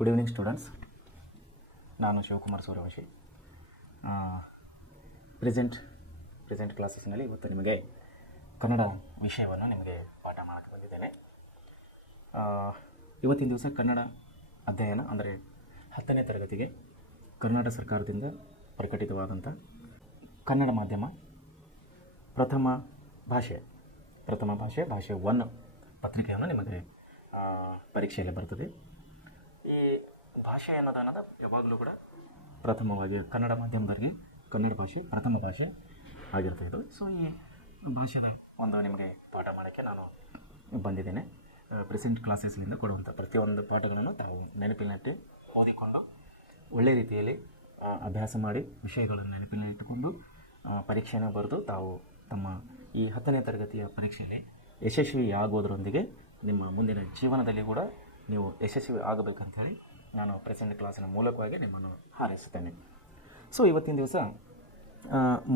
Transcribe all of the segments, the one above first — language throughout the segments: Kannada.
Good evening students. ನಾನು ಶಿವಕುಮಾರ್ ಸೂರ್ಯವಂಶಿ. ಪ್ರೆಸೆಂಟ್ ಕ್ಲಾಸಸ್ನಲ್ಲಿ ಇವತ್ತು ನಿಮಗೆ ಕನ್ನಡ ವಿಷಯವನ್ನು ನಿಮಗೆ ಪಾಠ ಮಾಡೋಕ್ಕೆ ಬಂದಿದ್ದೇನೆ. ಇವತ್ತಿನ ದಿವಸ ಕನ್ನಡ ಅಧ್ಯಯನ ಅಂದರೆ 10ನೇ ತರಗತಿಗೆ ಕರ್ನಾಟಕ ಸರ್ಕಾರದಿಂದ ಪ್ರಕಟಿತವಾದಂಥ ಕನ್ನಡ ಮಾಧ್ಯಮ ಪ್ರಥಮ ಭಾಷೆ ಭಾಷೆ 1 ಪತ್ರಿಕೆಯನ್ನು ನಿಮಗೆ ಪರೀಕ್ಷೆಯಲ್ಲಿ ಬರ್ತದೆ. ಈ ಭಾಷೆ ಅನ್ನೋದು ಯಾವಾಗಲೂ ಕೂಡ ಪ್ರಥಮವಾಗಿ ಕನ್ನಡ ಮಾಧ್ಯಮದವರಿಗೆ ಕನ್ನಡ ಭಾಷೆ ಪ್ರಥಮ ಭಾಷೆ ಆಗಿರ್ತದೆ ಇದು. ಸೊ ಈ ಭಾಷೆದ ಒಂದು ನಿಮಗೆ ಪಾಠ ಮಾಡೋಕ್ಕೆ ನಾನು ಬಂದಿದ್ದೇನೆ. ಪ್ರೆಸೆಂಟ್ ಕ್ಲಾಸಸ್ನಿಂದ ಕೊಡುವಂಥ ಪ್ರತಿಯೊಂದು ಪಾಠಗಳನ್ನು ತಾವು ನೆನಪಿನಲ್ಲಿಟ್ಟು ಓದಿಕೊಂಡು ಒಳ್ಳೆಯ ರೀತಿಯಲ್ಲಿ ಅಭ್ಯಾಸ ಮಾಡಿ ವಿಷಯಗಳನ್ನು ನೆನಪಿನಲ್ಲಿಟ್ಟುಕೊಂಡು ಪರೀಕ್ಷೆಯನ್ನು ಬರೆದು ತಾವು ತಮ್ಮ ಈ 10ನೇ ತರಗತಿಯ ಪರೀಕ್ಷೆಯಲ್ಲಿ ಯಶಸ್ವಿ ಆಗೋದರೊಂದಿಗೆ ನಿಮ್ಮ ಮುಂದಿನ ಜೀವನದಲ್ಲಿ ಕೂಡ ನೀವು ಯಶಸ್ವಿ ಆಗಬೇಕಂತೇಳಿ ನಾನು ಪ್ರೆಸೆಂಟ್ ಕ್ಲಾಸಿನ ಮೂಲಕವಾಗಿ ನಿಮ್ಮನ್ನು ಹಾರೈಸುತ್ತೇನೆ. ಸೊ ಇವತ್ತಿನ ದಿವಸ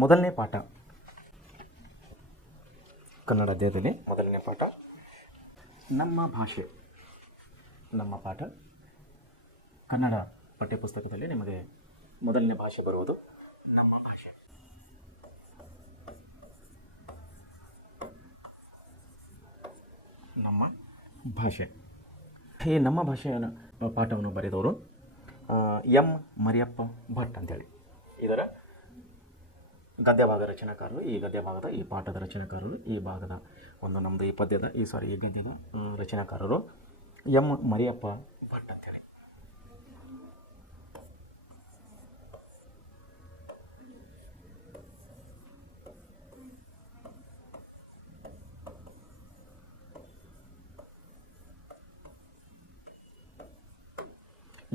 ಮೊದಲನೇ ಪಾಠ, ಕನ್ನಡ ಅಧ್ಯಾಯದಲ್ಲಿ ಮೊದಲನೇ ಪಾಠ ನಮ್ಮ ಭಾಷೆ. ನಮ್ಮ ಪಾಠ ಕನ್ನಡ ಪಠ್ಯಪುಸ್ತಕದಲ್ಲಿ ನಿಮಗೆ ಮೊದಲನೇ ಭಾಷೆ ಬರುವುದು ನಮ್ಮ ಭಾಷೆ. ನಮ್ಮ ಭಾಷೆ. ಈ ನಮ್ಮ ಭಾಷೆಯ ಪಾಠವನ್ನು ಬರೆದವರು ಎಂ ಮರಿಯಪ್ಪ ಭಟ್ ಅಂತೇಳಿ. ಇದರ ಗದ್ಯಭಾಗ ರಚನಾಕಾರರು, ಈ ಪಾಠದ ರಚನಾಕಾರರು, ಈ ಭಾಗದ ಒಂದು ನಮ್ಮದು ಈ ಗದ್ಯದ ರಚನಾಕಾರರು ಎಂ ಮರಿಯಪ್ಪ ಭಟ್ ಅಂತೇಳಿ.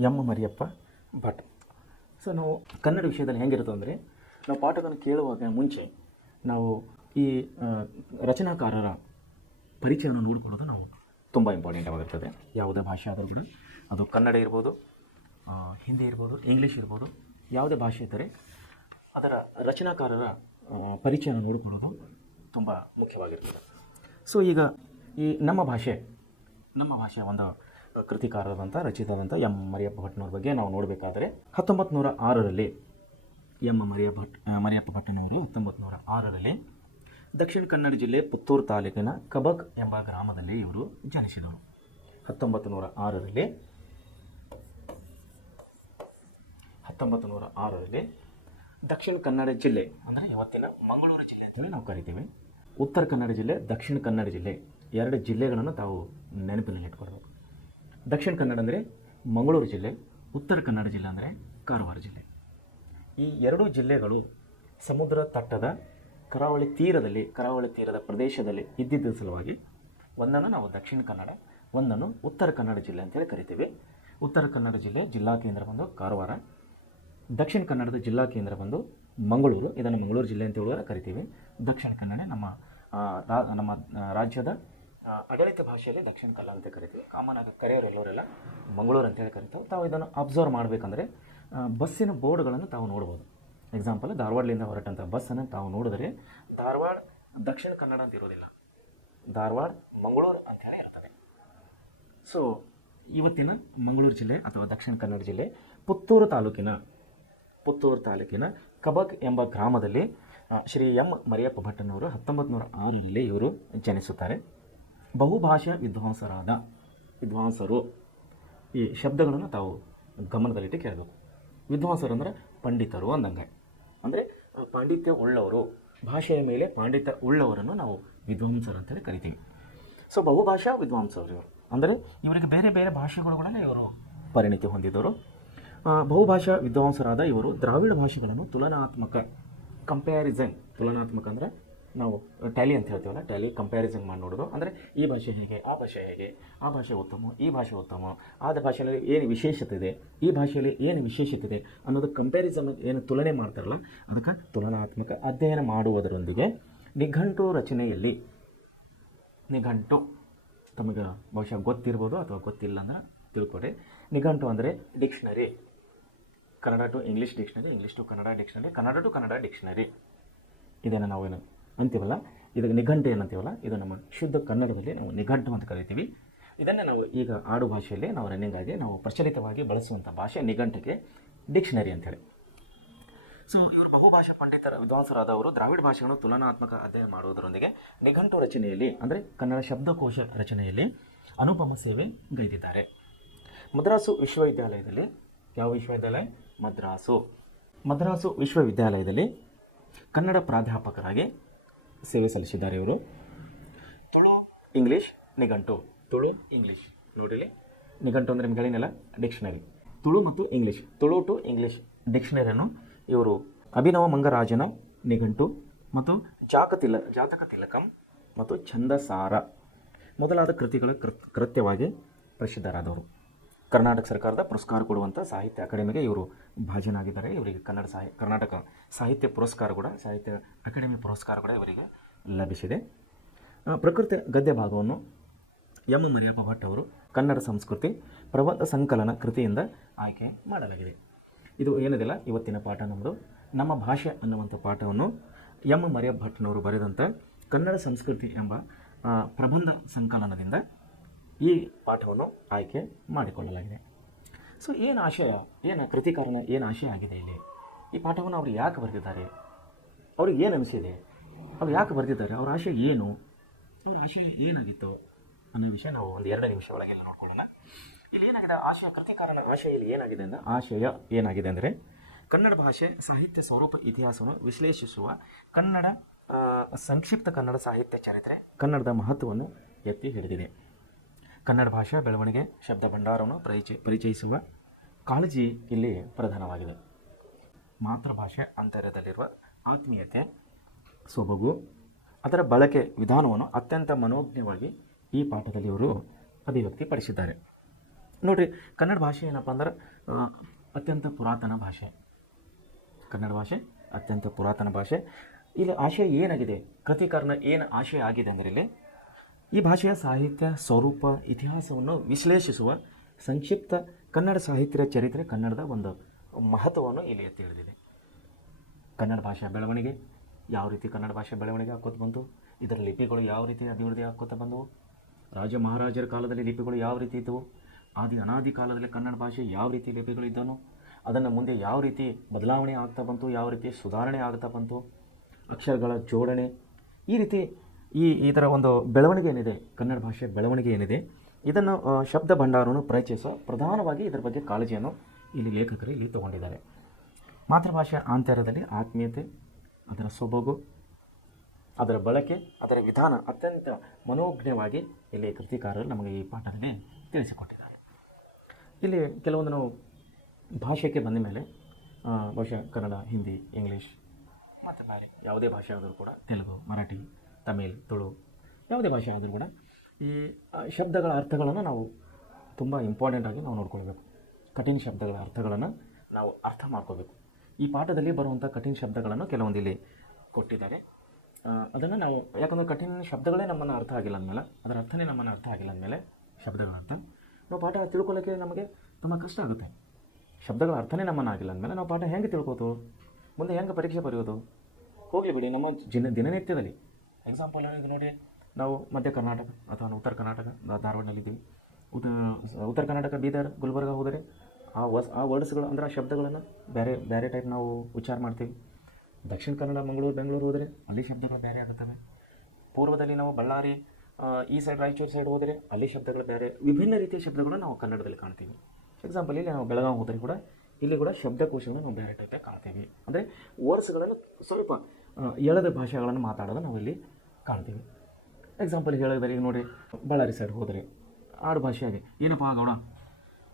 ಎಂ ಮರಿಯಪ್ಪ ಭಟ್. ಸೊ ನಾವು ಕನ್ನಡ ವಿಷಯದಲ್ಲಿ ಹೆಂಗಿರುತ್ತೆ ಅಂದರೆ, ನಾವು ಪಾಠವನ್ನು ಕೇಳುವಾಗ ಮುಂಚೆ ನಾವು ಈ ರಚನಾಕಾರರ ಪರಿಚಯವನ್ನು ನೋಡಿಕೊಳ್ಳೋದು ನಾವು ತುಂಬ ಇಂಪಾರ್ಟೆಂಟ್ ಆಗಿರ್ತದೆ. ಯಾವುದೇ ಭಾಷೆ ಆದರೂ ಕೂಡ, ಅದು ಕನ್ನಡ ಇರ್ಬೋದು, ಹಿಂದಿ ಇರ್ಬೋದು, ಇಂಗ್ಲೀಷ್ ಇರ್ಬೋದು, ಯಾವುದೇ ಭಾಷೆ ಇದ್ದರೆ ಅದರ ರಚನಾಕಾರರ ಪರಿಚಯವನ್ನು ನೋಡಿಕೊಳ್ಳೋದು ತುಂಬ ಮುಖ್ಯವಾಗಿರ್ತದೆ. ಸೊ ಈಗ ಈ ನಮ್ಮ ಭಾಷೆಯ ಒಂದು ಕೃತಿಕಾರರಾದಂಥ ರಚಿತಾದಂಥ ಎಂ ಮರಿಯಪ್ಪ ಭಟ್ನವ್ರ ಬಗ್ಗೆ ನಾವು ನೋಡಬೇಕಾದರೆ 1906ರಲ್ಲಿ ಎಂ ಮರಿಯಪ್ಪ ಭಟ್ನವರು 1906ರಲ್ಲಿ ದಕ್ಷಿಣ ಕನ್ನಡ ಜಿಲ್ಲೆ ಪುತ್ತೂರು ತಾಲೂಕಿನ ಕಬಕ್ ಎಂಬ ಗ್ರಾಮದಲ್ಲಿ ಇವರು ಜನಿಸಿದರು. 1906ರಲ್ಲಿ ದಕ್ಷಿಣ ಕನ್ನಡ ಜಿಲ್ಲೆ ಅಂದರೆ ಇವತ್ತಿನ ಮಂಗಳೂರು ಜಿಲ್ಲೆ ಅಂತೇಳಿ ನಾವು ಕರಿತೀವಿ. ಉತ್ತರ ಕನ್ನಡ ಜಿಲ್ಲೆ, ದಕ್ಷಿಣ ಕನ್ನಡ ಜಿಲ್ಲೆ, 2 ಜಿಲ್ಲೆಗಳನ್ನು ತಾವು ನೆನಪಿನಲ್ಲಿ ಇಟ್ಕೊಳ್ಬೇಕು. ದಕ್ಷಿಣ ಕನ್ನಡ ಅಂದರೆ ಮಂಗಳೂರು ಜಿಲ್ಲೆ, ಉತ್ತರ ಕನ್ನಡ ಜಿಲ್ಲೆ ಅಂದರೆ ಕಾರವಾರ ಜಿಲ್ಲೆ. ಈ 2 ಜಿಲ್ಲೆಗಳು ಸಮುದ್ರ ತಟ್ಟದ ಕರಾವಳಿ ತೀರದ ಪ್ರದೇಶದಲ್ಲಿ ಇದ್ದಿದ್ದ ಸಲುವಾಗಿ ಒಂದನ್ನು ನಾವು ದಕ್ಷಿಣ ಕನ್ನಡ, ಒಂದನ್ನು ಉತ್ತರ ಕನ್ನಡ ಜಿಲ್ಲೆ ಅಂತೇಳಿ ಕರಿತೀವಿ. ಉತ್ತರ ಕನ್ನಡ ಜಿಲ್ಲೆ ಜಿಲ್ಲಾ ಕೇಂದ್ರ ಬಂದು ಕಾರವಾರ, ದಕ್ಷಿಣ ಕನ್ನಡದ ಜಿಲ್ಲಾ ಕೇಂದ್ರ ಬಂದು ಮಂಗಳೂರು, ಇದನ್ನು ಮಂಗಳೂರು ಜಿಲ್ಲೆ ಅಂತ ಕರಿತೀವಿ. ದಕ್ಷಿಣ ಕನ್ನಡ ನಮ್ಮ ರಾಜ್ಯದ ಆಡಳಿತ ಭಾಷೆಯಲ್ಲಿ ದಕ್ಷಿಣ ಕನ್ನಡ ಅಂತ ಕರಿತೀವಿ. ಕಾಮನ್ ಆಗಿ ಕರೆಯೋರೆಲ್ಲವರೆಲ್ಲ ಮಂಗಳೂರು ಅಂತೇಳಿ ಕರಿತಾವೆ. ತಾವು ಇದನ್ನು ಅಬ್ಸರ್ವ್ ಮಾಡಬೇಕಂದ್ರೆ ಬಸ್ಸಿನ ಬೋರ್ಡ್ಗಳನ್ನು ತಾವು ನೋಡ್ಬೋದು. ಎಕ್ಸಾಂಪಲ್, ಧಾರವಾಡದಿಂದ ಹೊರಟಂಥ ಬಸ್ಸನ್ನು ತಾವು ನೋಡಿದರೆ ಧಾರವಾಡ ದಕ್ಷಿಣ ಕನ್ನಡ ಅಂತ ಇರೋದಿಲ್ಲ, ಧಾರವಾಡ ಮಂಗಳೂರು ಅಂತೇಳಿ ಇರ್ತದೆ. ಸೊ ಇವತ್ತಿನ ಮಂಗಳೂರು ಜಿಲ್ಲೆ ಅಥವಾ ದಕ್ಷಿಣ ಕನ್ನಡ ಜಿಲ್ಲೆ ಪುತ್ತೂರು ತಾಲೂಕಿನ ಕಬಕ್ ಎಂಬ ಗ್ರಾಮದಲ್ಲಿ ಶ್ರೀ ಎಂ ಮರಿಯಪ್ಪ ಭಟ್ಟನವರು 1906ರಲ್ಲಿ ಇವರು ಜನಿಸುತ್ತಾರೆ. ಬಹುಭಾಷಾ ವಿದ್ವಾಂಸರು, ಈ ಶಬ್ದಗಳನ್ನು ತಾವು ಗಮನದಲ್ಲಿಟ್ಟು ಕೇಳಬೇಕು. ವಿದ್ವಾಂಸರು ಅಂದರೆ ಪಂಡಿತರು ಅಂದಂಗೆ, ಅಂದರೆ ಪಾಂಡಿತ್ಯ ಉಳ್ಳವರು, ಭಾಷೆಯ ಮೇಲೆ ಪಾಂಡಿತ್ಯ ಉಳ್ಳವರನ್ನು ನಾವು ವಿದ್ವಾಂಸರು ಅಂತೇಳಿ ಕರಿತೀವಿ. ಸೊ ಬಹುಭಾಷಾ ವಿದ್ವಾಂಸರು ಇವರು ಅಂದರೆ ಇವರಿಗೆ ಬೇರೆ ಬೇರೆ ಭಾಷೆಗಳುಗಳನ್ನು ಇವರು ಪರಿಣಿತಿ ಹೊಂದಿದವರು. ಬಹುಭಾಷಾ ವಿದ್ವಾಂಸರಾದ ಇವರು ದ್ರಾವಿಡ ಭಾಷೆಗಳನ್ನು ತುಲನಾತ್ಮಕ ಅಂದರೆ ನಾವು ಟ್ಯಾಲಿ ಅಂತ ಹೇಳ್ತೀವಲ್ಲ, ಟ್ಯಾಲಿ ಕಂಪ್ಯಾರಿಸನ್ ಮಾಡಿ ನೋಡೋದು. ಅಂದರೆ ಈ ಭಾಷೆ ಹೇಗೆ, ಆ ಭಾಷೆ ಉತ್ತಮ, ಈ ಭಾಷೆ ಉತ್ತಮ, ಆದ ಭಾಷೆಯಲ್ಲಿ ಏನು ವಿಶೇಷತೆ ಇದೆ, ಈ ಭಾಷೆಯಲ್ಲಿ ಏನು ವಿಶೇಷತೆ ಇದೆ ಅನ್ನೋದು ಕಂಪ್ಯಾರಿಸನ್ ಏನು ತುಲನೆ ಮಾಡ್ತಾರಲ್ಲ, ಅದಕ್ಕೆ ತುಲನಾತ್ಮಕ ಅಧ್ಯಯನ ಮಾಡುವುದರೊಂದಿಗೆ ನಿಘಂಟು ರಚನೆಯಲ್ಲಿ, ನಿಘಂಟು ತಮಗೆ ಬಹುಶಃ ಗೊತ್ತಿರ್ಬೋದು ಅಥವಾ ಗೊತ್ತಿಲ್ಲ ಅಂದ್ರೆ ತಿಳ್ಕೊಡಿ. ನಿಘಂಟು ಅಂದರೆ dictionary, Kannada to English dictionary, English to Kannada dictionary, Kannada to Kannada dictionary. ಇದನ್ನು ನಾವೇನು ಅಂತೀವಲ್ಲ, ಇದಕ್ಕೆ ನಿಘಂಟು ಏನಂತೀವಲ್ಲ, ಇದು ನಮ್ಮ ಶುದ್ಧ ಕನ್ನಡದಲ್ಲಿ ನಾವು ನಿಘಂಟು ಅಂತ ಕರಿತೀವಿ. ಇದನ್ನೇ ನಾವು ಈಗ ಆಡು ಭಾಷೆಯಲ್ಲಿ ನಾವು ರನ್ನಿಂಗ್ ಆಗಿ ನಾವು ಪ್ರಚಲಿತವಾಗಿ ಬಳಸುವಂಥ ಭಾಷೆ ನಿಘಂಟಿಗೆ ಡಿಕ್ಷನರಿ ಅಂತೇಳಿ. ಸೊ ಇವರು ಬಹುಭಾಷಾ ಪಂಡಿತರ ವಿದ್ವಾಂಸರಾದವರು ದ್ರಾವಿಡ ಭಾಷೆಗಳನ್ನು ತುಲನಾತ್ಮಕ ಅಧ್ಯಯನ ಮಾಡುವುದರೊಂದಿಗೆ ನಿಘಂಟು ರಚನೆಯಲ್ಲಿ ಅಂದರೆ ಕನ್ನಡ ಶಬ್ದಕೋಶ ರಚನೆಯಲ್ಲಿ ಅನುಪಮ ಸೇವೆ ಗೈದಿದ್ದಾರೆ. ಮದ್ರಾಸು ವಿಶ್ವವಿದ್ಯಾಲಯದಲ್ಲಿ, ಯಾವ ವಿಶ್ವವಿದ್ಯಾಲಯ? ಮದ್ರಾಸು ವಿಶ್ವವಿದ್ಯಾಲಯದಲ್ಲಿ ಕನ್ನಡ ಪ್ರಾಧ್ಯಾಪಕರಾಗಿ ಸೇವೆ ಸಲ್ಲಿಸಿದ್ದಾರೆ ಇವರು. ತುಳು ಇಂಗ್ಲೀಷ್ ನಿಘಂಟು, ತುಳು ಇಂಗ್ಲೀಷ್ ನೋಡಿಲಿ, ನಿಘಂಟು ಅಂದರೆ ನಿಮ್ಗೆ ಹೇಳಿನಲ್ಲ ಡಿಕ್ಷನರಿ, ತುಳು ಮತ್ತು ಇಂಗ್ಲೀಷ್, ತುಳು ಟು ಇಂಗ್ಲೀಷ್ ಡಿಕ್ಷನರಿಯನ್ನು ಇವರು ಅಭಿನವ ಮಂಗರಾಜನ ನಿಘಂಟು ಮತ್ತು ಜಾತಕ ತಿಲಕಂ ಮತ್ತು ಛಂದಸಾರ ಮೊದಲಾದ ಕೃತಿಗಳ ಕೃತ್ಯವಾಗಿ ಪ್ರಸಿದ್ಧರಾದವರು. ಕರ್ನಾಟಕ ಸರ್ಕಾರದ ಪುರಸ್ಕಾರ ಕೊಡುವಂಥ ಸಾಹಿತ್ಯ ಅಕಾಡೆಮಿಗೆ ಇವರು ಭಾಜನಾಗಿದ್ದಾರೆ. ಇವರಿಗೆ ಕರ್ನಾಟಕ ಸಾಹಿತ್ಯ ಪುರಸ್ಕಾರ ಕೂಡ, ಸಾಹಿತ್ಯ ಅಕಾಡೆಮಿ ಪುರಸ್ಕಾರ ಕೂಡ ಇವರಿಗೆ ಲಭಿಸಿದೆ. ಪ್ರಕೃತಿ ಗದ್ಯ ಭಾಗವನ್ನು ಎಂ ಮರಿಯಪ್ಪ ಭಟ್ ಅವರು ಕನ್ನಡ ಸಂಸ್ಕೃತಿ ಪ್ರಬಂಧ ಸಂಕಲನ ಕೃತಿಯಿಂದ ಆಯ್ಕೆ ಮಾಡಲಾಗಿದೆ. ಇದು ಏನಿದೆಲ್ಲ ಇವತ್ತಿನ ಪಾಠ ನಮ್ಮದು. ನಮ್ಮ ಭಾಷೆ ಅನ್ನುವಂಥ ಪಾಠವನ್ನು ಎಂ ಮರಿಯಪ್ಪ ಭಟ್ನವರು ಬರೆದಂಥ ಕನ್ನಡ ಸಂಸ್ಕೃತಿ ಎಂಬ ಪ್ರಬಂಧ ಸಂಕಲನದಿಂದ ಈ ಪಾಠವನ್ನು ಆಯ್ಕೆ ಮಾಡಿಕೊಳ್ಳಲಾಗಿದೆ. ಸೊ ಏನು ಆಶಯ, ಏನು ಕೃತಿಕಾರನ ಏನು ಆಶಯ ಆಗಿದೆ ಇಲ್ಲಿ? ಈ ಪಾಠವನ್ನು ಅವರು ಯಾಕೆ ಬರೆದಿದ್ದಾರೆ, ಅವ್ರಿಗೆ ಏನು ಅನಿಸಿದೆ, ಅವ್ರು ಯಾಕೆ ಬರೆದಿದ್ದಾರೆ, ಅವ್ರ ಆಶಯ ಏನು, ಅವ್ರ ಆಶಯ ಏನಾಗಿತ್ತು ಅನ್ನೋ ವಿಷಯ ನಾವು ಒಂದು 2 ನಿಮಿಷ ಒಳಗೆಲ್ಲ ನೋಡ್ಕೊಳ್ಳೋಣ. ಇಲ್ಲಿ ಏನಾಗಿದೆ ಆಶಯ, ಕೃತಿಕಾರನ ಆಶಯ ಇಲ್ಲಿ ಏನಾಗಿದೆ ಅಂದರೆ, ಆಶಯ ಏನಾಗಿದೆ ಅಂದರೆ ಕನ್ನಡ ಭಾಷೆ ಸಾಹಿತ್ಯ ಸ್ವರೂಪ ಇತಿಹಾಸವನ್ನು ವಿಶ್ಲೇಷಿಸುವ ಕನ್ನಡ ಸಂಕ್ಷಿಪ್ತ ಕನ್ನಡ ಸಾಹಿತ್ಯ ಚರಿತ್ರೆ ಕನ್ನಡದ ಮಹತ್ವವನ್ನು ಎತ್ತಿ ಹಿಡಿದಿದೆ. ಕನ್ನಡ ಭಾಷಾ ಬೆಳವಣಿಗೆ ಶಬ್ದ ಭಂಡಾರವನ್ನು ಪರಿಚಯಿಸುವ ಕಾಳಜಿ ಇಲ್ಲಿ ಪ್ರಧಾನವಾಗಿದೆ. ಮಾತೃಭಾಷೆ ಅಂತರ್ಯದಲ್ಲಿರುವ ಆತ್ಮೀಯತೆ, ಸೊಬಗು, ಅದರ ಬಳಕೆ ವಿಧಾನವನ್ನು ಅತ್ಯಂತ ಮನೋಜ್ಞವಾಗಿ ಈ ಪಾಠದಲ್ಲಿ ಇವರು ಅಭಿವ್ಯಕ್ತಿಪಡಿಸಿದ್ದಾರೆ. ನೋಡಿರಿ, ಕನ್ನಡ ಭಾಷೆ ಏನಪ್ಪ ಅಂದ್ರೆ ಅತ್ಯಂತ ಪುರಾತನ ಭಾಷೆ. ಕನ್ನಡ ಭಾಷೆ ಅತ್ಯಂತ ಪುರಾತನ ಭಾಷೆ. ಇಲ್ಲಿ ಆಶಯ ಏನಾಗಿದೆ, ಕೃತಿಕಾರನ ಏನು ಆಶಯ ಆಗಿದೆ ಅಂದರೆ ಇಲ್ಲಿ ಈ ಭಾಷೆಯ ಸಾಹಿತ್ಯ ಸ್ವರೂಪ ಇತಿಹಾಸವನ್ನು ವಿಶ್ಲೇಷಿಸುವ ಸಂಕ್ಷಿಪ್ತ ಕನ್ನಡ ಸಾಹಿತ್ಯ ಚರಿತ್ರೆ ಕನ್ನಡದ ಒಂದು ಮಹತ್ವವನ್ನು ಇಲ್ಲಿ ಎತ್ತಿ ಹಿಡಿದಿದೆ. ಕನ್ನಡ ಭಾಷೆಯ ಬೆಳವಣಿಗೆ, ಯಾವ ರೀತಿ ಕನ್ನಡ ಭಾಷೆ ಬೆಳವಣಿಗೆ ಆಕೋತ ಬಂತು, ಇದರ ಲಿಪಿಗಳು ಯಾವ ರೀತಿ ಅಭಿವೃದ್ಧಿ ಆಕೋತ ಬಂದವು, ರಾಜ ಮಹಾರಾಜರ ಕಾಲದಲ್ಲಿ ಲಿಪಿಗಳು ಯಾವ ರೀತಿ ಇದ್ದವು, ಅನಾದಿ ಕಾಲದಲ್ಲಿ ಕನ್ನಡ ಭಾಷೆ ಯಾವ ರೀತಿ ಲಿಪಿಗಳಿದ್ದವು, ಅದನ್ನು ಮುಂದೆ ಯಾವ ರೀತಿ ಬದಲಾವಣೆ ಆಗ್ತಾ ಬಂತು, ಯಾವ ರೀತಿ ಸುಧಾರಣೆ ಆಗ್ತಾ ಬಂತು, ಅಕ್ಷರಗಳ ಜೋಡಣೆ, ಈ ರೀತಿ ಇದರ ಒಂದು ಬೆಳವಣಿಗೆ ಏನಿದೆ, ಕನ್ನಡ ಭಾಷೆಯ ಬೆಳವಣಿಗೆ ಏನಿದೆ, ಇದನ್ನು ಶಬ್ದ ಭಂಡಾರವನ್ನು ಪರಿಚಯಿಸುವ ಪ್ರಧಾನವಾಗಿ ಇದರ ಬಗ್ಗೆ ಕಾಳಜಿಯನ್ನು ಇಲ್ಲಿ ಲೇಖಕರು ಇಲ್ಲಿ ತಗೊಂಡಿದ್ದಾರೆ. ಮಾತೃಭಾಷೆಯ ಆಂತರ್ಯದಲ್ಲಿ ಆತ್ಮೀಯತೆ, ಅದರ ಸೊಬಗು, ಅದರ ಬಳಕೆ, ಅದರ ವಿಧಾನ ಅತ್ಯಂತ ಮನೋಜ್ಞವಾಗಿ ಇಲ್ಲಿ ಕೃತಿಕಾರರು ನಮಗೆ ಈ ಪಾಠದಲ್ಲಿ ತಿಳಿಸಿಕೊಟ್ಟಿದ್ದಾರೆ. ಇಲ್ಲಿ ಕೆಲವೊಂದು ನಾವು ಭಾಷೆಗೆ ಬಂದ ಮೇಲೆ ಬಹುಶಃ ಕನ್ನಡ, ಹಿಂದಿ, ಇಂಗ್ಲೀಷ್ ಮತ್ತು ಬೇರೆ ಯಾವುದೇ ಭಾಷೆ ಆದರೂ ಕೂಡ, ತೆಲುಗು, ಮರಾಠಿ, ತಮಿಳ್, ತುಳು ಯಾವುದೇ ಭಾಷೆ ಆದರೂ ಕೂಡ ಈ ಶಬ್ದಗಳ ಅರ್ಥಗಳನ್ನು ನಾವು ತುಂಬ ಇಂಪಾರ್ಟೆಂಟಾಗಿ ನಾವು ನೋಡ್ಕೊಳ್ಬೇಕು. ಕಠಿಣ ಶಬ್ದಗಳ ಅರ್ಥಗಳನ್ನು ನಾವು ಅರ್ಥ ಮಾಡ್ಕೋಬೇಕು. ಈ ಪಾಠದಲ್ಲಿ ಬರುವಂಥ ಕಠಿಣ ಶಬ್ದಗಳನ್ನು ಕೆಲವೊಂದು ಇಲ್ಲಿ ಕೊಟ್ಟಿದ್ದಾರೆ. ಅದನ್ನು ನಾವು, ಯಾಕಂದರೆ ಕಠಿಣ ಶಬ್ದಗಳೇ ನಮ್ಮನ್ನು ಅರ್ಥ ಆಗಿಲ್ಲ ಅಂದಮೇಲೆ, ಅದರ ಅರ್ಥನೇ ನಮ್ಮನ್ನು ಅರ್ಥ ಆಗಿಲ್ಲ ಅಂದಮೇಲೆ ಶಬ್ದಗಳ ಅರ್ಥ ನಾವು ಪಾಠ ತಿಳ್ಕೊಳ್ಳೋಕ್ಕೆ ನಮಗೆ ತುಂಬ ಕಷ್ಟ ಆಗುತ್ತೆ. ಶಬ್ದಗಳ ಅರ್ಥನೇ ನಮ್ಮನ್ನು ಆಗಿಲ್ಲ ಅಂದಮೇಲೆ ನಾವು ಪಾಠ ಹೆಂಗೆ ತಿಳ್ಕೋತು, ಮುಂದೆ ಹೆಂಗೆ ಪರೀಕ್ಷೆ ಬರೆಯೋದು? ಹೋಗಲಿ ಬಿಡಿ, ನಮ್ಮ ದಿನನಿತ್ಯದಲ್ಲಿ ಎಕ್ಸಾಂಪಲ್ ಇದು ನೋಡಿ, ನಾವು ಮಧ್ಯ ಕರ್ನಾಟಕ ಅಥವಾ ಉತ್ತರ ಕರ್ನಾಟಕ ಧಾರವಾಡನಲ್ಲಿದ್ದೀವಿ. ಉತ್ತರ ಕರ್ನಾಟಕ ಬೀದರ್, ಗುಲ್ಬರ್ಗ ಹೋದರೆ ಆ ವರ್ಡ್ಸ್ಗಳು ಅಂದರೆ ಆ ಶಬ್ದಗಳನ್ನು ಬೇರೆ ಟೈಪ್ ನಾವು ಉಚ್ಚಾರ ಮಾಡ್ತೀವಿ. ದಕ್ಷಿಣ ಕನ್ನಡ ಮಂಗಳೂರು, ಬೆಂಗಳೂರು ಹೋದರೆ ಅಲ್ಲಿ ಶಬ್ದಗಳು ಬೇರೆ ಆಗುತ್ತವೆ. ಪೂರ್ವದಲ್ಲಿ ನಾವು ಬಳ್ಳಾರಿ, ಈ ಸೈಡ್ ರಾಯಚೂರು ಸೈಡ್ ಹೋದರೆ ಅಲ್ಲಿ ಶಬ್ದಗಳು ಬೇರೆ, ವಿಭಿನ್ನ ರೀತಿಯ ಶಬ್ದಗಳನ್ನು ನಾವು ಕನ್ನಡದಲ್ಲಿ ಕಾಣ್ತೀವಿ. ಎಕ್ಸಾಂಪಲ್ ಇಲ್ಲಿ ನಾವು ಬೆಳಗಾವಿ ಹೋದರೆ ಕೂಡ ಇಲ್ಲಿ ಕೂಡ ಶಬ್ದಕೋಶಗಳನ್ನು ನಾವು ಬೇರೆ ಟೈಪೇ ಕಾಣ್ತೀವಿ. ಅಂದರೆ ವರ್ಡ್ಸ್ಗಳನ್ನು ಸ್ವಲ್ಪ ಎಳೆದ ಭಾಷೆಗಳನ್ನು ಮಾತಾಡೋದು ನಾವು ಇಲ್ಲಿ ಕಾಣ್ತೀವಿ. ಎಕ್ಸಾಂಪಲ್ ಹೇಳಿದರೆ ಈಗ ನೋಡಿ, ಬಳ್ಳಾರಿ ಸೈಡ್ ಹೋದರೆ ಆಡು ಭಾಷೆಯಾಗಿ ಏನಪ್ಪ ಗೌಡ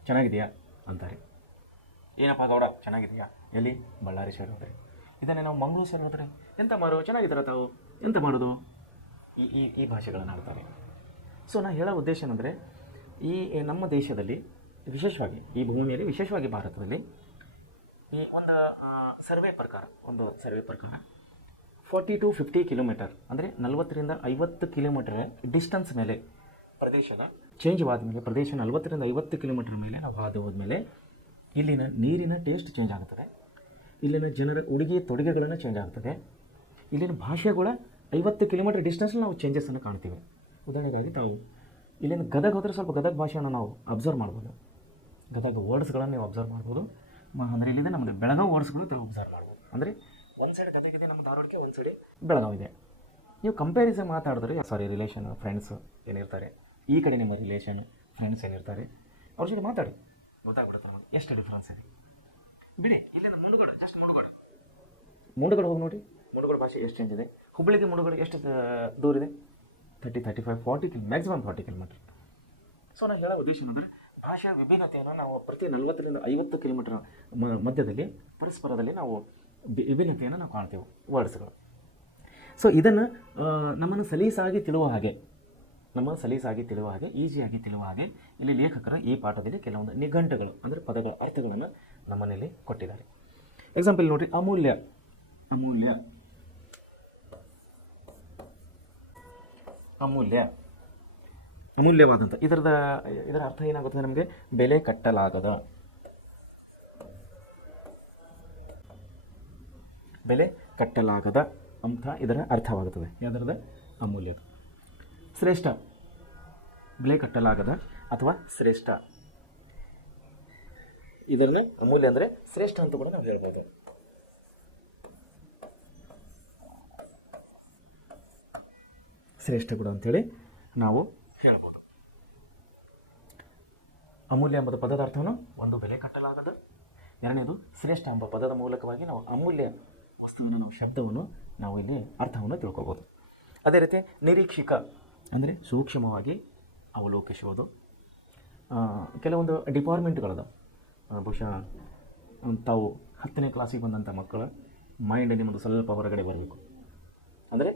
ಚೆನ್ನಾಗಿದೆಯಾ ಅಂತಾರೆ. ಏನಪ್ಪ ಗೌಡ ಚೆನ್ನಾಗಿದೆಯಾ, ಎಲ್ಲಿ? ಬಳ್ಳಾರಿ ಸೈಡ್ ಹೋದರೆ. ಇದನ್ನೇ ನಾವು ಮಂಗಳೂರು ಸೈಡ್ ಹೋದರೆ ಎಂತ ಮಾರೋ ಚೆನ್ನಾಗಿದ್ದಾರೆ ತಾವು, ಎಂತ ಮಾಡೋದು, ಈ ಭಾಷೆಗಳನ್ನು ಆಡ್ತಾರೆ. ಸೊ ನಾನು ಹೇಳೋ ಉದ್ದೇಶ ಏನಂದರೆ, ಈ ನಮ್ಮ ದೇಶದಲ್ಲಿ ವಿಶೇಷವಾಗಿ ಈ ಭೂಮಿಯಲ್ಲಿ, ವಿಶೇಷವಾಗಿ ಭಾರತದಲ್ಲಿ ಈ ಒಂದು ಸರ್ವೆ ಪ್ರಕಾರ 40 to 50 ಕಿಲೋಮೀಟರ್ ಅಂದರೆ 40 ರಿಂದ 50 ಕಿಲೋಮೀಟರ್ ಡಿಸ್ಟೆನ್ಸ್ ಮೇಲೆ ಪ್ರದೇಶದ ಚೇಂಜ್ ಆದಮೇಲೆ, ಪ್ರದೇಶ 40 ರಿಂದ 50 ಕಿಲೋಮೀಟರ್ ಮೇಲೆ ನಾವು ಹಾದು ಹೋದ್ಮೇಲೆ ಇಲ್ಲಿನ ನೀರಿನ ಟೇಸ್ಟ್ ಚೇಂಜ್ ಆಗುತ್ತದೆ, ಇಲ್ಲಿನ ಜನರ ಉಡುಗೆ ತೊಡುಗೆಗಳನ್ನು ಚೇಂಜ್ ಆಗ್ತದೆ, ಇಲ್ಲಿನ ಭಾಷೆಗಳ 50 ಕಿಲೋಮೀಟರ್ ಡಿಸ್ಟೆನ್ಸಲ್ಲಿ ನಾವು ಚೇಂಜಸ್ಸನ್ನು ಕಾಣ್ತೀವಿ. ಉದಾಹರಣೆಗಾಗಿ ತಾವು ಇಲ್ಲಿಂದ ಗದಗ ಹೋದರೆ ಸ್ವಲ್ಪ ಗದಗ ಭಾಷೆಯನ್ನು ನಾವು ಅಬ್ಸರ್ವ್ ಮಾಡ್ಬೋದು. ಗದಗ ವರ್ಡ್ಸ್ಗಳನ್ನು ನೀವು ಅಬ್ಸರ್ವ್ ಮಾಡ್ಬೋದು. ಅಂದರೆ ಇಲ್ಲಿಂದ ನಮಗೆ ಬೆಳಗಾವಿ ವರ್ಡ್ಸ್ಗಳು ನೀವು ಅಬ್ಸರ್ವ್ ಮಾಡ್ಬೋದು. ಅಂದರೆ ಒಂದು ಸೈಡ್ ಗದಗ ಇದೆ ನಮ್ಮ ಧಾರವಾಡಕ್ಕೆ, ಒಂದು ಸೈಡ್ ಬೆಳಗಾವಿ ಇದೆ. ನೀವು ಕಂಪ್ಯಾರಿಸನ್ ಮಾತಾಡಿದ್ರೆ ರಿಲೇಷನ್ ಫ್ರೆಂಡ್ಸ್ ಏನಿರ್ತಾರೆ, ಈ ಕಡೆ ನಿಮ್ಮ ರಿಲೇಷನ್ ಫ್ರೆಂಡ್ಸ್ ಏನಿರ್ತಾರೆ ಅವ್ರ ಜೊತೆ ಮಾತಾಡಿ, ಗೊತ್ತಾಗ್ಬಿಡುತ್ತೆ ನಮಗೆ ಎಷ್ಟು ಡಿಫ್ರೆನ್ಸ್ ಇದೆ. ಬಿಡಿ ಇಲ್ಲಿಂದ ಮುಂಡುಗೋಡು, ಜಸ್ಟ್ ಮುಂಡುಗೋಡು ಹೋಗಿ ನೋಡಿ, ಮುಂಡುಗೋಡು ಭಾಷೆ ಎಷ್ಟು ಚೇಂಜ್ ಇದೆ. ಹುಬ್ಬಳ್ಳಿಗೆ ಮುಂಡುಗೋಡು ಎಷ್ಟು ದೂರ ಇದೆ? 35, 40 ಮ್ಯಾಕ್ಸಿಮಮ್ 40 ಕಿಲೋಮೀಟರ್. ಸೊ ನಾನು ಹೇಳೋ ಉದ್ದೇಶ ಅಂದರೆ ಭಾಷೆಯ ವಿಭಿನ್ನತೆಯನ್ನು ನಾವು ಪ್ರತಿ 40ರಿಂದ 50 ಕಿಲೋಮೀಟರ್ ಮಧ್ಯದಲ್ಲಿ ಪರಸ್ಪರದಲ್ಲಿ ನಾವು ವಿಭಿನ್ನತೆಯನ್ನು ನಾವು ಕಾಣ್ತೇವೆ ವರ್ಡ್ಸ್ಗಳು. ಸೊ ಇದನ್ನು ನಮ್ಮನ್ನು ಸಲೀಸಾಗಿ ತಿಳುವ ಹಾಗೆ ಈಸಿಯಾಗಿ ತಿಳುವ ಹಾಗೆ ಇಲ್ಲಿ ಲೇಖಕರು ಈ ಪಾಠದಲ್ಲಿ ಕೆಲವೊಂದು ನಿಘಂಟುಗಳು ಅಂದರೆ ಪದಗಳ ಅರ್ಥಗಳನ್ನು ನಮ್ಮನೇಲಿ ಕೊಟ್ಟಿದ್ದಾರೆ. ಎಕ್ಸಾಂಪಲ್ ನೋಡಿರಿ, ಅಮೂಲ್ಯವಾದಂಥ ಇದರ ಅರ್ಥ ಏನಾಗುತ್ತೆ ನಮಗೆ? ಬೆಲೆ ಕಟ್ಟಲಾಗದ ಅಂತ ಇದರ ಅರ್ಥವಾಗುತ್ತದೆ. ಯಾವುದರದ? ಅಮೂಲ್ಯದ. ಶ್ರೇಷ್ಠ, ಬೆಲೆ ಕಟ್ಟಲಾಗದ ಅಥವಾ ಶ್ರೇಷ್ಠ, ಇದನ್ನ ಅಮೂಲ್ಯ ಅಂದರೆ ಶ್ರೇಷ್ಠ ಅಂತ ಕೂಡ ನಾವು ಹೇಳ್ಬೋದು. ಶ್ರೇಷ್ಠ ಕೂಡ ಅಂತೇಳಿ ನಾವು ಹೇಳ್ಬೋದು. ಅಮೂಲ್ಯ ಎಂಬುದು ಪದದ ಅರ್ಥವನ್ನು ಒಂದು ಬೆಲೆ ಕಟ್ಟಲಾಗದು, ಎರಡನೇದು ಶ್ರೇಷ್ಠ ಎಂಬ ಪದದ ಮೂಲಕವಾಗಿ ನಾವು ಅಮೂಲ್ಯ ವಸ್ತುವನ್ನು ನಾವು ಶಬ್ದವನ್ನು ನಾವು ಇಲ್ಲಿ ಅರ್ಥವನ್ನು ತಿಳ್ಕೊಬೋದು. ಅದೇ ರೀತಿ ನಿರೀಕ್ಷಿಕ ಅಂದರೆ ಸೂಕ್ಷ್ಮವಾಗಿ ಅವಲೋಕಿಸುವುದು. ಕೆಲವೊಂದು ಡಿಪಾರ್ಟ್ಮೆಂಟ್ಗಳದ, ಬಹುಶಃ ತಾವು 10ನೇ ಕ್ಲಾಸಿಗೆ ಬಂದಂಥ ಮಕ್ಕಳ ಮೈಂಡ್ ನಿಮ್ಮದು ಸ್ವಲ್ಪ ಹೊರಗಡೆ ಬರಬೇಕು. ಅಂದರೆ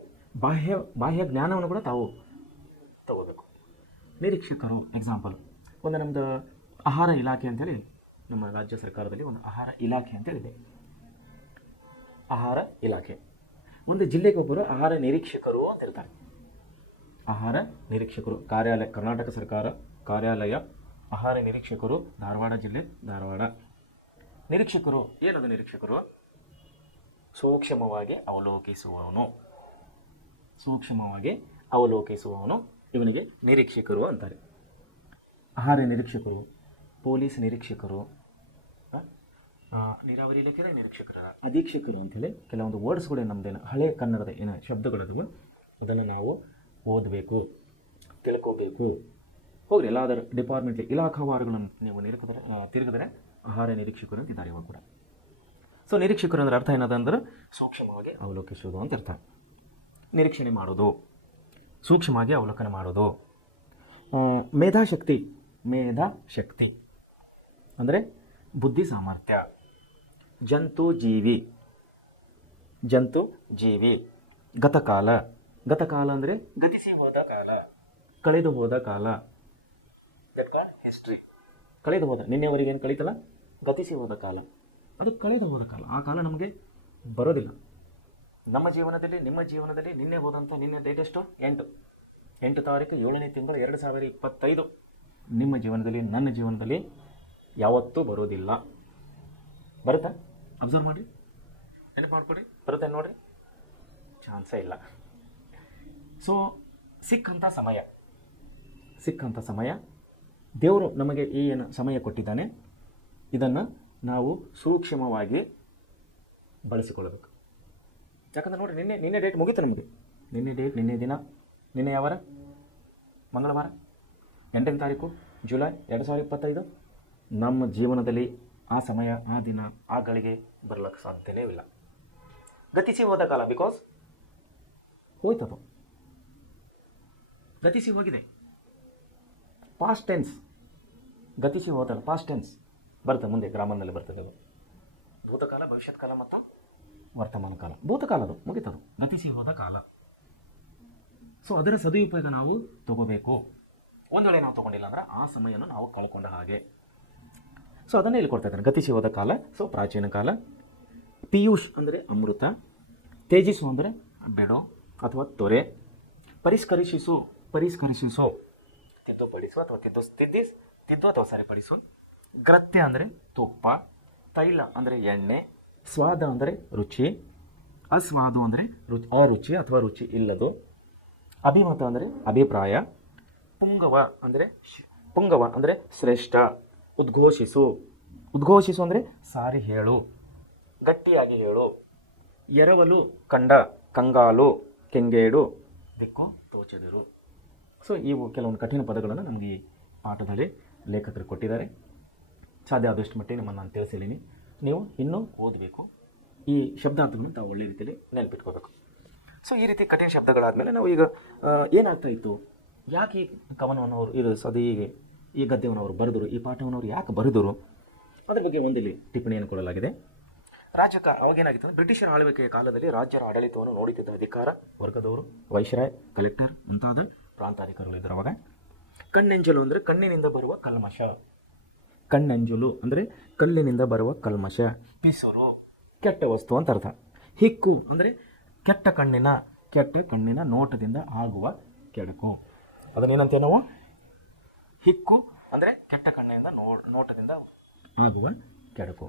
ಬಾಹ್ಯ ಜ್ಞಾನವನ್ನು ಕೂಡ ತಾವು ತಗೋಬೇಕು. ನಿರೀಕ್ಷಕರು ಎಕ್ಸಾಂಪಲ್, ಒಂದು ನಮ್ಮದು ಆಹಾರ ಇಲಾಖೆ ಅಂತೇಳಿ ನಮ್ಮ ರಾಜ್ಯ ಸರ್ಕಾರದಲ್ಲಿ ಒಂದು ಆಹಾರ ಇಲಾಖೆ ಅಂತೇಳಿದೆ. ಆಹಾರ ಇಲಾಖೆ ಒಂದು ಜಿಲ್ಲೆಗೆ ಒಬ್ಬರು ಆಹಾರ ನಿರೀಕ್ಷಕರು ಅಂತ ಹೇಳ್ತಾರೆ. ಆಹಾರ ನಿರೀಕ್ಷಕರು ಕಾರ್ಯಾಲಯ, ಕರ್ನಾಟಕ ಸರ್ಕಾರ ಕಾರ್ಯಾಲಯ ಆಹಾರ ನಿರೀಕ್ಷಕರು, ಧಾರವಾಡ ಜಿಲ್ಲೆ, ಧಾರವಾಡ. ನಿರೀಕ್ಷಕರು ಏನದು? ನಿರೀಕ್ಷಕರು ಸೂಕ್ಷ್ಮವಾಗಿ ಅವಲೋಕಿಸುವವನು ಇವನಿಗೆ ನಿರೀಕ್ಷಕರು ಅಂತಾರೆ. ಆಹಾರ ನಿರೀಕ್ಷಕರು, ಪೊಲೀಸ್ ನಿರೀಕ್ಷಕರು, ನೀರಾವರಿ ಇಲಾಖೆ ನಿರೀಕ್ಷಕರ, ಅಧೀಕ್ಷಕರು ಅಂಥೇಳಿ ಕೆಲವೊಂದು ವರ್ಡ್ಸ್ಗಳು ನಮ್ಮದೇನು ಹಳೆ ಕನ್ನಡದ ಏನು ಶಬ್ದಗಳದವು ಅದನ್ನು ನಾವು ಓದಬೇಕು, ತಿಳ್ಕೋಬೇಕು. ಹೋಗ್ರಿ ಎಲ್ಲಾದರೂ ಡಿಪಾರ್ಟ್ಮೆಂಟ್ಲಿ ಇಲಾಖಾವಾರುಗಳನ್ನು ನೀವು ತಿರುಗಿದ್ರೆ ಆಹಾರ ನಿರೀಕ್ಷಕರು ಅಂತಿದ್ದಾರೆ ಇವಾಗ ಕೂಡ. ಸೊ ನಿರೀಕ್ಷಕರು ಅಂದ್ರೆ ಅರ್ಥ ಏನದಂದ್ರೆ ಸೂಕ್ಷ್ಮವಾಗಿ ಅವಲೋಕಿಸುವುದು ಅಂತ ಅರ್ಥ. ನಿರೀಕ್ಷಣೆ ಮಾಡೋದು, ಸೂಕ್ಷ್ಮವಾಗಿ ಅವಲೋಕನ ಮಾಡೋದು. ಮೇಧಾಶಕ್ತಿ ಅಂದರೆ ಬುದ್ಧಿ ಸಾಮರ್ಥ್ಯ. ಜಂತು ಜೀವಿ. ಗತಕಾಲ ಅಂದರೆ ಗತಿಸಿ ಹೋದ ಕಾಲ, ಕಳೆದು ಹೋದ ಕಾಲ. ಹಿಸ್ಟ್ರಿ ಕಳೆದು ಹೋದ, ನಿನ್ನೆವರೆಗೆ ಏನು ಕಳೀತಲ್ಲ, ಗತಿಸಿ ಹೋದ ಕಾಲ, ಅದು ಕಳೆದು ಹೋದ ಕಾಲ. ಆ ಕಾಲ ನಮಗೆ ಬರೋದಿಲ್ಲ. ನಮ್ಮ ಜೀವನದಲ್ಲಿ, ನಿಮ್ಮ ಜೀವನದಲ್ಲಿ ನಿನ್ನೆ ಹೋದಂಥ, ನಿನ್ನೆ ಡೇಟ್ ಎಷ್ಟು? 8 ತಾರೀಕು 7ನೇ ತಿಂಗಳು 2025 ನಿಮ್ಮ ಜೀವನದಲ್ಲಿ, ನನ್ನ ಜೀವನದಲ್ಲಿ ಯಾವತ್ತೂ ಬರೋದಿಲ್ಲ. ಬರುತ್ತಾ? ಅಬ್ಸರ್ವ್ ಮಾಡಿ, ನೆನಪು ಮಾಡ್ಕೊಡಿ. ಬರುತ್ತೆ ನೋಡಿರಿ, ಚಾನ್ಸೇ ಇಲ್ಲ. ಸೊ ಸಿಕ್ಕಂಥ ಸಮಯ ದೇವರು ನಮಗೆ ಏನು ಸಮಯ ಕೊಟ್ಟಿದ್ದಾನೆ, ಇದನ್ನು ನಾವು ಸೂಕ್ಷ್ಮವಾಗಿ ಬಳಸಿಕೊಳ್ಳಬೇಕು. ಯಾಕಂದ್ರೆ ನೋಡಿ, ನಿನ್ನೆ ಡೇಟ್ ಮುಗೀತು ನಮಗೆ. ನಿನ್ನೆ ದಿನ, ನಿನ್ನೆ ಯಾವಾರ? ಮಂಗಳವಾರ, 8ನೇ ತಾರೀಕು ಜುಲೈ 2025. ನಮ್ಮ ಜೀವನದಲ್ಲಿ ಆ ಸಮಯ, ಆ ದಿನ, ಆ ಗಳಿಗೆ ಬರಲಿಕ್ಕೆ ಸಾಧ್ಯನೇ ಇಲ್ಲ. ಗತಿಸಿ ಹೋದ ಕಾಲ, ಬಿಕಾಸ್ ಹೋಯ್ತದು, ಗತಿಸಿ ಹೋಗಿದೆ. ಪಾಸ್ಟ್ ಟೆನ್ಸ್, ಗತಿಸಿ ಹೋದಲ್ಲ, ಪಾಸ್ಟ್ ಟೆನ್ಸ್ ಬರ್ತದೆ, ಮುಂದೆ ಗ್ರಾಮರ್ನಲ್ಲಿ ಬರ್ತದೆ. ಅದು ಭೂತಕಾಲ, ಭವಿಷ್ಯತ್ ಕಾಲ ಮತ್ತು ವರ್ತಮಾನ ಕಾಲ. ಭೂತಕಾಲದು ಮುಗಿತದು, ಗತಿಸಿ ಹೋದ ಕಾಲ. ಸೊ ಅದರ ಸದುಪಯೋಗ ನಾವು ತಗೋಬೇಕು. ಒಂದು ವೇಳೆ ನಾವು ತೊಗೊಂಡಿಲ್ಲ ಅಂದ್ರೆ ಆ ಸಮಯನ ನಾವು ಕಳ್ಕೊಂಡ ಹಾಗೆ. ಸೊ ಅದನ್ನೇ ಇಲ್ಲಿ ಕೊಡ್ತಾ ಇದ್ದಾನೆ, ಗತಿಸಿ ಹೋದ ಕಾಲ. ಸೊ ಪ್ರಾಚೀನ ಕಾಲ. ಪಿಯೂಷ್ ಅಂದರೆ ಅಮೃತ. ತೇಜಿಸು ಅಂದರೆ ಬೆಳೋ ಅಥವಾ ತೊರೆ. ಪರಿಷ್ಕರಿಸು, ತಿದ್ದುಪಡಿಸು ಅಥವಾ ತಿದ್ದು ಅಥವಾ ಸರಿಪಡಿಸು. ಗ್ರತ್ಯ ಅಂದರೆ ತುಪ್ಪ. ತೈಲ ಅಂದರೆ ಎಣ್ಣೆ. ಸ್ವಾದ ಅಂದರೆ ರುಚಿ. ಅಸ್ವಾದು ಅಂದರೆ ಅರುಚಿ ಅಥವಾ ರುಚಿ ಇಲ್ಲದು. ಅಭಿಮತ ಅಂದರೆ ಅಭಿಪ್ರಾಯ. ಪುಂಗವ ಅಂದರೆ ಪುಂಗವ ಅಂದರೆ ಶ್ರೇಷ್ಠ. ಉದ್ಘೋಷಿಸು. ಉದ್ಘೋಷಿಸು ಅಂದರೆ ಸಾರಿ ಹೇಳು, ಗಟ್ಟಿಯಾಗಿ ಹೇಳು. ಎರವಲು ಕಂಡ, ಕಂಗಾಲು, ಕೆಂಗೇಡು, ದಿಕ್ಕು ತೋಚದಿರು. ಸೊ ಇವು ಕೆಲವೊಂದು ಕಠಿಣ ಪದಗಳನ್ನು ನಮಗೆ ಈ ಪಾಠದಲ್ಲಿ ಲೇಖಕರು ಕೊಟ್ಟಿದ್ದಾರೆ. ಸಾಧ್ಯ ಆದಷ್ಟು ಮಟ್ಟಿಗೆ ನಿಮ್ಮನ್ನು ನಾನು ತಿಳಿಸಿದ್ದೀನಿ. ನೀವು ಇನ್ನೂ ಓದಬೇಕು. ಈ ಶಬ್ದಾರ್ಥಗಳನ್ನು ತಾವು ಒಳ್ಳೆ ರೀತಿಯಲ್ಲಿ ನೆನಪಿಟ್ಕೋಬೇಕು. ಸೊ ಈ ರೀತಿ ಕಠಿಣ ಶಬ್ದಗಳಾದಮೇಲೆ ನಾವು ಈಗ ಏನಾಗ್ತಾ ಇತ್ತು, ಯಾಕೆ ಈ ಕವನವನ್ನು ಅವರು ಈ ಗದ್ಯವನ್ನು ಅವರು ಬರೆದರು, ಈ ಪಾಠವನ್ನು ಅವರು ಯಾಕೆ ಬರೆದರು, ಅದ್ರ ಬಗ್ಗೆ ಒಂದಿಲ್ಲಿ ಟಿಪ್ಪಣಿಯನ್ನು ಕೊಡಲಾಗಿದೆ. ಅವಾಗೇನಾಗಿತ್ತು ಅಂದರೆ ಬ್ರಿಟಿಷರ ಆಳ್ವಿಕೆಯ ಕಾಲದಲ್ಲಿ ರಾಜ್ಯರ ಆಡಳಿತವನ್ನು ನೋಡುತ್ತಿದ್ದ ಅಧಿಕಾರ ವರ್ಗದವರು, ವೈಸ್ರಾಯ್, ಕಲೆಕ್ಟರ್ ಮುಂತಾದ ಪ್ರಾಂತಾಧಿಕಾರಿಗಳು ಇದ್ದರು. ಅವಾಗ ಕಣ್ಣೆಂಜಲು ಅಂದರೆ ಕಣ್ಣಿನಿಂದ ಬರುವ ಕಲ್ಮಶ. ಕಣ್ಣಂಜಲು ಅಂದರೆ ಕಲ್ಲಿನಿಂದ ಬರುವ ಕಲ್ಮಶ. ಪಿಸುರು ಕೆಟ್ಟ ವಸ್ತು ಅಂತ ಅರ್ಥ. ಹಿಕ್ಕು ಅಂದರೆ ಕೆಟ್ಟ ಕಣ್ಣಿನ ನೋಟದಿಂದ ಆಗುವ ಕೆಡಕು. ಅದನ್ನೇನಂತೇವೆ ನಾವು? ಹಿಕ್ಕು ಅಂದರೆ ಕೆಟ್ಟ ಕಣ್ಣಿನಿಂದ ನೋಟದಿಂದ ಆಗುವ ಕೆಡಕು.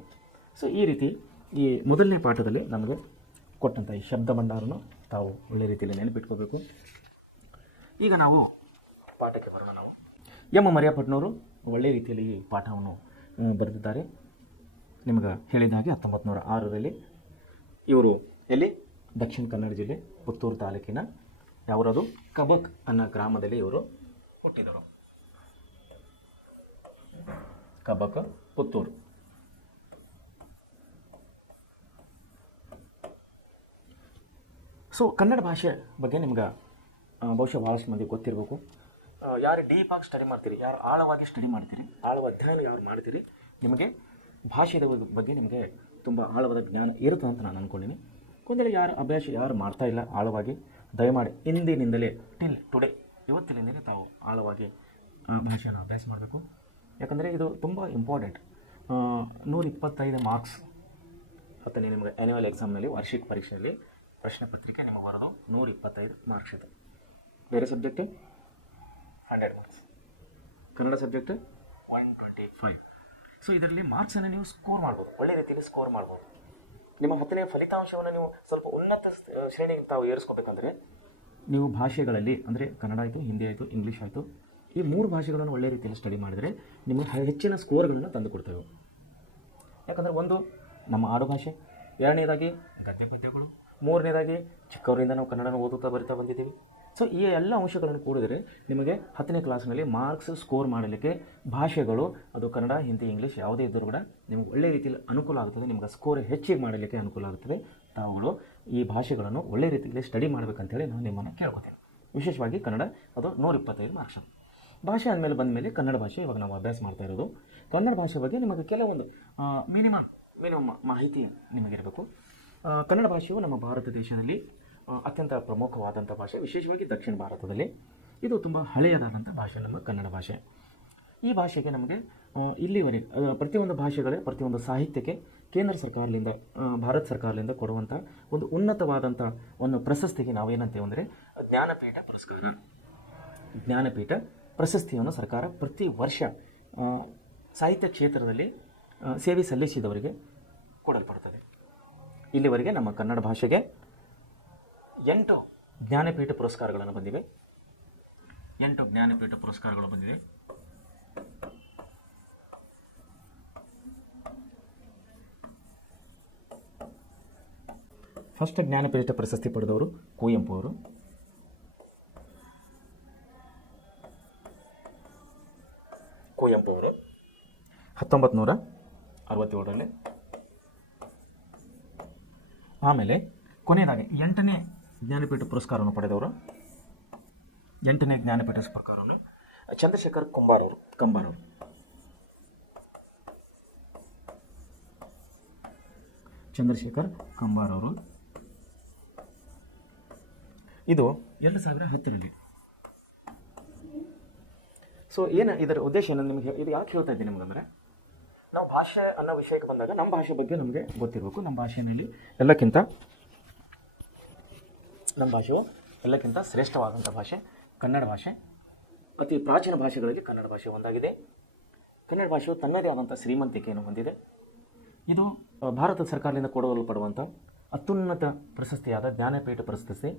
ಸೊ ಈ ರೀತಿ ಈ ಮೊದಲನೇ ಪಾಠದಲ್ಲಿ ನಮಗೆ ಕೊಟ್ಟಂಥ ಈ ಶಬ್ದ ಭಂಡಾರನು ತಾವು ಒಳ್ಳೆ ರೀತಿಯಲ್ಲಿ ನೆನಪಿಟ್ಕೋಬೇಕು. ಈಗ ನಾವು ಪಾಠಕ್ಕೆ ಬರೋಣ. ನಾವು ಎಂ ಮರಿಯಪ್ಪನವರು ಒಳ್ಳೆ ರೀತಿಯಲ್ಲಿ ಈ ಪಾಠವನ್ನು ಬರೆದಿದ್ದಾರೆ. ನಿಮಗೆ ಹೇಳಿದ ಹಾಗೆ 1906ರಲ್ಲಿ ಇವರು ದಕ್ಷಿಣ ಕನ್ನಡ ಜಿಲ್ಲೆ ಪುತ್ತೂರು ತಾಲೂಕಿನ ಯಾವರದು ಕಬಕ್ ಅನ್ನೋ ಗ್ರಾಮದಲ್ಲಿ ಇವರು ಹುಟ್ಟಿದರು. ಕಬಕ್, ಪುತ್ತೂರು. ಸೊ ಕನ್ನಡ ಭಾಷೆ ಬಗ್ಗೆ ನಿಮ್ಗೆ ಬಹುಶಃ ಭಾಳಷ್ಟು ಮಂದಿ ಗೊತ್ತಿರಬೇಕು. ಯಾರು ಡೀಪಾಗಿ ಸ್ಟಡಿ ಮಾಡ್ತೀರಿ, ಯಾರು ಆಳವಾಗಿ ಸ್ಟಡಿ ಮಾಡ್ತೀರಿ, ಆಳವ ಅಧ್ಯಯನ ಯಾರು ಮಾಡ್ತೀರಿ, ನಿಮಗೆ ಭಾಷೆಯ ಬಗ್ಗೆ ನಿಮಗೆ ತುಂಬ ಆಳವಾದ ಜ್ಞಾನ ಇರುತ್ತೆ ಅಂತ ನಾನು ಅಂದ್ಕೊಂಡಿನಿ. ಕೊಂದೆಲೆ ಯಾರು ಮಾಡ್ತಾ ಇಲ್ಲ ಆಳವಾಗಿ, ದಯಮಾಡಿ ಇಂದಿನಿಂದಲೇ ಟಿಲ್ ಟುಡೇ ಇವತ್ತಿನಿಂದಲೇ ತಾವು ಆಳವಾಗಿ ಭಾಷೆಯನ್ನು ಅಭ್ಯಾಸ ಮಾಡಬೇಕು. ಯಾಕಂದರೆ ಇದು ತುಂಬ ಇಂಪಾರ್ಟೆಂಟ್. 125 ಮಾರ್ಕ್ಸ್ 10ನೇ ನಿಮಗೆ ಆ್ಯನ್ಯುವಲ್ ಎಕ್ಸಾಮ್ನಲ್ಲಿ, ವಾರ್ಷಿಕ ಪರೀಕ್ಷೆಯಲ್ಲಿ ಪ್ರಶ್ನೆ ಪತ್ರಿಕೆ ನಿಮಗೆ ಬರೋದು 125 ಮಾರ್ಕ್ಸ್ ಇದೆ. ಬೇರೆ subject 100 marks, Kannada subject 125. So ಇದರಲ್ಲಿ ಮಾರ್ಕ್ಸನ್ನು ನೀವು ಸ್ಕೋರ್ ಮಾಡ್ಬೋದು, ಒಳ್ಳೆ ರೀತಿಯಲ್ಲಿ ಸ್ಕೋರ್ ಮಾಡ್ಬೋದು. ನಿಮ್ಮ 10ನೇ ಫಲಿತಾಂಶವನ್ನು ನೀವು ಸ್ವಲ್ಪ ಉನ್ನತ ಶ್ರೇಣಿಗೆ ತಾವು ಏರಿಸ್ಕೋಬೇಕಂದ್ರೆ ನೀವು ಭಾಷೆಗಳಲ್ಲಿ ಅಂದರೆ ಕನ್ನಡ ಆಯಿತು, ಹಿಂದಿ ಆಯಿತು, ಇಂಗ್ಲೀಷ್ ಆಯಿತು, ಈ 3 ಭಾಷೆಗಳನ್ನು ಒಳ್ಳೆ ರೀತಿಯಲ್ಲಿ ಸ್ಟಡಿ ಮಾಡಿದರೆ ನಿಮಗೆ ಹೆಚ್ಚಿನ ಸ್ಕೋರ್ಗಳನ್ನು ತಂದು ಕೊಡ್ತೇವೆ. ಯಾಕಂದರೆ ಒಂದು ನಮ್ಮ ಆಡುಭಾಷೆ, ಎರಡನೇದಾಗಿ ಗದ್ಯ ಪದ್ಯಗಳು, ಮೂರನೇದಾಗಿ ಚಿಕ್ಕವರಿಂದ ನಾವು ಕನ್ನಡನ ಓದುತ್ತಾ ಬರಿತಾ ಬಂದಿದ್ದೀವಿ. ಸೊ ಈ ಎಲ್ಲ ಅಂಶಗಳನ್ನು ಕೂಡಿದರೆ ನಿಮಗೆ 10ನೇ ಕ್ಲಾಸ್ನಲ್ಲಿ ಮಾರ್ಕ್ಸ್ ಸ್ಕೋರ್ ಮಾಡಲಿಕ್ಕೆ ಭಾಷೆಗಳು, ಅದು ಕನ್ನಡ, ಹಿಂದಿ, ಇಂಗ್ಲೀಷ್ ಯಾವುದೇ ಇದ್ದರೂ ಕೂಡ ನಿಮಗೆ ಒಳ್ಳೆ ರೀತಿಯಲ್ಲಿ ಅನುಕೂಲ ಆಗುತ್ತದೆ. ನಿಮಗೆ ಸ್ಕೋರ್ ಹೆಚ್ಚಿಗೆ ಮಾಡಲಿಕ್ಕೆ ಅನುಕೂಲ ಆಗುತ್ತದೆ. ತಾವುಗಳು ಈ ಭಾಷೆಗಳನ್ನು ಒಳ್ಳೆ ರೀತಿಯಲ್ಲಿ ಸ್ಟಡಿ ಮಾಡಬೇಕಂತೇಳಿ ನಾನು ನಿಮ್ಮನ್ನು ಕೇಳ್ಕೊತೀನಿ. ವಿಶೇಷವಾಗಿ ಕನ್ನಡ, ಅದು 125 ಮಾರ್ಕ್ಸ್. ಭಾಷೆ ಅಂದಮೇಲೆ ಬಂದ ಮೇಲೆ ಕನ್ನಡ ಭಾಷೆ ಇವಾಗ ನಾವು ಅಭ್ಯಾಸ ಮಾಡ್ತಾ ಇರೋದು. ಕನ್ನಡ ಭಾಷೆ ಬಗ್ಗೆ ನಿಮಗೆ ಕೆಲವೊಂದು ಮಿನಿಮಮ್ ಮಾಹಿತಿ ನಿಮಗಿರಬೇಕು. ಕನ್ನಡ ಭಾಷೆಯು ನಮ್ಮ ಭಾರತ ದೇಶದಲ್ಲಿ ಅತ್ಯಂತ ಪ್ರಮುಖವಾದಂಥ ಭಾಷೆ, ವಿಶೇಷವಾಗಿ ದಕ್ಷಿಣ ಭಾರತದಲ್ಲಿ ಇದು ತುಂಬ ಹಳೆಯದಾದಂಥ ಭಾಷೆ ನಮ್ಮ ಕನ್ನಡ ಭಾಷೆ. ಈ ಭಾಷೆಗೆ ನಮಗೆ ಇಲ್ಲಿವರೆಗೆ ಪ್ರತಿಯೊಂದು ಪ್ರತಿಯೊಂದು ಸಾಹಿತ್ಯಕ್ಕೆ ಕೇಂದ್ರ ಸರ್ಕಾರದಿಂದ, ಭಾರತ ಸರ್ಕಾರದಿಂದ ಕೊಡುವಂಥ ಒಂದು ಉನ್ನತವಾದಂಥ ಒಂದು ಪ್ರಶಸ್ತಿಗೆ ನಾವೇನಂತೇವೆ ಅಂದರೆ ಜ್ಞಾನಪೀಠ ಪುರಸ್ಕಾರ. ಜ್ಞಾನಪೀಠ ಪ್ರಶಸ್ತಿಯನ್ನು ಸರ್ಕಾರ ಪ್ರತಿ ವರ್ಷ ಸಾಹಿತ್ಯ ಕ್ಷೇತ್ರದಲ್ಲಿ ಸೇವೆ ಸಲ್ಲಿಸಿದವರಿಗೆ ಕೊಡಲ್ಪಡುತ್ತದೆ. ಇಲ್ಲಿವರೆಗೆ ನಮ್ಮ ಕನ್ನಡ ಭಾಷೆಗೆ 8 ಜ್ಞಾನಪೀಠ ಪುರಸ್ಕಾರಗಳನ್ನು ಬಂದಿವೆ. 8 ಜ್ಞಾನಪೀಠ ಪುರಸ್ಕಾರಗಳು ಬಂದಿವೆ. ಫಸ್ಟ್ ಜ್ಞಾನಪೀಠ ಪ್ರಶಸ್ತಿ ಪಡೆದವರು ಕುವೆಂಪು ಅವರು. ಕುವೆಂಪು ಅವರು 1967ರಲ್ಲಿ. ಆಮೇಲೆ ಕೊನೆಯದಾಗಿ 8ನೇ ಜ್ಞಾನಪೀಠ ಪುರಸ್ಕಾರವನ್ನು ಪಡೆದವರು, 8ನೇ ಜ್ಞಾನಪೀಠ ಪುರಸ್ಕಾರವನ್ನು ಚಂದ್ರಶೇಖರ್ ಕಂಬಾರ್ ಅವರು. ಚಂದ್ರಶೇಖರ್ ಕಂಬಾರ್ ಅವರು ಇದು 2010ರಲ್ಲಿ. ಸೊ ಇದರ ಉದ್ದೇಶ ಏನು ನಿಮಗೆ, ಇದು ಯಾಕೆ ಹೇಳ್ತಾ ಇದ್ದೀನಿ ನಿಮಗಂದರೆ, ನಾವು ಭಾಷೆ ಅನ್ನೋ ವಿಷಯಕ್ಕೆ ಬಂದಾಗ ನಮ್ಮ ಭಾಷೆ ಬಗ್ಗೆ ನಮಗೆ ಗೊತ್ತಿರಬೇಕು. ನಮ್ಮ ಭಾಷೆಯಲ್ಲಿ ನಮ್ಮ ಭಾಷೆಯು ಎಲ್ಲಕ್ಕಿಂತ ಶ್ರೇಷ್ಠವಾದಂಥ ಭಾಷೆ ಕನ್ನಡ ಭಾಷೆ. ಅತಿ ಪ್ರಾಚೀನ ಭಾಷೆಗಳಲ್ಲಿ ಕನ್ನಡ ಭಾಷೆ ಒಂದಾಗಿದೆ. ಕನ್ನಡ ಭಾಷೆಯು ತನ್ನದೇ ಆದಂಥ ಶ್ರೀಮಂತಿಕೆಯನ್ನು ಹೊಂದಿದೆ. ಇದು ಭಾರತ ಸರ್ಕಾರದಿಂದ ಕೊಡಲ್ಪಡುವಂಥ ಅತ್ಯುನ್ನತ ಪ್ರಶಸ್ತಿಯಾದ ಜ್ಞಾನಪೀಠ ಪ್ರಶಸ್ತಿ.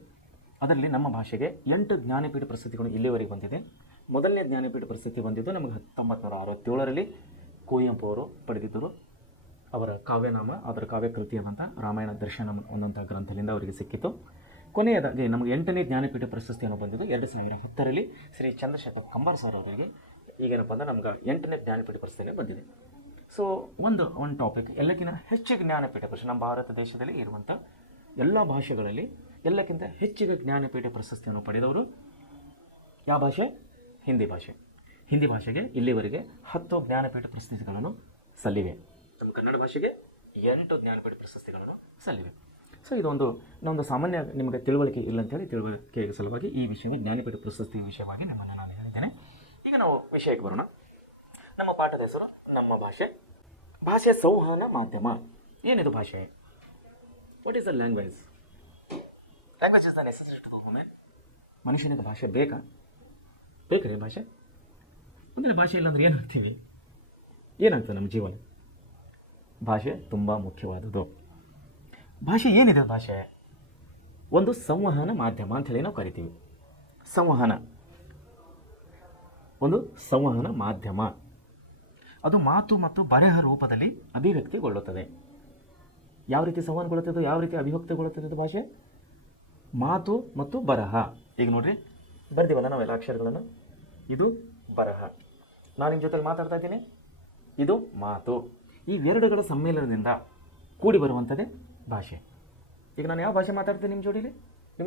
ಅದರಲ್ಲಿ ನಮ್ಮ ಭಾಷೆಗೆ 8 ಜ್ಞಾನಪೀಠ ಪ್ರಶಸ್ತಿಗಳು ಇಲ್ಲಿವರೆಗೆ ಬಂದಿದೆ. ಮೊದಲನೇ ಜ್ಞಾನಪೀಠ ಪ್ರಶಸ್ತಿ ಬಂದಿದ್ದು ನಮಗೆ 1967ರಲ್ಲಿ ಕುವೆಂಪು ಅವರು ಪಡೆದಿದ್ದರು. ಅವರ ಕಾವ್ಯನಾಮ, ಅದರ ಕಾವ್ಯಕೃತಿಯಾದಂಥ ರಾಮಾಯಣ ದರ್ಶನಂ ಅನ್ನೋಂಥ ಗ್ರಂಥದಿಂದ ಅವರಿಗೆ ಸಿಕ್ಕಿತು. ಕೊನೆಯದಾಗಿ ನಮಗೆ 8ನೇ ಜ್ಞಾನಪೀಠ ಪ್ರಶಸ್ತಿಯನ್ನು ಬಂದಿದ್ದು 2010ರಲ್ಲಿ ಶ್ರೀ ಚಂದ್ರಶೇಖರ್ ಕಂಬಾರ ಸರ್ ಅವರಿಗೆ. ಈಗೇನಪ್ಪ ಅಂದ್ರೆ ನಮ್ಗೆ 8ನೇ ಜ್ಞಾನಪೀಠ ಪ್ರಶಸ್ತಿನೇ ಬಂದಿದೆ. ಸೊ ಒಂದು ಟಾಪಿಕ್, ಎಲ್ಲಕ್ಕಿಂತ ಹೆಚ್ಚು ಜ್ಞಾನಪೀಠ ಪ್ರಶಸ್ತಿ ನಮ್ಮ ಭಾರತ ದೇಶದಲ್ಲಿ ಇರುವಂಥ ಎಲ್ಲ ಭಾಷೆಗಳಲ್ಲಿ ಎಲ್ಲಕ್ಕಿಂತ ಹೆಚ್ಚಿಗೆ ಜ್ಞಾನಪೀಠ ಪ್ರಶಸ್ತಿಯನ್ನು ಪಡೆದವರು ಯಾವ ಭಾಷೆ? ಹಿಂದಿ ಭಾಷೆ. ಹಿಂದಿ ಭಾಷೆಗೆ ಇಲ್ಲಿವರೆಗೆ 10 ಜ್ಞಾನಪೀಠ ಪ್ರಶಸ್ತಿಗಳನ್ನು ಸಲ್ಲಿವೆ. ನಮ್ಮ ಕನ್ನಡ ಭಾಷೆಗೆ 8 ಜ್ಞಾನಪೀಠ ಪ್ರಶಸ್ತಿಗಳನ್ನು ಸಲ್ಲಿವೆ. ಸೊ ಇದೊಂದು ಸಾಮಾನ್ಯ ನಿಮಗೆ ತಿಳುವಳಿಕೆ ಇಲ್ಲ ಅಂತೇಳಿ ತಿಳುವಳಿಕೆ ಸಲುವಾಗಿ ಈ ವಿಷಯ ಜ್ಞಾನಪೀಠ ಪ್ರಶಸ್ತಿ ವಿಷಯವಾಗಿ ನಿಮ್ಮನ್ನು ನಾನು ಹೇಳಿದ್ದೇನೆ. ಈಗ ನಾವು ವಿಷಯಕ್ಕೆ ಬರೋಣ. ನಮ್ಮ ಪಾಠದ ಹೆಸರು ನಮ್ಮ ಭಾಷೆ. ಭಾಷೆ ಸಂವಹನ ಮಾಧ್ಯಮ. ಏನಿದು ಭಾಷೆ? What is the language? Language is the necessity to the women. ಮನುಷ್ಯನಿಗೆ ಭಾಷೆ ಬೇಕ್ರಿ ಭಾಷೆ? ಅಂದರೆ ಭಾಷೆ ಇಲ್ಲಾಂದ್ರೆ ಏನಾಗ್ತೀವಿ? ಏನಾಗ್ತದೆ ನಮ್ಮ ಜೀವನ? ಭಾಷೆ ತುಂಬ ಮುಖ್ಯವಾದದ್ದು. ಭಾಷೆ ಏನಿದೆ? ಭಾಷೆ ಒಂದು ಸಂವಹನ ಮಾಧ್ಯಮ ಅಂಥೇಳಿ ನಾವು ಕರಿತೀವಿ. ಒಂದು ಸಂವಹನ ಮಾಧ್ಯಮ. ಅದು ಮಾತು ಮತ್ತು ಬರೆಹ ರೂಪದಲ್ಲಿ ಅಭಿವ್ಯಕ್ತಿಗೊಳ್ಳುತ್ತದೆ. ಯಾವ ರೀತಿ ಸಂವಹನಗೊಳ್ಳುತ್ತದೆ, ಯಾವ ರೀತಿ ಅಭಿವ್ಯಕ್ತಿಗೊಳ್ಳುತ್ತದೆ ಭಾಷೆ? ಮಾತು ಮತ್ತು ಬರಹ. ಈಗ ನೋಡ್ರಿ, ಬರ್ತೀವಲ್ಲ ನಾವೆಲ್ಲ ಅಕ್ಷರಗಳನ್ನು. ಇದು ಬರಹ. ನಾನು ನಿಮ್ಮ ಜೊತೆಲಿ ಮಾತಾಡ್ತಾ ಇದ್ದೀನಿ, ಇದು ಮಾತು. ಈ ಎರಡುಗಳ ಸಮ್ಮೇಳನದಿಂದ ಕೂಡಿ ಬರುವಂಥದ್ದೇ ಭಾಷೆ. ಈಗ ನಾನು ಯಾವ ಭಾಷೆ ಮಾತಾಡ್ತೀನಿ ನಿಮ್ಮ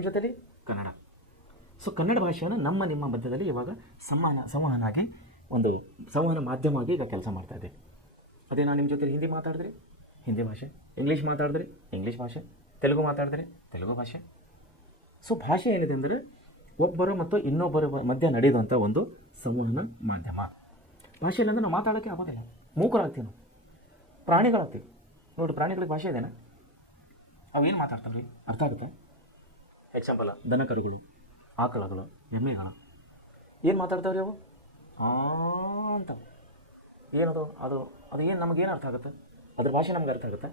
ಜೊತೆಲಿ? ಕನ್ನಡ. ಸೊ ಕನ್ನಡ ಭಾಷೆಯನ್ನು ನಿಮ್ಮ ಮಧ್ಯದಲ್ಲಿ ಇವಾಗ ಸಂವಹನ ಆಗಿ ಒಂದು ಸಂವಹನ ಮಾಧ್ಯಮವಾಗಿ ಈಗ ಕೆಲಸ ಮಾಡ್ತಾ ಇದೆ. ಅದೇ ನಾನು ನಿಮ್ಮ ಜೊತೆ ಹಿಂದಿ ಮಾತಾಡಿದ್ರೆ ಹಿಂದಿ ಭಾಷೆ, ಇಂಗ್ಲೀಷ್ ಮಾತಾಡಿದ್ರೆ ಇಂಗ್ಲೀಷ್ ಭಾಷೆ, ತೆಲುಗು ಮಾತಾಡಿದ್ರೆ ತೆಲುಗು ಭಾಷೆ. ಸೊ ಭಾಷೆ ಏನಿದೆ ಅಂದರೆ ಒಬ್ಬರು ಮತ್ತು ಇನ್ನೊಬ್ಬರ ಮಧ್ಯೆ ನಡೆಯುವಂಥ ಒಂದು ಸಂವಹನ ಮಾಧ್ಯಮ. ಭಾಷೆ ಇಲ್ಲಾಂದ್ರೆ ನಾವು ಮಾತಾಡೋಕ್ಕೆ ಆಗೋದಿಲ್ಲ. ಮೂಕರಾಗ್ತೀವಿ ನಾವು, ಪ್ರಾಣಿಗಳಾಗ್ತೀವಿ. ನೋಡಿ, ಪ್ರಾಣಿಗಳಿಗೆ ಭಾಷೆ ಇದೆನಾ? ಅವು ಏನು ಮಾತಾಡ್ತಾವೆ ರೀ? ಅರ್ಥ ಆಗುತ್ತೆ? ಎಕ್ಸಾಂಪಲ್, ದನ ಕರುಗಳು, ಆಕಳಗಳು, ಎಮ್ಮೆಗಳು ಏನು ಮಾತಾಡ್ತಾವ್ರಿ? ಅವು ಅಂತ ಏನದು? ಅದು ಏನು ನಮಗೇನು ಅರ್ಥ ಆಗುತ್ತೆ? ಅದ್ರ ಭಾಷೆ ನಮ್ಗೆ ಅರ್ಥ ಆಗುತ್ತೆ.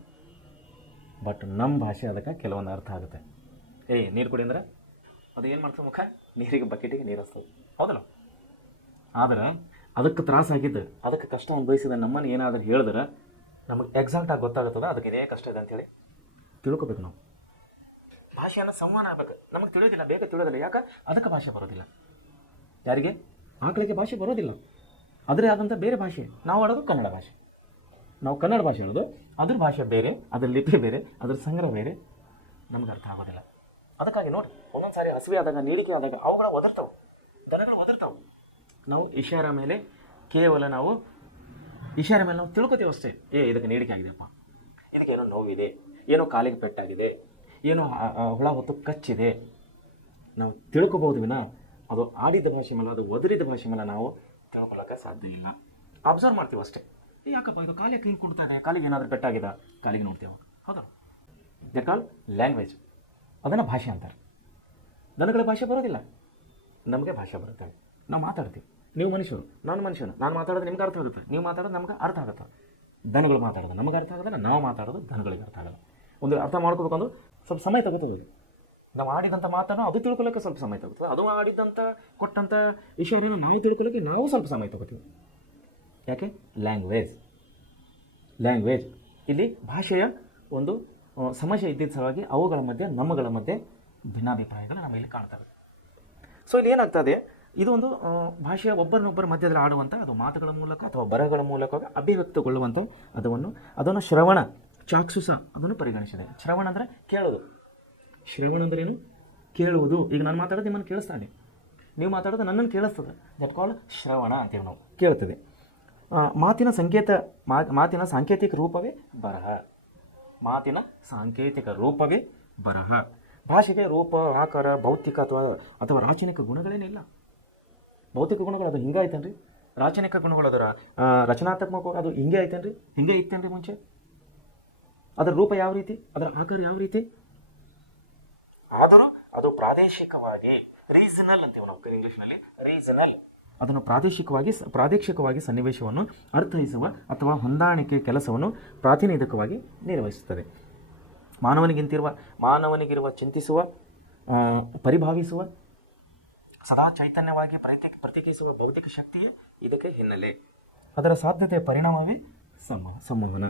ಬಟ್ ನಮ್ಮ ಭಾಷೆ ಅದಕ್ಕೆ ಕೆಲವೊಂದು ಅರ್ಥ ಆಗುತ್ತೆ. ನೀರು ಕುಡಿ ಅಂದ್ರೆ ಅದು ಏನು ಮಾಡ್ತದೆ? ಮುಖ ನೀರಿಗೆ ಬಕೆಟಿಗೆ ನೀರು ಹಸ್ತದೆ, ಹೌದಲ್ಲ? ಆದರೆ ಅದಕ್ಕೆ ತ್ರಾಸಾಗಿದ್ದು, ಅದಕ್ಕೆ ಕಷ್ಟ ಅನುಭವಿಸಿದ ನಮ್ಮನ್ನು ಏನಾದರೂ ಹೇಳಿದ್ರೆ ನಮಗೆ ಎಕ್ಸಾಕ್ಟಾಗಿ ಗೊತ್ತಾಗುತ್ತದೆ ಅದಕ್ಕೆ ಇದೇ ಕಷ್ಟ ಇದೆ ಅಂಥೇಳಿ ತಿಳ್ಕೊಬೇಕು. ನಾವು ಭಾಷೆಯನ್ನು ಸಂವಹನ ಆಗಬೇಕು. ನಮಗೆ ತಿಳಿಯೋದಿಲ್ಲ, ಬೇಗ ತಿಳಿಯೋದಿಲ್ಲ. ಯಾಕೆ? ಅದಕ್ಕೆ ಭಾಷೆ ಬರೋದಿಲ್ಲ. ಯಾರಿಗೆ? ಆಕಳಿಗೆ ಭಾಷೆ ಬರೋದಿಲ್ಲ. ಅದರೇ ಆದಂಥ ಬೇರೆ ಭಾಷೆ. ನಾವು ಆಡೋದು ಕನ್ನಡ ಭಾಷೆ. ನಾವು ಕನ್ನಡ ಭಾಷೆ ಹೇಳೋದು, ಅದ್ರ ಭಾಷೆ ಬೇರೆ, ಅದ್ರ ಲಿಪಿ ಬೇರೆ, ಅದ್ರ ಸಂಗ್ರಹ ಬೇರೆ. ನಮ್ಗೆ ಅರ್ಥ ಆಗೋದಿಲ್ಲ. ಅದಕ್ಕಾಗಿ ನೋಡಿ, ಒಂದೊಂದು ಸಾರಿ ಹಸಿವೆ ಆದಾಗ, ನೀಡಿಕೆ ಆದಾಗ ಅವುಗಳ ಒದರ್ತಾವೆ, ದನಗಳು ಒದರ್ತಾವೆ. ನಾವು ಇಶಾರ ಮೇಲೆ ನಾವು ತಿಳ್ಕೊತೀವಿ ಅಷ್ಟೇ. ಇದಕ್ಕೆ ನೀಡಿಕೆ ಆಗಿದೆಯಪ್ಪ, ಇದಕ್ಕೆ ಏನೋ ನೋವಿದೆ, ಏನೋ ಕಾಲಿಗೆ ಪೆಟ್ಟಾಗಿದೆ, ಏನೋ ಹುಳ ಹೊತ್ತು ಕಚ್ಚಿದೆ, ನಾವು ತಿಳ್ಕೊಬೋದು ವಿನ ಅದು ಆಡಿದ ಭಾಷೆ ಮೇಲೆ, ಅದು ಒದರಿದ ಭಾಷೆ ಮೇಲೆ ನಾವು ತಿಳ್ಕೊಳ್ಳೋಕ್ಕೆ ಸಾಧ್ಯ ಇಲ್ಲ. ಅಬ್ಸರ್ವ್ ಮಾಡ್ತೀವಿ ಅಷ್ಟೇ. ಯಾಕಪ್ಪ ಇದು ಕಾಲಿಗೆ ಹಿಂಗೆ ಕೊಡ್ತಾ ಇದೆ, ಕಾಲಿಗೆ ಏನಾದರೂ ಪೆಟ್ಟಾಗಿದೆ, ಕಾಲಿಗೆ ನೋಡ್ತೀವಿ. ಹೌದಾ? They call language. ಅದನ್ನು ಭಾಷೆ ಅಂತಾರೆ. ದನಗಳ ಭಾಷೆ ಬರೋದಿಲ್ಲ, ನಮಗೆ ಭಾಷೆ ಬರುತ್ತೆ. ನಾವು ಮಾತಾಡ್ತೀವಿ. ನೀವು ಮನುಷ್ಯರು, ನಾನು ಮನುಷ್ಯನು. ನಾನು ಮಾತಾಡೋದು ನಿಮ್ಗೆ ಅರ್ಥ ಆಗುತ್ತೆ, ನೀವು ಮಾತಾಡೋದು ನಮ್ಗೆ ಅರ್ಥ ಆಗುತ್ತೆ. ದನಗಳು ಮಾತಾಡೋದು ನಮಗೆ ಅರ್ಥ ಆಗೋದಿಲ್ಲ, ನಾವು ಮಾತಾಡೋದು ದನಗಳಿಗೆ ಅರ್ಥ ಆಗೋಲ್ಲ. ಒಂದು ಅರ್ಥ ಮಾಡ್ಕೋಬೇಕಂದ್ರೆ ಸ್ವಲ್ಪ ಸಮಯ ತಗೋತದೆ. ನಾವು ಆಡಿದಂಥ ಮಾತನ್ನು ಅದು ತಿಳ್ಕೊಳ್ಳೋಕ್ಕೆ ಸ್ವಲ್ಪ ಸಮಯ ತಗೋತದೆ. ಅದು ಆಡಿದಂಥ ಕೊಟ್ಟಂಥ ವಿಷಯವನ್ನು ನಾವು ತಿಳ್ಕೊಳ್ಳೋಕ್ಕೆ ನಾವು ಸ್ವಲ್ಪ ಸಮಯ ತಗೋತೀವಿ. ಯಾಕೆ? ಲ್ಯಾಂಗ್ವೇಜ್. ಇಲ್ಲಿ ಭಾಷೆಯ ಒಂದು ಸಮಸ್ಯೆ ಇದ್ದಿದ್ದ ಸಲುವಾಗಿ ಅವುಗಳ ಮಧ್ಯೆ ನಮ್ಮಗಳ ಮಧ್ಯೆ ಭಿನ್ನಾಭಿಪ್ರಾಯಗಳು ನಮ್ಮಲ್ಲಿ ಕಾಣ್ತವೆ. ಸೊ ಇಲ್ಲಿ ಏನಾಗ್ತದೆ, ಇದು ಒಂದು ಭಾಷೆಯ ಒಬ್ಬರನ್ನೊಬ್ಬರ ಮಧ್ಯದಲ್ಲಿ ಆಡುವಂಥ, ಅದು ಮಾತುಗಳ ಮೂಲಕ ಅಥವಾ ಬರಹಗಳ ಮೂಲಕ ಅಭಿವ್ಯಕ್ತಗೊಳ್ಳುವಂಥ ಅದನ್ನು ಶ್ರವಣ ಚಾಕ್ಷುಷ ಅದನ್ನು ಪರಿಗಣಿಸಿದೆ. ಶ್ರವಣ ಅಂದರೆ ಕೇಳೋದು. ಶ್ರವಣ ಅಂದ್ರೇನು? ಕೇಳುವುದು. ಈಗ ನಾನು ಮಾತಾಡೋದು ನಿಮ್ಮನ್ನು ಕೇಳಿಸ್ತಾನೆ, ನೀವು ಮಾತಾಡೋದು ನನ್ನನ್ನು ಕೇಳಿಸ್ತದೆ. ದಟ್ ಕಾಲ್ಡ್ ಶ್ರವಣ ಅಂತೀವಿ ನಾವು, ಕೇಳ್ತದೆ. ಮಾತಿನ ಸಾಂಕೇತಿಕ ರೂಪವೇ ಬರಹ. ಭಾಷೆಗೆ ರೂಪ, ಆಕಾರ, ಭೌತಿಕ ಅಥವಾ ರಾಚನಿಕ ಗುಣಗಳೇನಿಲ್ಲ. ಭೌತಿಕ ಗುಣಗಳು ಅದು ಹಿಂಗೆ ಐತೇನ್ರಿ? ರಾಚನಿಕ ಗುಣಗಳು ಅದರ ರಚನಾತ್ಮಕ ಅದು ಹಿಂಗೆ ಐತೇನ್ರಿ? ಹಿಂಗೆ ಇತ್ತೇನ್ರಿ ಮುಂಚೆ? ಅದರ ರೂಪ ಯಾವ ರೀತಿ, ಅದರ ಆಕಾರ ಯಾವ ರೀತಿ? ಆದರೂ ಅದು ಪ್ರಾದೇಶಿಕವಾಗಿ, ರೀಜನಲ್ ಅಂತೀವಿ ನಾವು ಇಂಗ್ಲೀಷ್ನಲ್ಲಿ, ರೀಜನಲ್. ಅದನ್ನು ಪ್ರಾದೇಶಿಕವಾಗಿ ಸನ್ನಿವೇಶವನ್ನು ಅರ್ಥೈಸುವ ಅಥವಾ ಹೊಂದಾಣಿಕೆ ಕೆಲಸವನ್ನು ಪ್ರಾತಿನಿಧಿಕವಾಗಿ ನಿರ್ವಹಿಸುತ್ತದೆ. ಮಾನವನಿಗಿರುವ ಚಿಂತಿಸುವ, ಪರಿಭಾವಿಸುವ ಸದಾ ಚೈತನ್ಯವಾಗಿ ಪ್ರತಿಕ್ರಿಯಿಸುವ ಬೌದ್ಧಿಕ ಶಕ್ತಿಯೇ ಇದಕ್ಕೆ ಹಿನ್ನೆಲೆ. ಅದರ ಸಾಧ್ಯತೆಯ ಪರಿಣಾಮವೇ ಸಂವಹನ.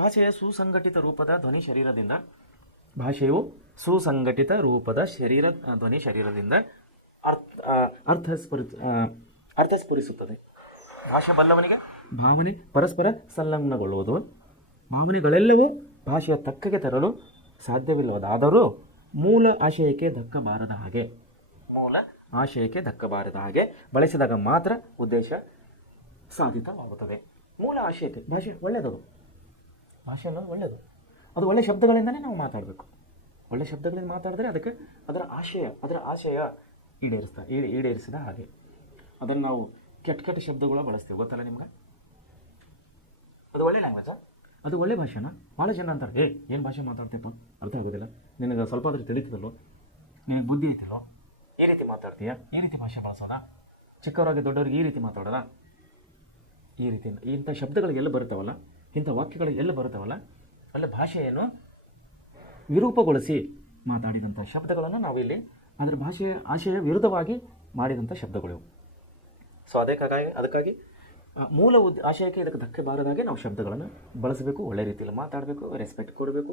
ಭಾಷೆಯ ಸುಸಂಘಟಿತ ರೂಪದ ಧ್ವನಿ ಶರೀರದಿಂದ ಭಾಷೆಯು ಸುಸಂಘಟಿತ ರೂಪದ ಧ್ವನಿ ಶರೀರದಿಂದ ಅರ್ಥಸ್ಫುರಿಸುತ್ತದೆ. ಭಾಷೆ ಬಲ್ಲವನಿಗೆ ಭಾವನೆ ಪರಸ್ಪರ ಸಂಲಗ್ನಗೊಳ್ಳುವುದು. ಭಾವನೆಗಳೆಲ್ಲವೂ ಭಾಷೆಯ ತಕ್ಕಗೆ ತರಲು ಸಾಧ್ಯವಿಲ್ಲವಾದರೂ ಮೂಲ ಆಶಯಕ್ಕೆ ಧಕ್ಕಬಾರದ ಹಾಗೆ ಬಳಸಿದಾಗ ಮಾತ್ರ ಉದ್ದೇಶ ಸಾಧಿತವಾಗುತ್ತದೆ. ಮೂಲ ಆಶಯಕ್ಕೆ ಭಾಷೆ ಒಳ್ಳೆಯದು, ಭಾಷೆ ಅನ್ನೋದು ಒಳ್ಳೆಯದು. ಅದು ಒಳ್ಳೆಯ ಶಬ್ದಗಳಿಂದಲೇ ನಾವು ಮಾತಾಡಬೇಕು. ಒಳ್ಳೆಯ ಶಬ್ದಗಳಿಂದ ಮಾತಾಡಿದ್ರೆ ಅದಕ್ಕೆ ಅದರ ಆಶಯ ಈಡೇರಿಸಿದ ಹಾಗೆ. ಅದನ್ನು ನಾವು ಕೆಟ್ಟ ಶಬ್ದಗಳು ಬಳಸ್ತೀವಿ, ಗೊತ್ತಲ್ಲ ನಿಮ್ಗೆ? ಅದು ಒಳ್ಳೆ ಲ್ಯಾಂಗ್ವೇಜಾ? ಅದು ಒಳ್ಳೆ ಭಾಷೆನಾ? ಭಾಳ ಜನ ಅಂತಾರೆ, ಏನು ಭಾಷೆ ಮಾತಾಡ್ತೀಯಪ್ಪ, ಅರ್ಥ ಆಗೋದಿಲ್ಲ, ನಿನಗೆ ಸ್ವಲ್ಪ ಆದರೂ ತಿಳಿತದಲ್ಲೋ, ನಿನಗೆ ಬುದ್ಧಿ ಐತಿಲ್ಲೋ, ಈ ರೀತಿ ಮಾತಾಡ್ತೀಯ, ಈ ರೀತಿ ಭಾಷೆ ಬಳಸೋದಾ, ಚಿಕ್ಕವರಾಗಿ ದೊಡ್ಡವ್ರಿಗೆ ಈ ರೀತಿ ಮಾತಾಡೋದಾ, ಈ ರೀತಿ ಇಂಥ ಶಬ್ದಗಳು ಎಲ್ಲ ಬರುತ್ತವಲ್ಲ, ಇಂಥ ವಾಕ್ಯಗಳು ಎಲ್ಲ ಬರುತ್ತವಲ್ಲ, ಅಲ್ಲ ಭಾಷೆಯನ್ನು ವಿರೂಪಗೊಳಿಸಿ ಮಾತಾಡಿದಂಥ ಶಬ್ದಗಳನ್ನು ನಾವಿಲ್ಲಿ ಅದರ ಭಾಷೆಯ ಆಶಯ ವಿರುದ್ಧವಾಗಿ ಮಾಡಿದಂಥ ಶಬ್ದಗಳು. ಸೊ ಅದಕ್ಕಾಗಿ ಮೂಲ ಆಶಯಕ್ಕೆ ಇದಕ್ಕೆ ಧಕ್ಕೆ ಬಾರದಾಗೆ ನಾವು ಶಬ್ದಗಳನ್ನು ಬಳಸಬೇಕು, ಒಳ್ಳೆ ರೀತಿಯಲ್ಲಿ ಮಾತಾಡಬೇಕು, ರೆಸ್ಪೆಕ್ಟ್ ಕೊಡಬೇಕು,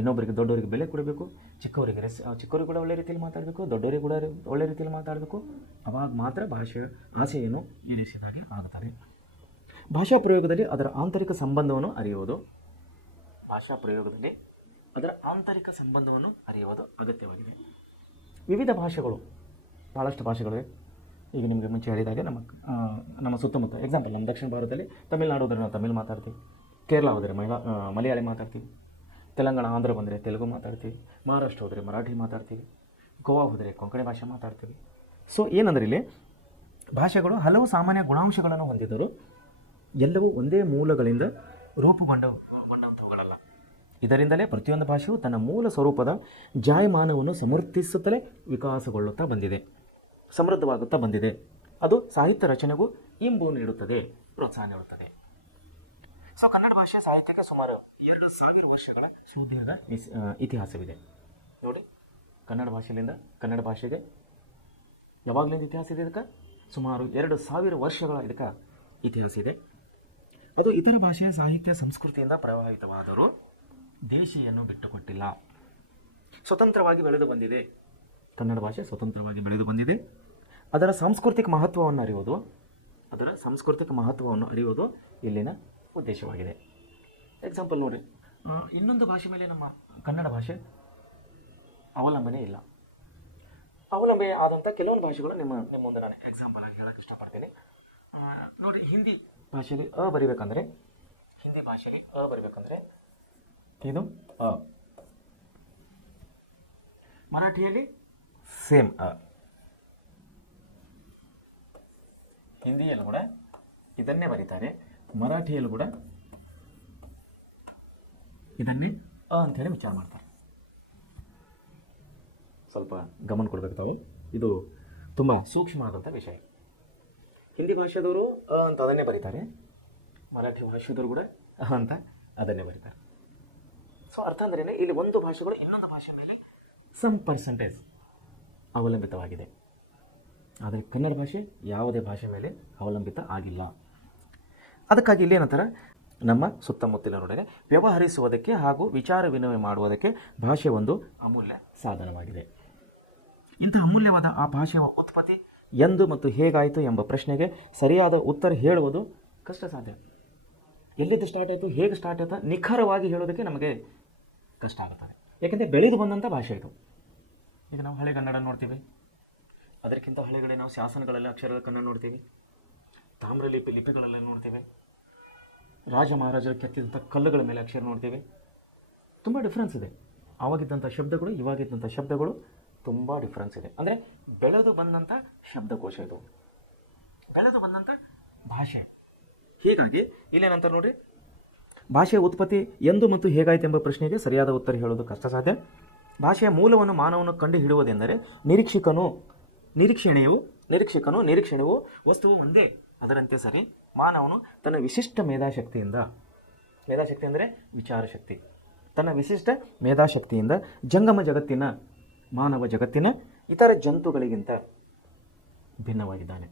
ಇನ್ನೊಬ್ಬರಿಗೆ ದೊಡ್ಡವರಿಗೆ ಬೆಲೆ ಕೊಡಬೇಕು, ಚಿಕ್ಕವರಿಗೆ ಕೂಡ ಒಳ್ಳೆ ರೀತಿಯಲ್ಲಿ ಮಾತಾಡಬೇಕು, ದೊಡ್ಡವರಿಗೆ ಕೂಡ ಒಳ್ಳೆ ರೀತಿಯಲ್ಲಿ ಮಾತಾಡಬೇಕು. ಅವಾಗ ಮಾತ್ರ ಭಾಷೆಯ ಆಶೆಯನ್ನು ಈಡೇರಿಸಿದಾಗೆ ಆಗುತ್ತದೆ. ಭಾಷಾ ಪ್ರಯೋಗದಲ್ಲಿ ಅದರ ಆಂತರಿಕ ಸಂಬಂಧವನ್ನು ಅರಿಯುವುದು ಅಗತ್ಯವಾಗಿದೆ. ವಿವಿಧ ಭಾಷೆಗಳು, ಭಾಳಷ್ಟು ಭಾಷೆಗಳಿವೆ. ಈಗ ನಿಮಗೆ ಮುಂಚೆ ಹೇಳಿದಾಗೆ ನಮ್ಮ ಸುತ್ತಮುತ್ತ ಎಕ್ಸಾಂಪಲ್, ನಮ್ಮ ದಕ್ಷಿಣ ಭಾರತದಲ್ಲಿ ತಮಿಳುನಾಡು ಹೋದರೆ ನಾವು ತಮಿಳು ಮಾತಾಡ್ತೀವಿ, ಕೇರಳ ಹೋದರೆ ಮಲಯಾಳಿ ಮಾತಾಡ್ತೀವಿ, ತೆಲಂಗಾಣ ಆಂಧ್ರ ಬಂದರೆ ತೆಲುಗು ಮಾತಾಡ್ತೀವಿ, ಮಹಾರಾಷ್ಟ್ರ ಹೋದರೆ ಮರಾಠಿ ಮಾತಾಡ್ತೀವಿ, ಗೋವಾ ಹೋದರೆ ಕೊಂಕಣಿ ಭಾಷೆ ಮಾತಾಡ್ತೀವಿ. ಸೊ ಏನಂದರೆ ಇಲ್ಲಿ ಭಾಷೆಗಳು ಹಲವು ಸಾಮಾನ್ಯ ಗುಣಾಂಶಗಳನ್ನು ಹೊಂದಿದ್ದರೂ ಎಲ್ಲವೂ ಒಂದೇ ಮೂಲಗಳಿಂದ ರೂಪುಗೊಂಡಂಥವುಗಳಲ್ಲ. ಇದರಿಂದಲೇ ಪ್ರತಿಯೊಂದು ಭಾಷೆಯು ತನ್ನ ಮೂಲ ಸ್ವರೂಪದ ಜಾಯಮಾನವನ್ನು ಸಮರ್ಥಿಸುತ್ತಲೇ ವಿಕಾಸಗೊಳ್ಳುತ್ತಾ ಬಂದಿದೆ, ಸಮೃದ್ಧವಾಗುತ್ತಾ ಬಂದಿದೆ. ಅದು ಸಾಹಿತ್ಯ ರಚನೆಗೂ ಇಂಬು ನೀಡುತ್ತದೆ, ಪ್ರೋತ್ಸಾಹ ನೀಡುತ್ತದೆ. ಸೊ ಕನ್ನಡ ಭಾಷೆ ಸಾಹಿತ್ಯಕ್ಕೆ ಸುಮಾರು 2000 ವರ್ಷಗಳ ಸುದೀರ್ಘ ಇತಿಹಾಸವಿದೆ. ನೋಡಿ, ಕನ್ನಡ ಭಾಷೆಗೆ ಯಾವಾಗಲಿಂದ ಇತಿಹಾಸ ಇದೆ? ಇದಕ್ಕೆ ಸುಮಾರು 2000 ವರ್ಷಗಳ ಇದಕ್ಕೆ ಇತಿಹಾಸ ಇದೆ. ಅದು ಇತರ ಭಾಷೆಯ ಸಾಹಿತ್ಯ ಸಂಸ್ಕೃತಿಯಿಂದ ಪ್ರಭಾವಿತವಾದರೂ ದೇಶಿಯನ್ನು ಬಿಟ್ಟುಕೊಟ್ಟಿಲ್ಲ, ಸ್ವತಂತ್ರವಾಗಿ ಬೆಳೆದು ಬಂದಿದೆ. ಕನ್ನಡ ಭಾಷೆ ಸ್ವತಂತ್ರವಾಗಿ ಬೆಳೆದು ಬಂದಿದೆ. ಅದರ ಸಾಂಸ್ಕೃತಿಕ ಮಹತ್ವವನ್ನು ಅರಿಯುವುದು ಇಲ್ಲಿನ ಉದ್ದೇಶವಾಗಿದೆ. ಎಕ್ಸಾಂಪಲ್ ನೋಡಿ, ಇನ್ನೊಂದು ಭಾಷೆ ಮೇಲೆ ನಮ್ಮ ಕನ್ನಡ ಭಾಷೆ ಅವಲಂಬನೆ ಇಲ್ಲ. ಅವಲಂಬನೆ ಆದಂಥ ಕೆಲವೊಂದು ಭಾಷೆಗಳು ನಿಮ್ಮ ಮುಂದೆ ನಾನು ಎಕ್ಸಾಂಪಲ್ ಆಗಿ ಹೇಳೋಕ್ಕೆ ಇಷ್ಟಪಡ್ತೀನಿ. ನೋಡಿ, ಹಿಂದಿ ಭಾಷೆಯಲ್ಲಿ ಬರಿಬೇಕಂದ್ರೆ ಇದು ಮರಾಠಿಯಲ್ಲಿ ಸೇಮ್ ಹಿಂದಿಯಲ್ಲೂ ಕೂಡ ಇದನ್ನೇ ಬರೀತಾರೆ, ಮರಾಠಿಯಲ್ಲೂ ಕೂಡ ಇದನ್ನೇ ಅಂಥೇಳಿ ವಿಚಾರ ಮಾಡ್ತಾರೆ. ಸ್ವಲ್ಪ ಗಮನ ಕೊಡಬೇಕು ತಾವು, ಇದು ತುಂಬ ಸೂಕ್ಷ್ಮವಾದಂಥ ವಿಷಯ. ಹಿಂದಿ ಭಾಷೆದವರು ಅಂತ ಅದನ್ನೇ ಬರೀತಾರೆ, ಮರಾಠಿ ಭಾಷೆದವರು ಕೂಡ ಅಂತ ಅದನ್ನೇ ಬರೀತಾರೆ. ಸೊ ಅರ್ಥ ಅಂದ್ರೆ ಇಲ್ಲಿ ಒಂದು ಭಾಷೆಗಳು ಇನ್ನೊಂದು ಭಾಷೆ ಮೇಲೆ ಸಮ್ ಪರ್ಸೆಂಟೇಜ್ ಅವಲಂಬಿತವಾಗಿದೆ. ಆದರೆ ಕನ್ನಡ ಭಾಷೆ ಯಾವುದೇ ಭಾಷೆ ಮೇಲೆ ಅವಲಂಬಿತ ಆಗಿಲ್ಲ. ಅದಕ್ಕಾಗಿ ಇಲ್ಲಿ ಏನಂತಾರೆ, ನಮ್ಮ ಸುತ್ತಮುತ್ತಲಿನೊಡನೆ ವ್ಯವಹರಿಸುವುದಕ್ಕೆ ಹಾಗೂ ವಿಚಾರ ವಿನಿಮಯ ಮಾಡುವುದಕ್ಕೆ ಭಾಷೆ ಒಂದು ಅಮೂಲ್ಯ ಸಾಧನವಾಗಿದೆ. ಇಂಥ ಅಮೂಲ್ಯವಾದ ಆ ಭಾಷೆಯ ಉತ್ಪತ್ತಿ ಎಂದು ಮತ್ತು ಹೇಗಾಯಿತು ಎಂಬ ಪ್ರಶ್ನೆಗೆ ಸರಿಯಾದ ಉತ್ತರ ಹೇಳುವುದು ಕಷ್ಟ ಸಾಧ್ಯ. ಎಲ್ಲಿದ್ದು ಸ್ಟಾರ್ಟ್ ಆಯಿತು, ಹೇಗೆ ಸ್ಟಾರ್ಟ್ ಆಯಿತು ನಿಖರವಾಗಿ ಹೇಳೋದಕ್ಕೆ ನಮಗೆ ಕಷ್ಟ ಆಗುತ್ತದೆ. ಯಾಕೆಂದರೆ ಬೆಳೆದು ಬಂದಂಥ ಭಾಷೆ ಇದು. ಈಗ ನಾವು ಹಳೆಗನ್ನಡ ನೋಡ್ತೀವಿ, ಅದಕ್ಕಿಂತ ಹಳೆಗಡೆ ನಾವು ಶಾಸನಗಳೆಲ್ಲ ಅಕ್ಷರದ ಕನ್ನಡ ನೋಡ್ತೀವಿ, ಲಿಪಿಗಳೆಲ್ಲ ನೋಡ್ತೀವಿ, ರಾಜ ಮಹಾರಾಜರು ಕೆತ್ತಿದಂಥ ಕಲ್ಲುಗಳ ಮೇಲೆ ಅಕ್ಷರ ನೋಡ್ತೀವಿ. ತುಂಬ ಡಿಫ್ರೆನ್ಸ್ ಇದೆ. ಆವಾಗಿದ್ದಂಥ ಶಬ್ದಗಳು ಇವಾಗಿದ್ದಂಥ ಶಬ್ದಗಳು ತುಂಬ ಡಿಫ್ರೆನ್ಸ್ ಇದೆ. ಅಂದರೆ ಬೆಳೆದು ಬಂದಂಥ ಶಬ್ದಕೋಶ ಇದು, ಬೆಳೆದು ಬಂದಂಥ ಭಾಷೆ. ಹೀಗಾಗಿ ಇಲ್ಲೇನಂತಾರೆ ನೋಡ್ರಿ, ಭಾಷೆಯ ಉತ್ಪತ್ತಿ ಎಂದು ಮತ್ತು ಹೇಗಾಯಿತು ಎಂಬ ಪ್ರಶ್ನೆಗೆ ಸರಿಯಾದ ಉತ್ತರ ಹೇಳೋದು ಕಷ್ಟ ಸಾಧ್ಯ. ಭಾಷೆಯ ಮೂಲವನ್ನು ಮಾನವನು ಕಂಡು ಹಿಡುವುದೆಂದರೆ ನಿರೀಕ್ಷಣೆಯು ವಸ್ತುವು ಒಂದೇ. ಅದರಂತೆ ಸರಿ ಮಾನವನು ತನ್ನ ವಿಶಿಷ್ಟ ಮೇಧಾಶಕ್ತಿ ಅಂದರೆ ವಿಚಾರ ಶಕ್ತಿ, ತನ್ನ ವಿಶಿಷ್ಟ ಮೇಧಾಶಕ್ತಿಯಿಂದ ಮಾನವ ಜಗತ್ತಿನ ಇತರ ಜಂತುಗಳಿಗಿಂತ ಭಿನ್ನವಾಗಿದ್ದಾನೆ.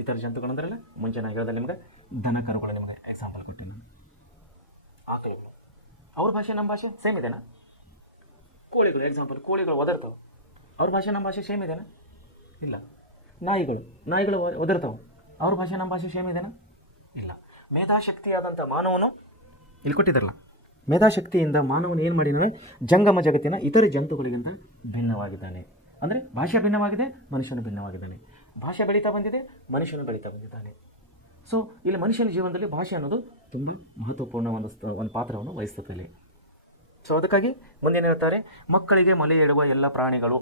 ಇತರ ಜಂತುಗಳಂದ್ರಲ್ಲ ಮುಂಚೆ ನಾನು ಹೇಳಿದೆ ನಿಮಗೆ, ದನ ಕರುಗಳು ನಿಮಗೆ ಎಕ್ಸಾಂಪಲ್ ಕೊಟ್ಟೆ ನಾನು. ಆಕಳುಗಳು ಅವ್ರ ಭಾಷೆ ನಮ್ಮ ಭಾಷೆ ಸೇಮ್ ಇದೆನಾ? ಕೋಳಿಗಳು ಎಕ್ಸಾಂಪಲ್, ಕೋಳಿಗಳು ಒದರ್ತಾವೆ, ಅವ್ರ ಭಾಷೆ ನಮ್ಮ ಭಾಷೆ ಸೇಮ್ ಇದೆನಾ? ಇಲ್ಲ. ನಾಯಿಗಳು ಒದರ್ತಾವೆ, ಅವ್ರ ಭಾಷೆ ನಮ್ಮ ಭಾಷೆ ಸೇಮ್ ಇದೆನಾ? ಇಲ್ಲ. ಮೇಧಾಶಕ್ತಿಯಾದಂಥ ಮಾನವನು ಇಲ್ಲಿ ಕೊಟ್ಟಿದ್ದಾರಲ್ಲ, ಮೇಧಾಶಕ್ತಿಯಿಂದ ಮಾನವನು ಏನು ಮಾಡಿದ್ದಾನೆ, ಜಂಗಮ ಜಗತ್ತಿನ ಇತರ ಜಂತುಗಳಿಗಿಂತ ಭಿನ್ನವಾಗಿದ್ದಾನೆ. ಅಂದರೆ ಭಾಷೆ ಭಿನ್ನವಾಗಿದೆ, ಮನುಷ್ಯನು ಭಿನ್ನವಾಗಿದ್ದಾನೆ. ಭಾಷೆ ಬೆಳೀತಾ ಬಂದಿದೆ, ಮನುಷ್ಯನು ಬೆಳೀತಾ ಬಂದಿದ್ದಾನೆ. ಸೊ ಇಲ್ಲಿ ಮನುಷ್ಯನ ಜೀವನದಲ್ಲಿ ಭಾಷೆ ಅನ್ನೋದು ತುಂಬ ಮಹತ್ವಪೂರ್ಣ ಒಂದು ಪಾತ್ರವನ್ನು ವಹಿಸ್ತದೆ ಇಲ್ಲಿ. ಸೊ ಅದಕ್ಕಾಗಿ ಮುಂದೇನು ಹೇಳ್ತಾರೆ, ಮಕ್ಕಳಿಗೆ ಮೊಲೆ ಇಡುವ ಎಲ್ಲ ಪ್ರಾಣಿಗಳು,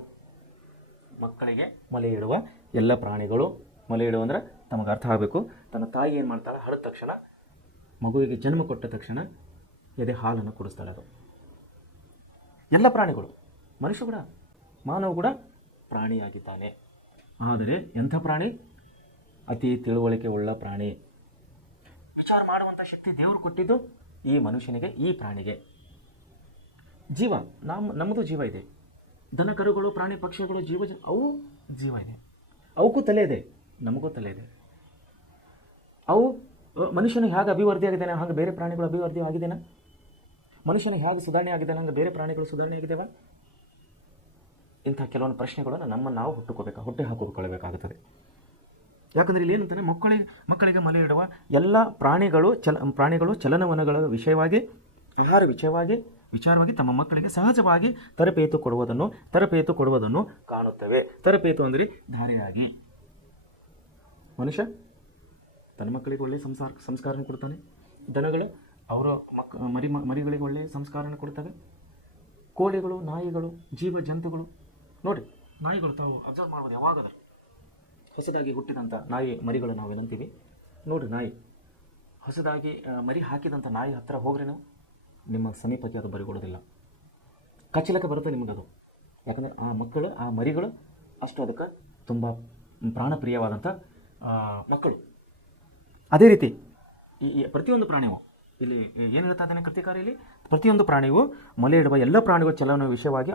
ಮೊಲೆ ಇಡುವ ಅಂದರೆ ತಮಗೆ ಅರ್ಥ ಆಗಬೇಕು. ತನ್ನ ತಾಯಿ ಏನು ಮಾಡ್ತಾಳೆ, ಹಡಿದ ತಕ್ಷಣ ಮಗುವಿಗೆ ಜನ್ಮ ಕೊಟ್ಟ ತಕ್ಷಣ ಎದೆ ಹಾಲನ್ನು ಕುಡಿಸ್ತಾಳೆ. ಅದು ಎಲ್ಲ ಪ್ರಾಣಿಗಳು, ಮನುಷ್ಯ ಕೂಡ, ಮಾನವ ಕೂಡ ಪ್ರಾಣಿಯಾಗಿದ್ದಾನೆ. ಆದರೆ ಎಂಥ ಪ್ರಾಣಿ? ಅತಿ ತಿಳುವಳಿಕೆ ಉಳ್ಳ ಪ್ರಾಣಿ. ವಿಚಾರ ಮಾಡುವಂಥ ಶಕ್ತಿ ದೇವರು ಕೊಟ್ಟಿದ್ದು ಈ ಮನುಷ್ಯನಿಗೆ, ಈ ಪ್ರಾಣಿಗೆ. ಜೀವ, ನಮ್ಮದು ಜೀವ ಇದೆ. ದನ ಕರುಗಳು, ಪ್ರಾಣಿ ಪಕ್ಷಿಗಳು, ಅವು ಜೀವ ಇದೆ. ಅವಕ್ಕೂ ತಲೆ ಇದೆ, ನಮಗೂ ತಲೆ ಇದೆ. ಅವು ಮನುಷ್ಯನಿಗೆ ಹೇಗೆ ಅಭಿವೃದ್ಧಿ ಆಗಿದ್ದಾನೆ ಹಾಗೆ ಬೇರೆ ಪ್ರಾಣಿಗಳು ಅಭಿವೃದ್ಧಿ ಆಗಿದೆನಾ? ಮನುಷ್ಯನಿಗೆ ಹೇಗೆ ಸುಧಾರಣೆ ಆಗಿದ್ದಾನೆ ಹಂಗೆ ಬೇರೆ ಪ್ರಾಣಿಗಳು ಸುಧಾರಣೆ ಆಗಿದ್ದೇವ? ಇಂಥ ಕೆಲವೊಂದು ಪ್ರಶ್ನೆಗಳನ್ನು ನಾವು ಹುಟ್ಟಿ ಹಾಕಿಕೊಳ್ಳಬೇಕಾಗುತ್ತದೆ. ಯಾಕಂದರೆ ಇಲ್ಲಿ ಏನಂತಾನೆ, ಮಕ್ಕಳಿಗೆ ಮೊಲೆ ಇಡುವ ಎಲ್ಲ ಪ್ರಾಣಿಗಳು ಚಲನವಲನಗಳ ಆಹಾರ ವಿಚಾರವಾಗಿ ತಮ್ಮ ಮಕ್ಕಳಿಗೆ ಸಹಜವಾಗಿ ತರಬೇತು ಕೊಡುವುದನ್ನು ಕಾಣುತ್ತವೆ. ತರಬೇತು ಅಂದರೆ ಧಾರೆಯಾಗಿ. ಮನುಷ್ಯ ತನ್ನ ಮಕ್ಕಳಿಗೆ ಒಳ್ಳೆಯ ಸಂಸ್ಕಾರನ ಕೊಡ್ತಾನೆ. ದನಗಳು ಅವರ ಮರಿಗಳಿಗೆ ಒಳ್ಳೆಯ ಸಂಸ್ಕಾರನ ಕೊಡ್ತವೆ. ಕೋಳಿಗಳು, ನಾಯಿಗಳು, ಜಂತುಗಳು ನೋಡಿ, ನಾಯಿಗಳು ತಾವು ಅಬ್ಸರ್ವ್ ಮಾಡ್ಬೋದು. ಯಾವಾಗದ ಹೊಸದಾಗಿ ಹುಟ್ಟಿದಂಥ ನಾಯಿ ಮರಿಗಳು ನಾವು ಏನಂತೀವಿ ನೋಡಿ, ನಾಯಿ ಹೊಸದಾಗಿ ಮರಿ ಹಾಕಿದಂಥ ನಾಯಿ ಹತ್ತಿರ ಹೋಗ್ರೆ ನಾವು ನಿಮ್ಮ ಸಮೀಪಕ್ಕೆ ಅದು ಬರಿಗೊಳ್ಳೋದಿಲ್ಲ, ಕಚ್ಚಲಕ್ಕೆ ಬರುತ್ತೆ ನಿಮಗದು. ಯಾಕಂದರೆ ಆ ಮರಿಗಳು ಅಷ್ಟು ಅದಕ್ಕೆ ತುಂಬ ಪ್ರಾಣಪ್ರಿಯವಾದಂಥ ಮಕ್ಕಳು. ಅದೇ ರೀತಿ ಈ ಪ್ರತಿಯೊಂದು ಪ್ರಾಣಿಯು ಇಲ್ಲಿ ಏನು ಹೇಳ್ತಾ ಇದ್ದಾನೆ ಕೃತಿಕಾರಿಯಲ್ಲಿ, ಪ್ರತಿಯೊಂದು ಪ್ರಾಣಿಯು ಮೊಲೆ ಇಡುವ ಎಲ್ಲ ಪ್ರಾಣಿಗಳು ಚಲನ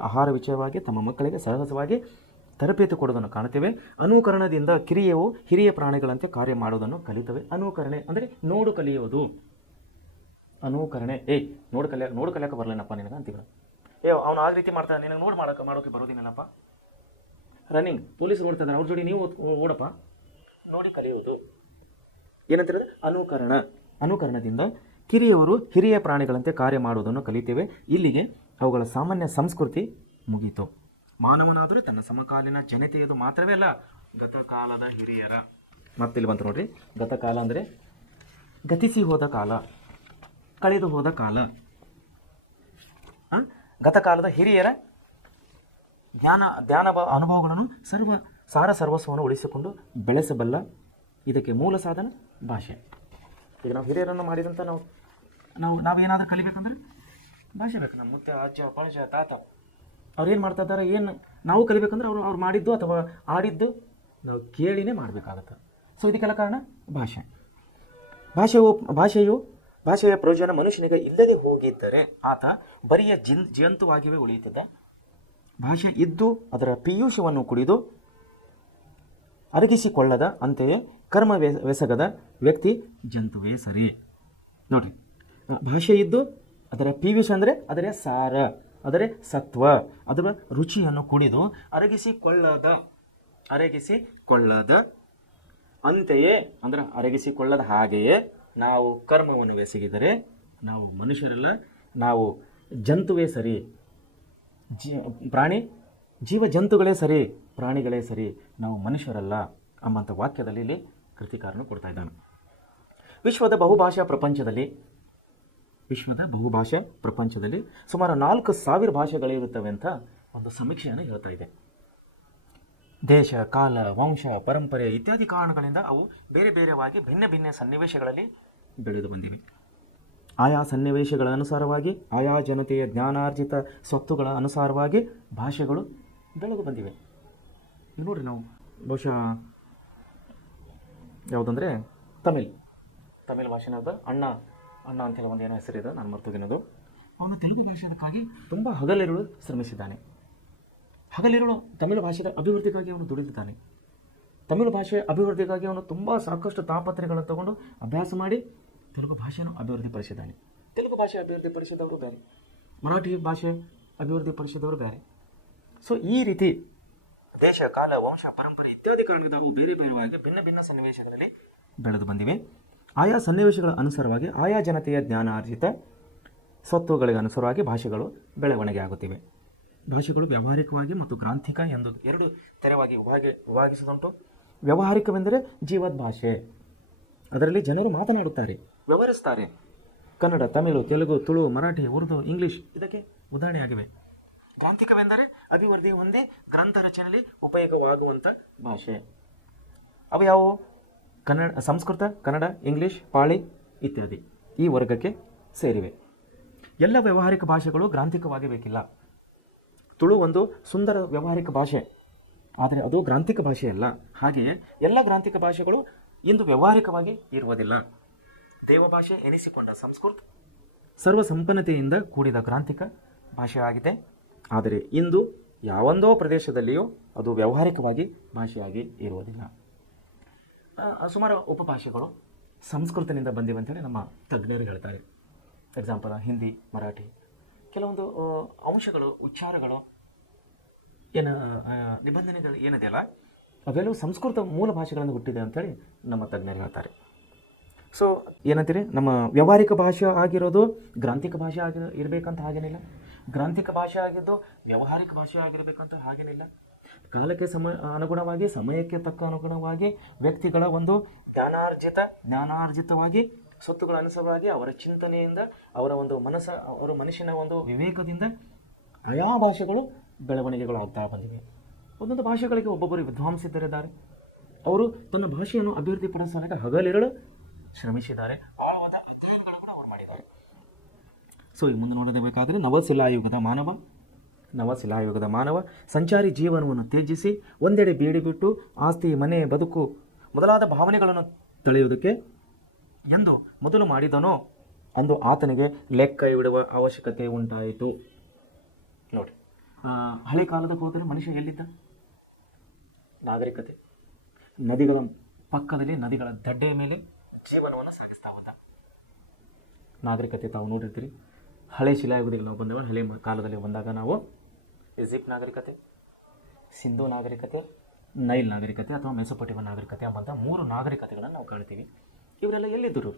ಆಹಾರ ವಿಷಯವಾಗಿ ತಮ್ಮ ಮಕ್ಕಳಿಗೆ ಸಹಜವಾಗಿ ತರಬೇತಿ ಕೊಡುವುದನ್ನು ಕಾಣುತ್ತೇವೆ. ಅನುಕರಣದಿಂದ ಕಿರಿಯವು ಹಿರಿಯ ಪ್ರಾಣಿಗಳಂತೆ ಕಾರ್ಯ ಮಾಡುವುದನ್ನು ಕಲಿತವೆ. ಅನುಕರಣೆ ಅಂದರೆ ನೋಡು ಕಲಿಯುವುದು. ಅನುಕರಣೆ, ನೋಡು ಕಲಿಯೋಕೆ ಬರಲೇನಪ್ಪ ನಿನಗೆ ಅಂತೀವಿ. ಅವನು ಆ ರೀತಿ ಮಾಡ್ತಾನೆ, ನಿನಗೆ ಮಾಡೋಕೆ ಬರೋದಿಲ್ಲಪ್ಪ. ರನ್ನಿಂಗ್ ಪೊಲೀಸರು ಓಡ್ತಾ ಇದ್ದಾರೆ, ಅವ್ರ ಜೋಡಿ ನೀವು ಓಡಪ್ಪ. ನೋಡಿ ಕಲಿಯುವುದು ಏನಂತಿರೋದು? ಅನುಕರಣದಿಂದ ಕಿರಿಯವರು ಹಿರಿಯ ಪ್ರಾಣಿಗಳಂತೆ ಕಾರ್ಯ ಮಾಡುವುದನ್ನು ಕಲಿತೇವೆ. ಇಲ್ಲಿಗೆ ಅವುಗಳ ಸಾಮಾನ್ಯ ಸಂಸ್ಕೃತಿ ಮುಗೀತು. ಮಾನವನಾದರೂ ತನ್ನ ಸಮಕಾಲೀನ ಜನತೆಯದು ಮಾತ್ರವೇ ಅಲ್ಲ, ಗತಕಾಲದ ಹಿರಿಯರ. ಮತ್ತಿಲ್ಲಿ ಬಂತು ನೋಡ್ರಿ, ಗತಕಾಲ ಅಂದರೆ ಗತಿಸಿ ಹೋದ ಕಾಲ, ಕಳೆದು ಹೋದ ಕಾಲ. ಗತಕಾಲದ ಹಿರಿಯರ ಧ್ಯಾನ ಅನುಭವಗಳನ್ನು ಸರ್ವಸ್ವವನ್ನು ಉಳಿಸಿಕೊಂಡು ಬೆಳೆಸಬಲ್ಲ ಇದಕ್ಕೆ ಮೂಲ ಸಾಧನ ಭಾಷೆ. ಈಗ ನಾವು ಹಿರಿಯರನ್ನು ಮಾಡಿದಂಥ ನಾವೇನಾದರೂ ಕಲಿಬೇಕಂದ್ರೆ ಭಾಷೆ ಬೇಕು. ನಮ್ಮ ಮುತ್ತೆ, ಅಜ್ಜ, ಪಣಜ, ತಾತ ಅವ್ರು ಏನು ಮಾಡ್ತಾ ಇದ್ದಾರೆ, ಏನು ನಾವು ಕಲಿಬೇಕಂದ್ರೆ ಅವ್ರು ಮಾಡಿದ್ದು ಅಥವಾ ಆಡಿದ್ದು ನಾವು ಕೇಳಿನೇ ಮಾಡಬೇಕಾಗತ್ತೆ. ಸೊ ಇದಕ್ಕೆಲ್ಲ ಕಾರಣ ಭಾಷೆ. ಭಾಷೆಯ ಪ್ರಯೋಜನ ಮನುಷ್ಯನಿಗೆ ಇಲ್ಲದೆ ಹೋಗಿದ್ದರೆ ಆತ ಬರಿಯ ಜಂತುವಾಗಿಯೇ ಉಳಿಯುತ್ತದೆ. ಭಾಷೆ ಇದ್ದು ಅದರ ಪೀಯೂಷವನ್ನು ಕುಡಿದು ಅರಗಿಸಿಕೊಳ್ಳದ, ಅಂತೆಯೇ ಕರ್ಮವೆಸಗದ ವ್ಯಕ್ತಿ ಜಂತುವೇ ಸರಿ. ನೋಡಿರಿ, ಭಾಷೆ ಇದ್ದು ಅದರ ಪೀಯೂಷ ಅಂದರೆ ಅದರ ಸಾರ, ಅದರ ಸತ್ವ, ಅದರ ರುಚಿಯನ್ನು ಕುಡಿದು ಅರಗಿಸಿಕೊಳ್ಳದ ಅಂತೆಯೇ ಅಂದರೆ ಅರಗಿಸಿಕೊಳ್ಳದ ಹಾಗೆಯೇ ನಾವು ಕರ್ಮವನ್ನು ಎಸಗಿದರೆ ನಾವು ಮನುಷ್ಯರಲ್ಲ, ನಾವು ಜಂತುವೇ ಸರಿ. ಜೀವ ಜಂತುಗಳೇ ಸರಿ, ಪ್ರಾಣಿಗಳೇ ಸರಿ, ನಾವು ಮನುಷ್ಯರಲ್ಲ ಎಂಬಂಥ ವಾಕ್ಯದಲ್ಲಿ ಇಲ್ಲಿ ಕೃತಿಕಾರನು ಕೊಡ್ತಾ ಇದ್ದಾನೆ. ವಿಶ್ವದ ಬಹುಭಾಷಾ ಪ್ರಪಂಚದಲ್ಲಿ ಸುಮಾರು 4,000 ಭಾಷೆಗಳಿರುತ್ತವೆ ಅಂತ ಒಂದು ಸಮೀಕ್ಷೆಯನ್ನು ಹೇಳ್ತಾ ಇದೆ. ದೇಶ, ಕಾಲ, ವಂಶ, ಪರಂಪರೆ ಇತ್ಯಾದಿ ಕಾರಣಗಳಿಂದ ಅವು ಬೇರೆ ಬೇರೆವಾಗಿ ಭಿನ್ನ ಸನ್ನಿವೇಶಗಳಲ್ಲಿ ಬೆಳೆದು ಬಂದಿವೆ. ಆಯಾ ಸನ್ನಿವೇಶಗಳ ಅನುಸಾರವಾಗಿ, ಆಯಾ ಜನತೆಯ ಜ್ಞಾನಾರ್ಜಿತ ಸ್ವತ್ತುಗಳ ಅನುಸಾರವಾಗಿ ಭಾಷೆಗಳು ಬೆಳೆದು ಬಂದಿವೆ. ನೋಡಿರಿ, ನಾವು ಬಹುಶಃ ಯಾವುದಂದರೆ ತಮಿಳ್ ಭಾಷೆನದು ಅಣ್ಣ ಅಂತೇಳಿ ಒಂದು ಏನೋ ಹೆಸರಿದೆ, ನಾನು ಮರ್ತೋಗಿನೋದು. ಅವನು ತೆಲುಗು ಭಾಷೆದಕ್ಕಾಗಿ ತುಂಬ ಹಗಲಿರುಳು ಶ್ರಮಿಸಿದ್ದಾನೆ. ತಮಿಳು ಭಾಷೆಯ ಅಭಿವೃದ್ಧಿಗಾಗಿ ಅವನು ದುಡಿದಿದ್ದಾನೆ. ತಮಿಳು ಭಾಷೆ ಅಭಿವೃದ್ಧಿಗಾಗಿ ಅವನು ತುಂಬ ಸಾಕಷ್ಟು ತಾಪತ್ರೆಗಳನ್ನು ತಗೊಂಡು ಅಭ್ಯಾಸ ಮಾಡಿ ತೆಲುಗು ಭಾಷೆಯನ್ನು ಅಭಿವೃದ್ಧಿಪಡಿಸಿದ್ದಾನೆ. ತೆಲುಗು ಭಾಷೆ ಅಭಿವೃದ್ಧಿಪಡಿಸಿದವರು ಬೇರೆ, ಮರಾಠಿ ಭಾಷೆ ಅಭಿವೃದ್ಧಿಪಡಿಸಿದವರು ಬೇರೆ. ಸೊ ಈ ರೀತಿ ದೇಶ, ಕಾಲ, ವಂಶ, ಪರಂಪರೆ ಇತ್ಯಾದಿ ಕಾರಣದಿಂದ ಅವು ಬೇರೆ ಬೇರೆಯಾಗಿ ಭಿನ್ನ ಭಿನ್ನ ಸನ್ನಿವೇಶಗಳಲ್ಲಿ ಬೆಳೆದು ಬಂದಿವೆ. ಆಯಾ ಸನ್ನಿವೇಶಗಳ ಅನುಸಾರವಾಗಿ ಆಯಾ ಜನತೆಯ ಜ್ಞಾನಾರ್ಜಿತ ಸ್ವತ್ತುಗಳಿಗೆ ಅನುಸಾರವಾಗಿ ಭಾಷೆಗಳು ಬೆಳವಣಿಗೆ ಆಗುತ್ತಿವೆ. ಭಾಷೆಗಳು ವ್ಯಾವಹಾರಿಕವಾಗಿ ಮತ್ತು ಗ್ರಾಂಥಿಕ ಎಂದು ಎರಡು ತೆರವಾಗಿ ವಿಭಾಗಿಸುವುದುಂಟು. ವ್ಯಾವಹಾರಿಕವೆಂದರೆ ಜೀವದ್ ಭಾಷೆ, ಅದರಲ್ಲಿ ಜನರು ಮಾತನಾಡುತ್ತಾರೆ, ವ್ಯವಹರಿಸ್ತಾರೆ. ಕನ್ನಡ, ತಮಿಳು, ತೆಲುಗು, ತುಳು, ಮರಾಠಿ, ಉರ್ದು, ಇಂಗ್ಲಿಷ್ ಇದಕ್ಕೆ ಉದಾಹರಣೆಯಾಗಿವೆ. ಗ್ರಾಂಥಿಕವೆಂದರೆ ಅಭಿವೃದ್ಧಿ ಹೊಂದಿ ಗ್ರಂಥ ರಚನೆಯಲ್ಲಿ ಉಪಯೋಗವಾಗುವಂಥ ಭಾಷೆ. ಅವು ಯಾವುವು? ಸಂಸ್ಕೃತ, ಕನ್ನಡ, ಇಂಗ್ಲಿಷ್, ಪಾಳಿ ಇತ್ಯಾದಿ ಈ ವರ್ಗಕ್ಕೆ ಸೇರಿವೆ. ಎಲ್ಲ ವ್ಯಾವಹಾರಿಕ ಭಾಷೆಗಳು ಗ್ರಾಂಥಿಕವಾಗಿ ಬೇಕಿಲ್ಲ. ತುಳು ಒಂದು ಸುಂದರ ವ್ಯಾವಹಾರಿಕ ಭಾಷೆ, ಆದರೆ ಅದು ಗ್ರಾಂಥಿಕ ಭಾಷೆಯಲ್ಲ. ಹಾಗೆಯೇ ಎಲ್ಲ ಗ್ರಾಂಥಿಕ ಭಾಷೆಗಳು ಇಂದು ವ್ಯಾವಹಾರಿಕವಾಗಿ ಇರುವುದಿಲ್ಲ. ದೇವಭಾಷೆ ಎನಿಸಿಕೊಂಡ ಸಂಸ್ಕೃತ ಸರ್ವ ಸಂಪನ್ನತೆಯಿಂದ ಕೂಡಿದ ಗ್ರಾಂಥಿಕ ಭಾಷೆಯಾಗಿದೆ. ಆದರೆ ಇಂದು ಯಾವೊಂದೋ ಪ್ರದೇಶದಲ್ಲಿಯೂ ಅದು ವ್ಯಾವಹಾರಿಕವಾಗಿ ಭಾಷೆಯಾಗಿ ಇರುವುದಿಲ್ಲ. ಸುಮಾರು ಉಪಭಾಷೆಗಳು ಸಂಸ್ಕೃತದಿಂದ ಬಂದಿವೆ ಅಂತೇಳಿ ನಮ್ಮ ತಜ್ಞರು ಹೇಳ್ತಾರೆ. ಎಕ್ಸಾಂಪಲ್ ಹಿಂದಿ, ಮರಾಠಿ, ಕೆಲವೊಂದು ಅಂಶಗಳು, ಉಚ್ಚಾರಗಳು, ನಿಬಂಧನೆಗಳು ಏನಿದೆಯಲ್ಲ ಅವೆಲ್ಲವೂ ಸಂಸ್ಕೃತ ಮೂಲ ಭಾಷೆಗಳನ್ನು ಹುಟ್ಟಿದೆ ಅಂತೇಳಿ ನಮ್ಮ ತಜ್ಞರು ಹೇಳ್ತಾರೆ. ಸೊ ಏನಂತೀರಿ, ನಮ್ಮ ವ್ಯಾವಹಾರಿಕ ಭಾಷೆ ಆಗಿರೋದು ಗ್ರಾಂಥಿಕ ಭಾಷೆ ಇರಬೇಕಂತ ಹಾಗೇನಿಲ್ಲ. ಗ್ರಾಂಥಿಕ ಭಾಷೆ ಆಗಿದ್ದು ವ್ಯಾವಹಾರಿಕ ಭಾಷೆ ಆಗಿರಬೇಕಂತ ಹಾಗೇನಿಲ್ಲ. ಕಾಲಕ್ಕೆ ಅನುಗುಣವಾಗಿ, ಸಮಯಕ್ಕೆ ತಕ್ಕ ಅನುಗುಣವಾಗಿ ವ್ಯಕ್ತಿಗಳ ಒಂದು ಜ್ಞಾನಾರ್ಜಿತವಾಗಿ ಸ್ವತ್ತುಗಳ ಅನುಸಾರವಾಗಿ ಅವರ ಚಿಂತನೆಯಿಂದ, ಅವರ ಒಂದು ಮನುಷ್ಯನ ಒಂದು ವಿವೇಕದಿಂದ ಆಯಾ ಭಾಷೆಗಳು ಬೆಳವಣಿಗೆಗಳಾಗ್ತಾ ಬಂದಿವೆ. ಒಂದೊಂದು ಭಾಷೆಗಳಿಗೆ ಒಬ್ಬೊಬ್ಬರು ವಿದ್ವಾಂಸರಿದ್ದಾರೆ. ಅವರು ತನ್ನ ಭಾಷೆಯನ್ನು ಅಭಿವೃದ್ಧಿಪಡಿಸಲಿಕ್ಕೆ ಹಗಲಿರುಳು ಶ್ರಮಿಸಿದ್ದಾರೆ. ಆಳವಾದ ಅಧ್ಯಯನಗಳು ಕೂಡ ಅವರು ಮಾಡಿದ್ದಾರೆ. ಸೊ ಈಗ ಮುಂದೆ ನೋಡಬೇಕಾದರೆ ನವಶಿಲಾಯುಗದ ಮಾನವ ಸಂಚಾರಿ ಜೀವನವನ್ನು ತ್ಯಜಿಸಿ ಒಂದೆಡೆ ಬೇಡಿಬಿಟ್ಟು ಆಸ್ತಿ, ಮನೆ, ಬದುಕು ಮೊದಲಾದ ಭಾವನೆಗಳನ್ನು ತಿಳಿಯುವುದಕ್ಕೆ ಎಂದು ಮೊದಲು ಮಾಡಿದನೋ ಅಂದು ಆತನಿಗೆ ಲೆಕ್ಕ ಇಡುವ ಅವಶ್ಯಕತೆ ಉಂಟಾಯಿತು. ನೋಡಿ, ಹಳೆ ಕಾಲದಕ್ಕೆ ಹೋದರೆ ಮನುಷ್ಯ ಎಲ್ಲಿದ್ದ? ನಾಗರಿಕತೆ, ನದಿಗಳ ಪಕ್ಕದಲ್ಲಿ, ನದಿಗಳ ದಡ್ಡೆಯ ಮೇಲೆ ಜೀವನವನ್ನು ಸಾಗಿಸ್ತಾ ಹೋದ ನಾಗರಿಕತೆ. ತಾವು ನೋಡಿರ್ತೀರಿ, ಹಳೆ ಶಿಲಾಯುಗದಲ್ಲಿ ನಾವು ಬಂದವ, ಹಳೆ ಕಾಲದಲ್ಲಿ ಬಂದಾಗ ನಾವು ಈಜಿಪ್ಟ್ ನಾಗರಿಕತೆ, ಸಿಂಧೂ ನಾಗರಿಕತೆ, ನೈಲ್ ನಾಗರಿಕತೆ ಅಥವಾ ಮೆಸೊಪೊಟೇಮಿಯಾ ನಾಗರಿಕತೆ ಎಂಬಂಥ 3 ನಾಗರಿಕತೆಗಳನ್ನು ನಾವು ಕಾಣ್ತೀವಿ. ಇವರೆಲ್ಲ ಎಲ್ಲಿದ್ದರು?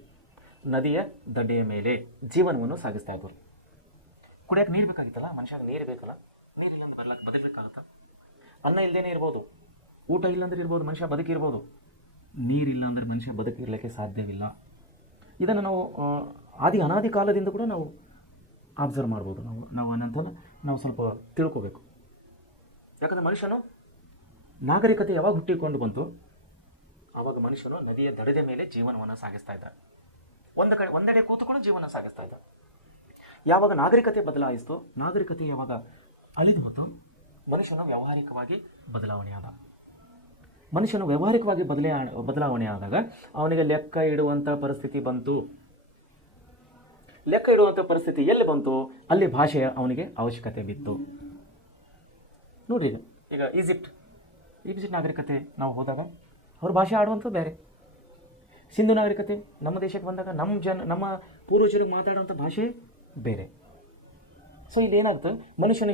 ನದಿಯ ದಡ್ಡೆಯ ಮೇಲೆ ಜೀವನವನ್ನು ಸಾಗಿಸ್ತಾ ಇದ್ದರು. ಕುಡಿಯೋಕೆ ನೀರು ಬೇಕಾಗಿತ್ತಲ್ಲ, ಮನುಷ್ಯನಿಗೆ ನೀರು ಬೇಕಲ್ಲ, ನೀರಿಲ್ಲ ಅಂದ್ರೆ ಬದುಕಬೇಕಾಗುತ್ತಾ? ಅನ್ನ ಇಲ್ಲದೇನೆ ಇರ್ಬೋದು, ಊಟ ಇಲ್ಲಾಂದ್ರೆ ಇರ್ಬೋದು, ಮನುಷ್ಯ ಬದುಕಿರ್ಬೋದು. ನೀರಿಲ್ಲ ಅಂದರೆ ಮನುಷ್ಯ ಬದುಕಿರಲಿಕ್ಕೆ ಸಾಧ್ಯವಿಲ್ಲ. ಇದನ್ನು ನಾವು ಅನಾದಿ ಕಾಲದಿಂದ ಕೂಡ ನಾವು ಅಬ್ಸರ್ವ್ ಮಾಡ್ಬೋದು. ನಾವು ಅನ್ನೋದನ್ನು ನಾವು ಸ್ವಲ್ಪ ತಿಳ್ಕೋಬೇಕು. ಯಾಕಂದರೆ ಮನುಷ್ಯನು ನಾಗರಿಕತೆ ಯಾವಾಗ ಹುಟ್ಟಿಕೊಂಡು ಬಂತು, ಆವಾಗ ಮನುಷ್ಯನು ನದಿಯ ದಡದ ಮೇಲೆ ಜೀವನವನ್ನು ಸಾಗಿಸ್ತಾ ಇದ್ದ. ಒಂದೆಡೆ ಕೂತುಕೊಂಡು ಜೀವನ ಸಾಗಿಸ್ತಾ ಇದ್ದ. ಯಾವಾಗ ನಾಗರಿಕತೆ ಬದಲಾಯಿಸ್ತು, ನಾಗರಿಕತೆ ಯಾವಾಗ ಅಳಿದು ಹೋತು, ಮನುಷ್ಯನು ವ್ಯಾವಹಾರಿಕವಾಗಿ ಬದಲಾವಣೆಯಾದ. ಮನುಷ್ಯನು ವ್ಯಾವಹಾರಿಕವಾಗಿ ಬದಲಾವಣೆ ಆದಾಗ ಅವನಿಗೆ ಲೆಕ್ಕ ಇಡುವಂಥ ಪರಿಸ್ಥಿತಿ ಬಂತು. ಲೆಕ್ಕ ಇಡುವಂಥ ಪರಿಸ್ಥಿತಿ ಎಲ್ಲಿ ಬಂತು, ಅಲ್ಲಿ ಭಾಷೆಯ ಅವನಿಗೆ ಅವಶ್ಯಕತೆ ಬಿತ್ತು. ನೋಡಿ, ಈಗ ಈಜಿಪ್ಟ್ ನಾಗರಿಕತೆ ನಾವು ಹೋದಾಗ ಅವ್ರ ಭಾಷೆ ಆಡುವಂಥದ್ದು ಬೇರೆ. ಸಿಂಧು ನಾಗರಿಕತೆ ನಮ್ಮ ದೇಶಕ್ಕೆ ಬಂದಾಗ ನಮ್ಮ ಪೂರ್ವಜರಿಗೆ ಮಾತಾಡುವಂಥ ಭಾಷೆ ಬೇರೆ. ಸೊ ಇಲ್ಲಿ ಏನಾಗ್ತದೆ, ಮನುಷ್ಯನು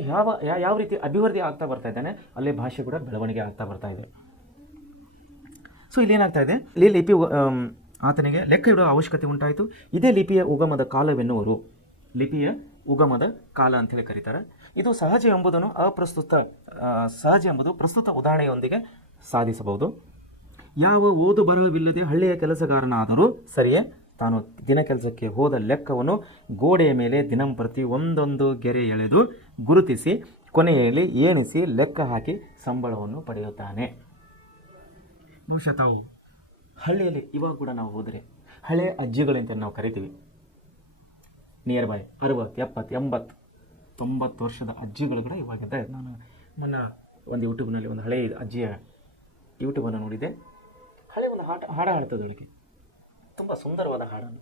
ಯಾವ ರೀತಿ ಅಭಿವೃದ್ಧಿ ಆಗ್ತಾ ಬರ್ತಾ ಇದ್ದಾನೆ, ಅಲ್ಲೇ ಭಾಷೆ ಕೂಡ ಬೆಳವಣಿಗೆ ಆಗ್ತಾ ಬರ್ತಾ ಇದೆ. ಸೊ ಇಲ್ಲಿ ಏನಾಗ್ತಾ ಇದೆ, ಇಲ್ಲಿ ಲಿಪಿ ಆತನಿಗೆ ಲೆಕ್ಕ ಇಡುವ ಅವಶ್ಯಕತೆ ಉಂಟಾಯಿತು. ಇದೇ ಲಿಪಿಯ ಉಗಮದ ಕಾಲವೆನ್ನುವರು. ಲಿಪಿಯ ಉಗಮದ ಕಾಲ ಅಂತೇಳಿ ಕರೀತಾರೆ. ಇದು ಸಹಜ ಎಂಬುದನ್ನು ಸಹಜ ಎಂಬುದು ಪ್ರಸ್ತುತ ಉದಾಹರಣೆಯೊಂದಿಗೆ ಸಾಧಿಸಬಹುದು. ಯಾವ ಓದು ಬರಹವಿಲ್ಲದೆ ಹಳ್ಳಿಯ ಕೆಲಸಗಾರನಾದರೂ ಸರಿಯೇ, ತಾನು ದಿನ ಕೆಲಸಕ್ಕೆ ಹೋದ ಲೆಕ್ಕವನ್ನು ಗೋಡೆಯ ಮೇಲೆ ದಿನಂಪ್ರತಿ ಒಂದೊಂದು ಗೆರೆ ಎಳೆದು ಗುರುತಿಸಿ ಕೊನೆಯಲ್ಲಿ ಎಣಿಸಿ ಲೆಕ್ಕ ಹಾಕಿ ಸಂಬಳವನ್ನು ಪಡೆಯುತ್ತಾನೆ. ಬಹುಶಃ ತಾವು ಹಳ್ಳಿಯಲ್ಲಿ ಇವಾಗ ಕೂಡ ನಾವು ಹೋದರೆ ಹಳೆ ಅಜ್ಜಿಗಳಂತ ನಾವು ಕರಿತೀವಿ. ನಿಯರ್ ಬೈ 60, 70, 80, 90 ವರ್ಷದ ಅಜ್ಜಿಗಳು ಕೂಡ ಇವಾಗಿದ್ದ. ನಾನು ಮೊನ್ನೆ ಒಂದು ಯೂಟ್ಯೂಬ್ನಲ್ಲಿ ಒಂದು ಹಳೆ ಅಜ್ಜಿಯ ಯೂಟ್ಯೂಬನ್ನು ನೋಡಿದ್ದೆ. ಹಳೆ ಒಂದು ಹಾಡ ಹಾಡ್ತದೆ ಅವಳಿಗೆ, ತುಂಬ ಸುಂದರವಾದ ಹಾಡನ್ನು.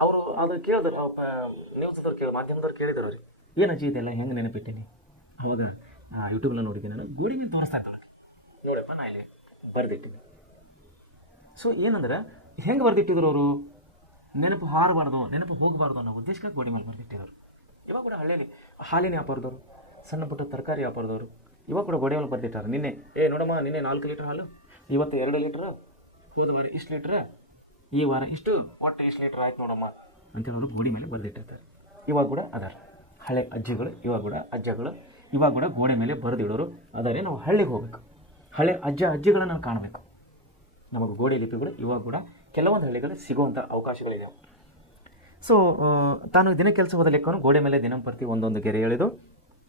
ಅವರು ಅದು ಕೇಳಿದ್ರು, ನ್ಯೂಸ್ದವ್ರು ಮಾಧ್ಯಮದವ್ರು ಕೇಳಿದ್ರು ಅವ್ರಿಗೆ, ಏನು ಅಜ್ಜಿ ಇದೆಲ್ಲ ಹೆಂಗೆ ನೆನಪಿಟ್ಟೀನಿ. ಅವಾಗ ಯೂಟ್ಯೂಬ್ನಲ್ಲಿ ನೋಡಿದ್ದೀನಿ ನಾನು. ಗೋಡಿ ಮೇಲೆ ತೋರಿಸ್ತಾ ಇದ್ದವ್ರಿಗೆ, ನೋಡಪ್ಪ ನಾ ಇಲ್ಲಿ ಬರೆದಿಟ್ಟಿವಿ. ಸೊ ಏನಂದ್ರೆ ಹೆಂಗೆ ಬರೆದಿಟ್ಟಿದ್ರು ಅವರು, ನೆನಪು ಹಾರಬಾರ್ದು, ನೆನಪು ಹೋಗಬಾರ್ದು ಅನ್ನೋ ಉದ್ದೇಶಕ್ಕೆ ಗೋಡೆ ಮೇಲೆ ಬರೆದಿಟ್ಟಿದ್ರು. ಇವಾಗ ಕೂಡ ಹಳ್ಳಿಯಲ್ಲಿ ಹಾಲಿನ ವ್ಯಾಪಾರದವರು, ಸಣ್ಣ ಪುಟ್ಟ ತರಕಾರಿ ವ್ಯಾಪಾರದವರು ಇವಾಗ ಕೂಡ ಗೋಡೆ ಮೇಲೆ ಬರೆದಿಟ್ಟಾರೆ. ನಿನ್ನೆ ನೋಡಮ್ಮ, ನಿನ್ನೆ 4 ಲೀಟ್ರ್ ಹಾಲು, ಇವತ್ತು 2 ಲೀಟ್ರ್, ಹೋದ ವಾರ ಇಷ್ಟು ಲೀಟ್ರ್, ಈ ವಾರ ಇಷ್ಟು, ಒಟ್ಟು ಇಷ್ಟು ಲೀಟ್ರ್ ಆಯ್ತು ನೋಡಮ್ಮ ಅಂತೇಳಿ ಅವರು ಗೋಡೆ ಮೇಲೆ ಬರೆದಿಟ್ಟಿರ್ತಾರೆ. ಇವಾಗ ಕೂಡ ಅದಾರ ಹಳೆ ಅಜ್ಜಿಗಳು, ಇವಾಗ ಕೂಡ ಅಜ್ಜಗಳು ಇವಾಗ ಕೂಡ ಗೋಡೆ ಮೇಲೆ ಬರೆದಿಡೋರು ಅದಾರೆ. ನಾವು ಹಳ್ಳಿಗೆ ಹೋಗ್ಬೇಕು, ಹಳೆ ಅಜ್ಜಿಗಳನ್ನು ನಾವು ಕಾಣಬೇಕು. ನಮಗೆ ಗೋಡೆ ಲಿಪಿಗಳು ಇವಾಗ ಕೂಡ ಕೆಲವೊಂದು ಹಳ್ಳಿಗಳಲ್ಲಿ ಸಿಗುವಂಥ ಅವಕಾಶಗಳಿವೆ. ಸೊ ತಾನು ದಿನ ಕೆಲಸ ಹೋದ ಲೆಕ್ಕವನ್ನು ಗೋಡೆ ಮೇಲೆ ದಿನಂಪ್ರತಿ ಒಂದೊಂದು ಗೆರೆ ಎಳೆದು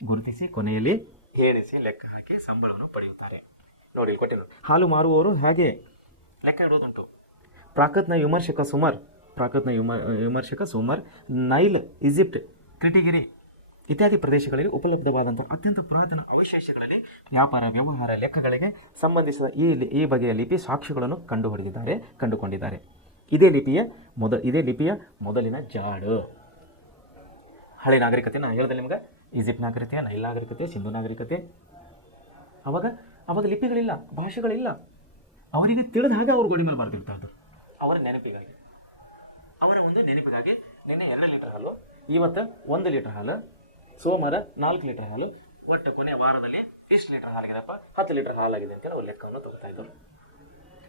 ಗುರುತಿಸಿ ಕೊನೆಯಲ್ಲಿ ಹೇಳಿಸಿ ಲೆಕ್ಕ ಹಾಕಿ ಸಂಬಳವನ್ನು ಪಡೆಯುತ್ತಾರೆ. ನೋಡಿ ಇಲ್ಲಿ ಕೊಟ್ಟಿಲ್ಲ. ಹಾಲು ಮಾರುವವರು ಹಾಗೆ ಲೆಕ್ಕ ಇಡೋದುಂಟು. ಪ್ರಾಕೃತ್ನ ವಿಮರ್ಶಕ ಸುಮರ್ ನೈಲ್, ಈಜಿಪ್ಟ್, ಕ್ರಿಟಿಗಿರಿ ಇತ್ಯಾದಿ ಪ್ರದೇಶಗಳಲ್ಲಿ ಉಪಲಬ್ಧವಾದಂಥ ಅತ್ಯಂತ ಪುರಾತನ ಅವಶೇಷಗಳಲ್ಲಿ ವ್ಯಾಪಾರ ವ್ಯವಹಾರ ಲೆಕ್ಕಗಳಿಗೆ ಸಂಬಂಧಿಸಿದ ಈ ಬಗೆಯ ಲಿಪಿ ಸಾಕ್ಷಿಗಳನ್ನು ಕಂಡುಕೊಂಡಿದ್ದಾರೆ. ಇದೇ ಲಿಪಿಯ ಮೊದಲಿನ ಜಾಡು. ಹಳೆ ನಾಗರಿಕತೆ ನಾನು ಹೇಳಿದೆ ನಿಮ್ಗೆ, ಈಜಿಪ್ಟ್ ನಾಗರಿಕತೆ, ನೈಲ್ ನಾಗರಿಕತೆ, ಸಿಂಧು ನಾಗರಿಕತೆ. ಅವಾಗ ಲಿಪಿಗಳಿಲ್ಲ, ಭಾಷೆಗಳಿಲ್ಲ. ಅವರಿಗೆ ತಿಳಿದ ಹಾಗೆ ಅವರು ಗೋಡೆ ಮೇಲೆ ಬರೆದಿರ್ತಾ ಇದ್ರು. ಅವರ ನೆನಪಿಗಾಗಿ, ನಿನ್ನೆ 2 ಲೀಟರ್ ಹಾಲು, ಇವತ್ತು 1 ಲೀಟರ್ ಹಾಲು, ಸೋಮವಾರ 4 ಲೀಟರ್ ಹಾಲು, ಒಟ್ಟು ಕೊನೆಯ ವಾರದಲ್ಲಿ ಇಷ್ಟು ಲೀಟರ್ ಹಾಲಾಗಿದೆಪ್ಪ, 10 ಲೀಟರ್ ಹಾಲಾಗಿದೆ ಅಂತೇಳಿ ಅವ್ರು ಲೆಕ್ಕವನ್ನು ತಗೋತಾ ಇದ್ದರು.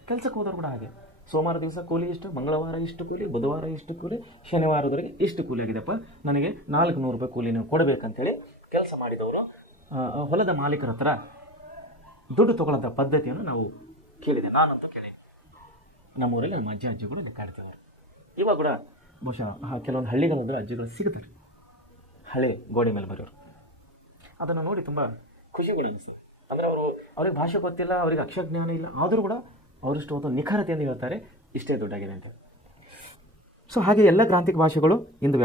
ಕೆಲಸಕ್ಕೆ ಹೋದವರು ಕೂಡ ಹಾಗೆ, ಸೋಮವಾರ ದಿವಸ ಕೂಲಿ ಇಷ್ಟು, ಮಂಗಳವಾರ ಇಷ್ಟು ಕೂಲಿ, ಬುಧವಾರ ಇಷ್ಟು ಕೂಲಿ, ಶನಿವಾರದವರೆಗೆ ಇಷ್ಟು ಕೂಲಿ ಆಗಿದೆಪ್ಪ, ನನಗೆ 400 ರೂಪಾಯಿ ಕೂಲಿ ನೀವು ಕೊಡಬೇಕಂತೇಳಿ ಕೆಲಸ ಮಾಡಿದವರು ಹೊಲದ ಮಾಲೀಕರ ಹತ್ರ ದುಡ್ಡು ತೊಗೊಳ್ಳೋಂಥ ಪದ್ಧತಿಯನ್ನು ನಾವು ಕೇಳಿದೆ, ನಾನಂತೂ ಕೇಳಿ. ನಮ್ಮೂರಲ್ಲಿ ನಮ್ಮ ಅಜ್ಜಿಗಳು ಲೆಕ್ಕ ಆಡ್ತಿದ್ದಾರೆ. ಇವಾಗ ಕೂಡ ಬಹುಶಃ ಕೆಲವೊಂದು ಹಳ್ಳಿಗಳಂದ್ರೆ ಅಜ್ಜಿಗಳು ಸಿಗುತ್ತಾರೆ, ಹಳೆ ಗೋಡೆ ಮೇಲೆ ಬರೋರು. ಅದನ್ನು ನೋಡಿ ತುಂಬ ಖುಷಿ ಕೂಡ ಅನಿಸ್ತದೆ. ಅಂದರೆ ಅವ್ರಿಗೆ ಭಾಷೆ ಗೊತ್ತಿಲ್ಲ, ಅವರಿಗೆ ಅಕ್ಷರ ಜ್ಞಾನ ಇಲ್ಲ, ಆದರೂ ಕೂಡ ಅವರಿಷ್ಟು ಒಂದು ನಿಖರತೆಯಿಂದ ಹೇಳ್ತಾರೆ ಇಷ್ಟೇ ದುಡ್ಡಾಗಿದೆ ಅಂತ. ಸೊ ಹಾಗೆ ಎಲ್ಲ ಗ್ರಾಂಥಿಕ ಭಾಷೆಗಳು ಇಂದು